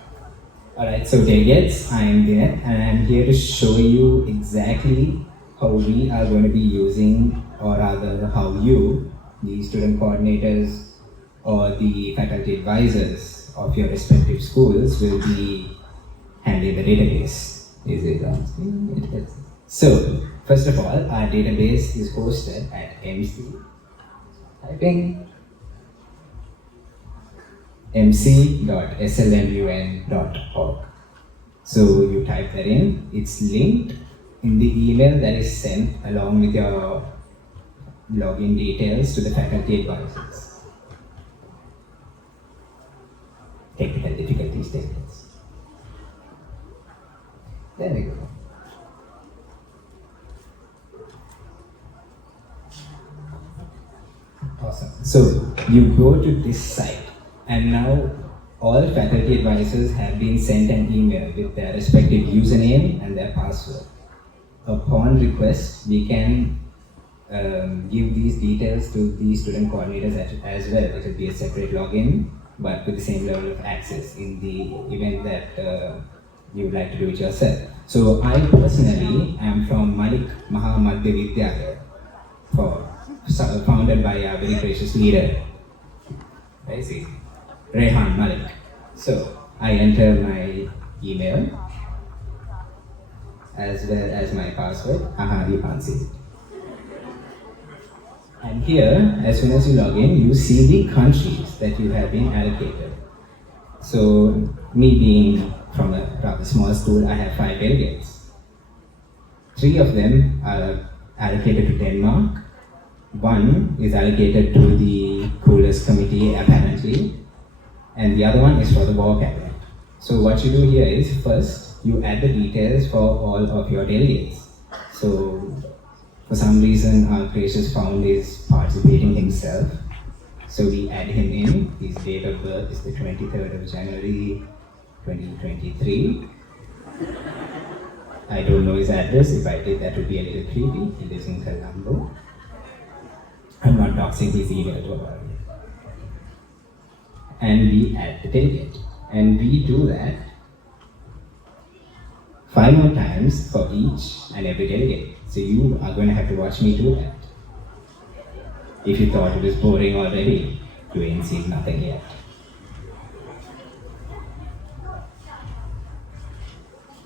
Alright, so delegates, I am there and I am here to show you exactly how we are going to be using, or rather how you, the student coordinators or the faculty advisors of your respective schools will be handling the database. Is it on? So, first of all, our database is hosted at mc.slmun.org. So you type that in, it's linked in the email that is sent along with your login details to the faculty advisors. Technical difficulties take place. There we go. Awesome. So you go to this site, and now all faculty advisors have been sent an email with their respective username and their password. Upon request, we can give these details to the student coordinators as well. It will be a separate login, but with the same level of access in the event that you would like to do it yourself. So I personally am from Malik Mahamadya Vidyalaya, founded by a very gracious leader, I see, Rehan Malik. So I enter my email as well as my password. You can't see it. And here, as soon as you log in, you see the countries that you have been allocated. So me being from a rather small school, I have 5 delegates. 3 of them are allocated to Denmark. 1 is allocated to the Caucus committee apparently, and the other one is for the war cabinet. So what you do here is, first you add the details for all of your delegates. So for some reason our gracious founder is participating himself, so we add him in. His date of birth is the 23rd of January 2023. I don't know his address. If I did, that would be a little creepy. He lives in Colombo. I'm not doxing his email, don't worry. And we add the delegate. And we do that 5 more times for each and every delegate. So you are going to have to watch me do that. If you thought it was boring already, you ain't seen nothing yet.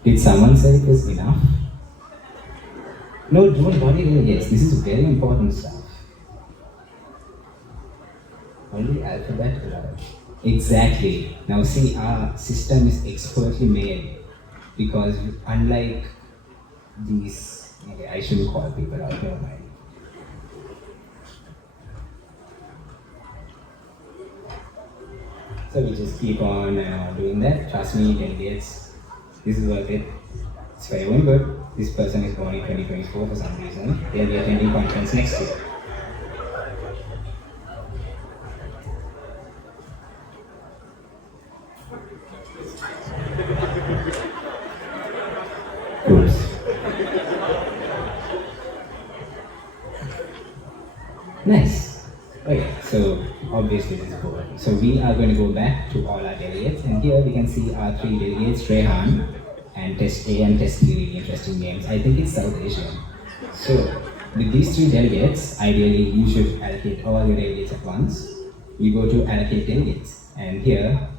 Did someone say it was enough? No, don't worry delegates. This is very important stuff. Only alphabet allowed. Exactly. Now see, our system is expertly made because unlike these, okay, I shouldn't call people out, never mind. So we just keep on doing that. Trust me, delegates, this is worth it. It's for everyone good. This person is born in 2024 for some reason. They'll be attending conference next year. Nice. Okay, so obviously this is boring. So we are going to go back to all our delegates, and here we can see our 3 delegates, Rehan and Test A and Test B, really interesting names. I think it's South Asian. So with these 3 delegates, ideally you should allocate all your delegates at once. You go to allocate delegates, and here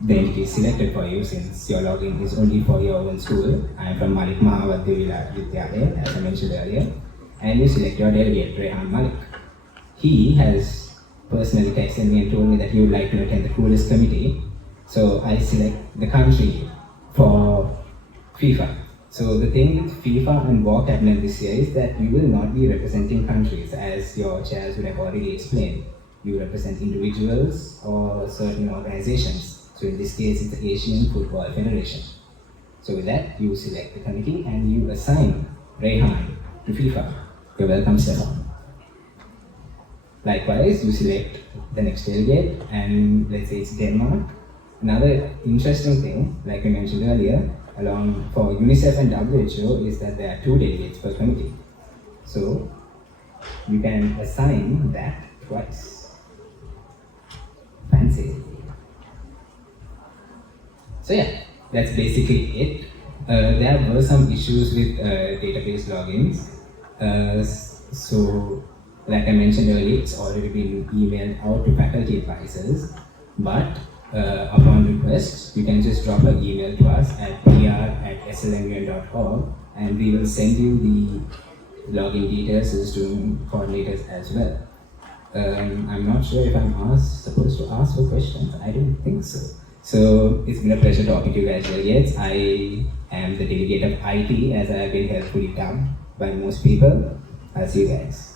the entity is selected for you since your login is only for your own school. I am from Malik Mahamadya Vidyalaya, as I mentioned earlier, and you select your delegate, Rehan Malik. He has personally texted me and told me that he would like to attend the Caucus committee. So I select the country for FIFA. So the thing with FIFA and war cabinet this year is that you will not be representing countries, as your chairs would have already explained. You represent individuals or certain organizations. So in this case, it's the Asian Football Federation. So with that, you select the committee and you assign Rehan to FIFA. You're welcome, Stefan. Likewise, you select the next delegate, and let's say it's Denmark. Another interesting thing, like I mentioned earlier, along for UNICEF and WHO, is that there are 2 delegates per committee. So you can assign that twice. Fancy. So yeah, that's basically it. There were some issues with database logins. So, like I mentioned earlier, it's already been emailed out to faculty advisors, but upon request, you can just drop an email to us at pr@slmun.org and we will send you the login details to the student coordinators as well. I'm not sure if I'm supposed to ask for questions. I don't think so. So it's been a pleasure talking to you guys, delegates. I am the delegate of IT, as I have been helpfully dubbed by most people. I'll see you guys.